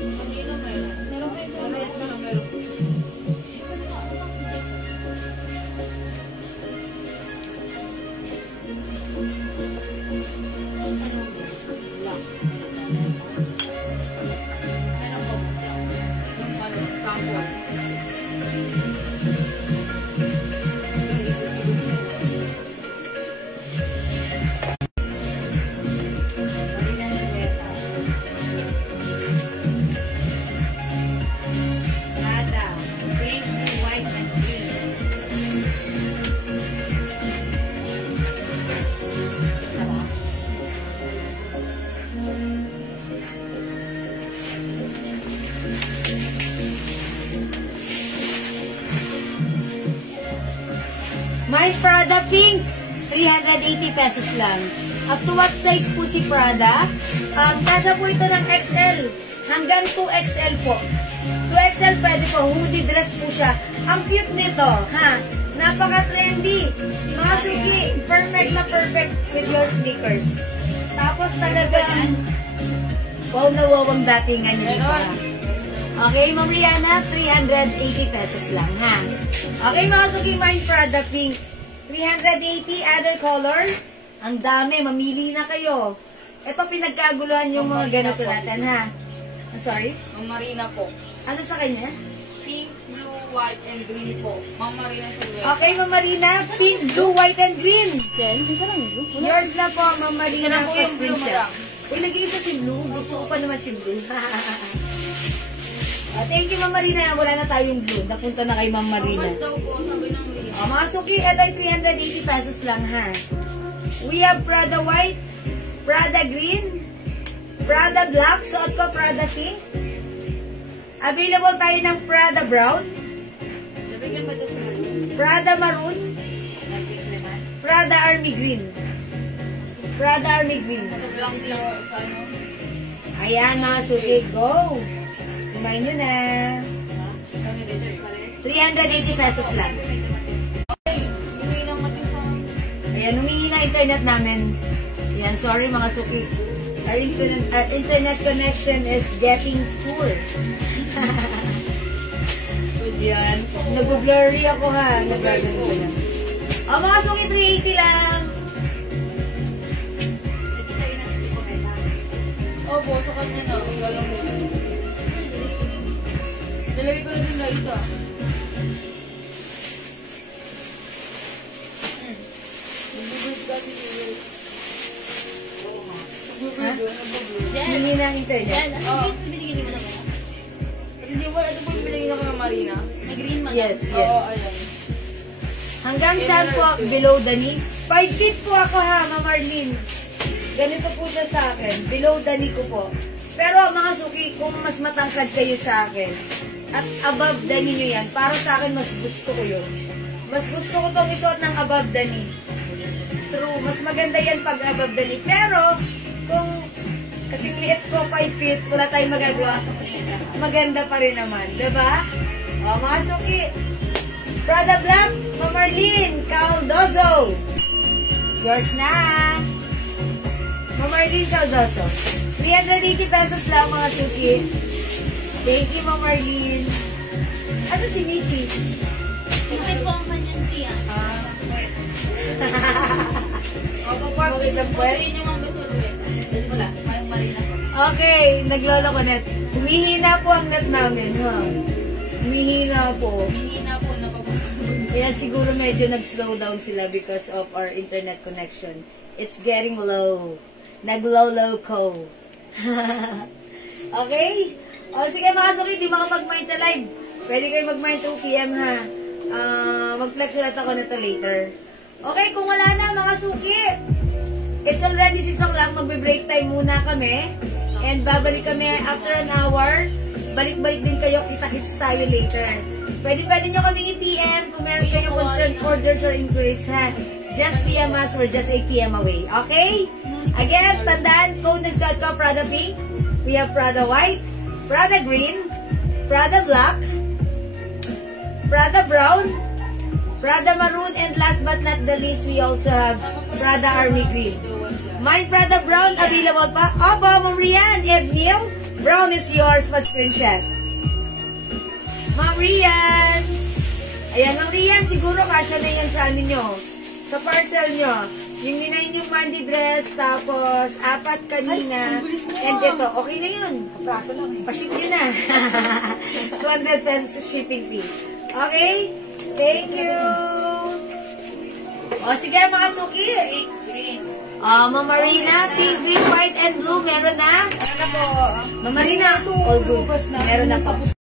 Kanino meron? Meron kayo. Meron. Yung ano, sample. Prada. Pink, blue, white, and green. My Prada Pink, 380 pesos lang. Up to what size po si Prada? Kasya po ito ng XL. Hanggang 2XL po. 2XL pwede po. Hoodie dress po siya. Ang cute nito, ha? Napaka-trendy. Mga suki, perfect na perfect with your sneakers. Tapos talagang wow na wow ang datingan niyo pa. Okay, Ma'am Rihanna, 380 pesos lang, ha? Okay, mga suki, Mind Prada Pink. 380, other color. Ang dami, mamili na kayo. Ito, pinagkaguluhan yung mga ganito natin, ha? I'm sorry? Ma'am Marina po. Ano sa kanya? Pink, blue, white, and green po. Ma'am Marina sa red. Okay, Ma'am Marina, pink, blue, white, and green. Jen, isa lang yung blue. Yours na po, Ma'am Marina. Isa lang po yung blue, Screenshot. madam. Uy, lagay isa si blue. Gusto ko pa naman si blue. Thank you, Ma'am Marina. Wala na tayong blue. Napunta na kay Ma'am Marina. Daw po, sabi ng Ria. Mga suki, ito ay 380 pesos lang, ha? We have Prada White, Prada Green, Prada Black, suot ko Prada Pink. Available tayo ng Prada Brown, Prada Maroon, Prada Army Green. Prada Army Green. Sa blank lang, ano? Ayan, mga suki, go! Kumain nyo na. 380 pesos lang. Hindi lang matisang. Ayan, humingi ng internet namin. Ayan, sorry mga suki. Our internet connection is getting poor. So, yan. Nag-blurry ako, ha. Nag-blurry ko lang. Mga suki, 380 lang. Opo, sa kanya na. Galang mo. Nilagay ko na din na isa. Nag-breed kasi nila. Humingi ng internet. Yan, ano yung binigyan mo na ba? Hindi mo, ito po yung binigyan ako ng Marina. May green man. Yes, yes. Oo, ayan. Hanggang saan po? Below the knee? 5 feet po ako, ha, Ma'am Marlene. Ganito po siya sa akin. Below the knee ko po. Pero mga suki, kung mas matangkad kayo sa akin, at above the knee nyo yan, para sa akin mas gusto ko yun. Mas gusto ko itong isuot ng above the knee. True, mas maganda yan pag above the knee. Pero, kung kasing liit ko 5 feet, wala tayong magagawa. Maganda pa rin naman, diba? O, mga suki, Prada Black, Ma'am Marlene Caldozo. Yours na. Ma'am Marlene Caldozo. 380 pesos lang, mga suki. Thank you, Ma'am Marlene. Ano si Missy? Tingnan po ang kanyang tiya. Opo, Park. Okay, Ito po Pwet. sa inyo ang gusto rin. Wala, may Marina po. Okay, naglolo ko net. Humihina po ang net namin, ha? Humihina po. Hihina po na papunta. Kaya siguro medyo nag-slow down sila because of our internet connection. It's getting low. Nag-low-low ko. Okay? O sige mga suki, di makapag-mind sa live. Pwede kayo mag-mind 2 PM, ha? Mag-flex ulit ako na to later. Okay, kung wala na mga suki, it's already 6 o'clock. Magbe-break time muna kami. And babalik kami after an hour. Balik-balik din kayo. Kita-kits tayo later. Pwede nyo kaming i-PM kung meron kayong concerned orders or inquiries, ha? Just PM us. We're just 8 PM away. Okay? Again, tandaan, code na suot ko, Prada Pink. We have Prada White, Prada Green, Prada Black, Prada Brown, Prada Maroon, and last but not the least, we also have Prada Army Green. Mine Prada Brown, available pa. Opo, Ma'am Rian, Ed Neil, Brown is yours, pa-screenshot. Ma'am Rian. Ayan, Ma'am Rian, siguro kasya na yan sa ano nyo, sa parcel nyo. Yung ninayin yung Monday dress, tapos 4 kanina, and ito, okay na yun. Pa-ship yun na. 200 pesos shipping fee. Okay? Thank you. O, sige mga suki. Ma'am Marina, pink, green, white, and blue, meron na? Ano na po? Ma'am Marina, all good. Meron na po.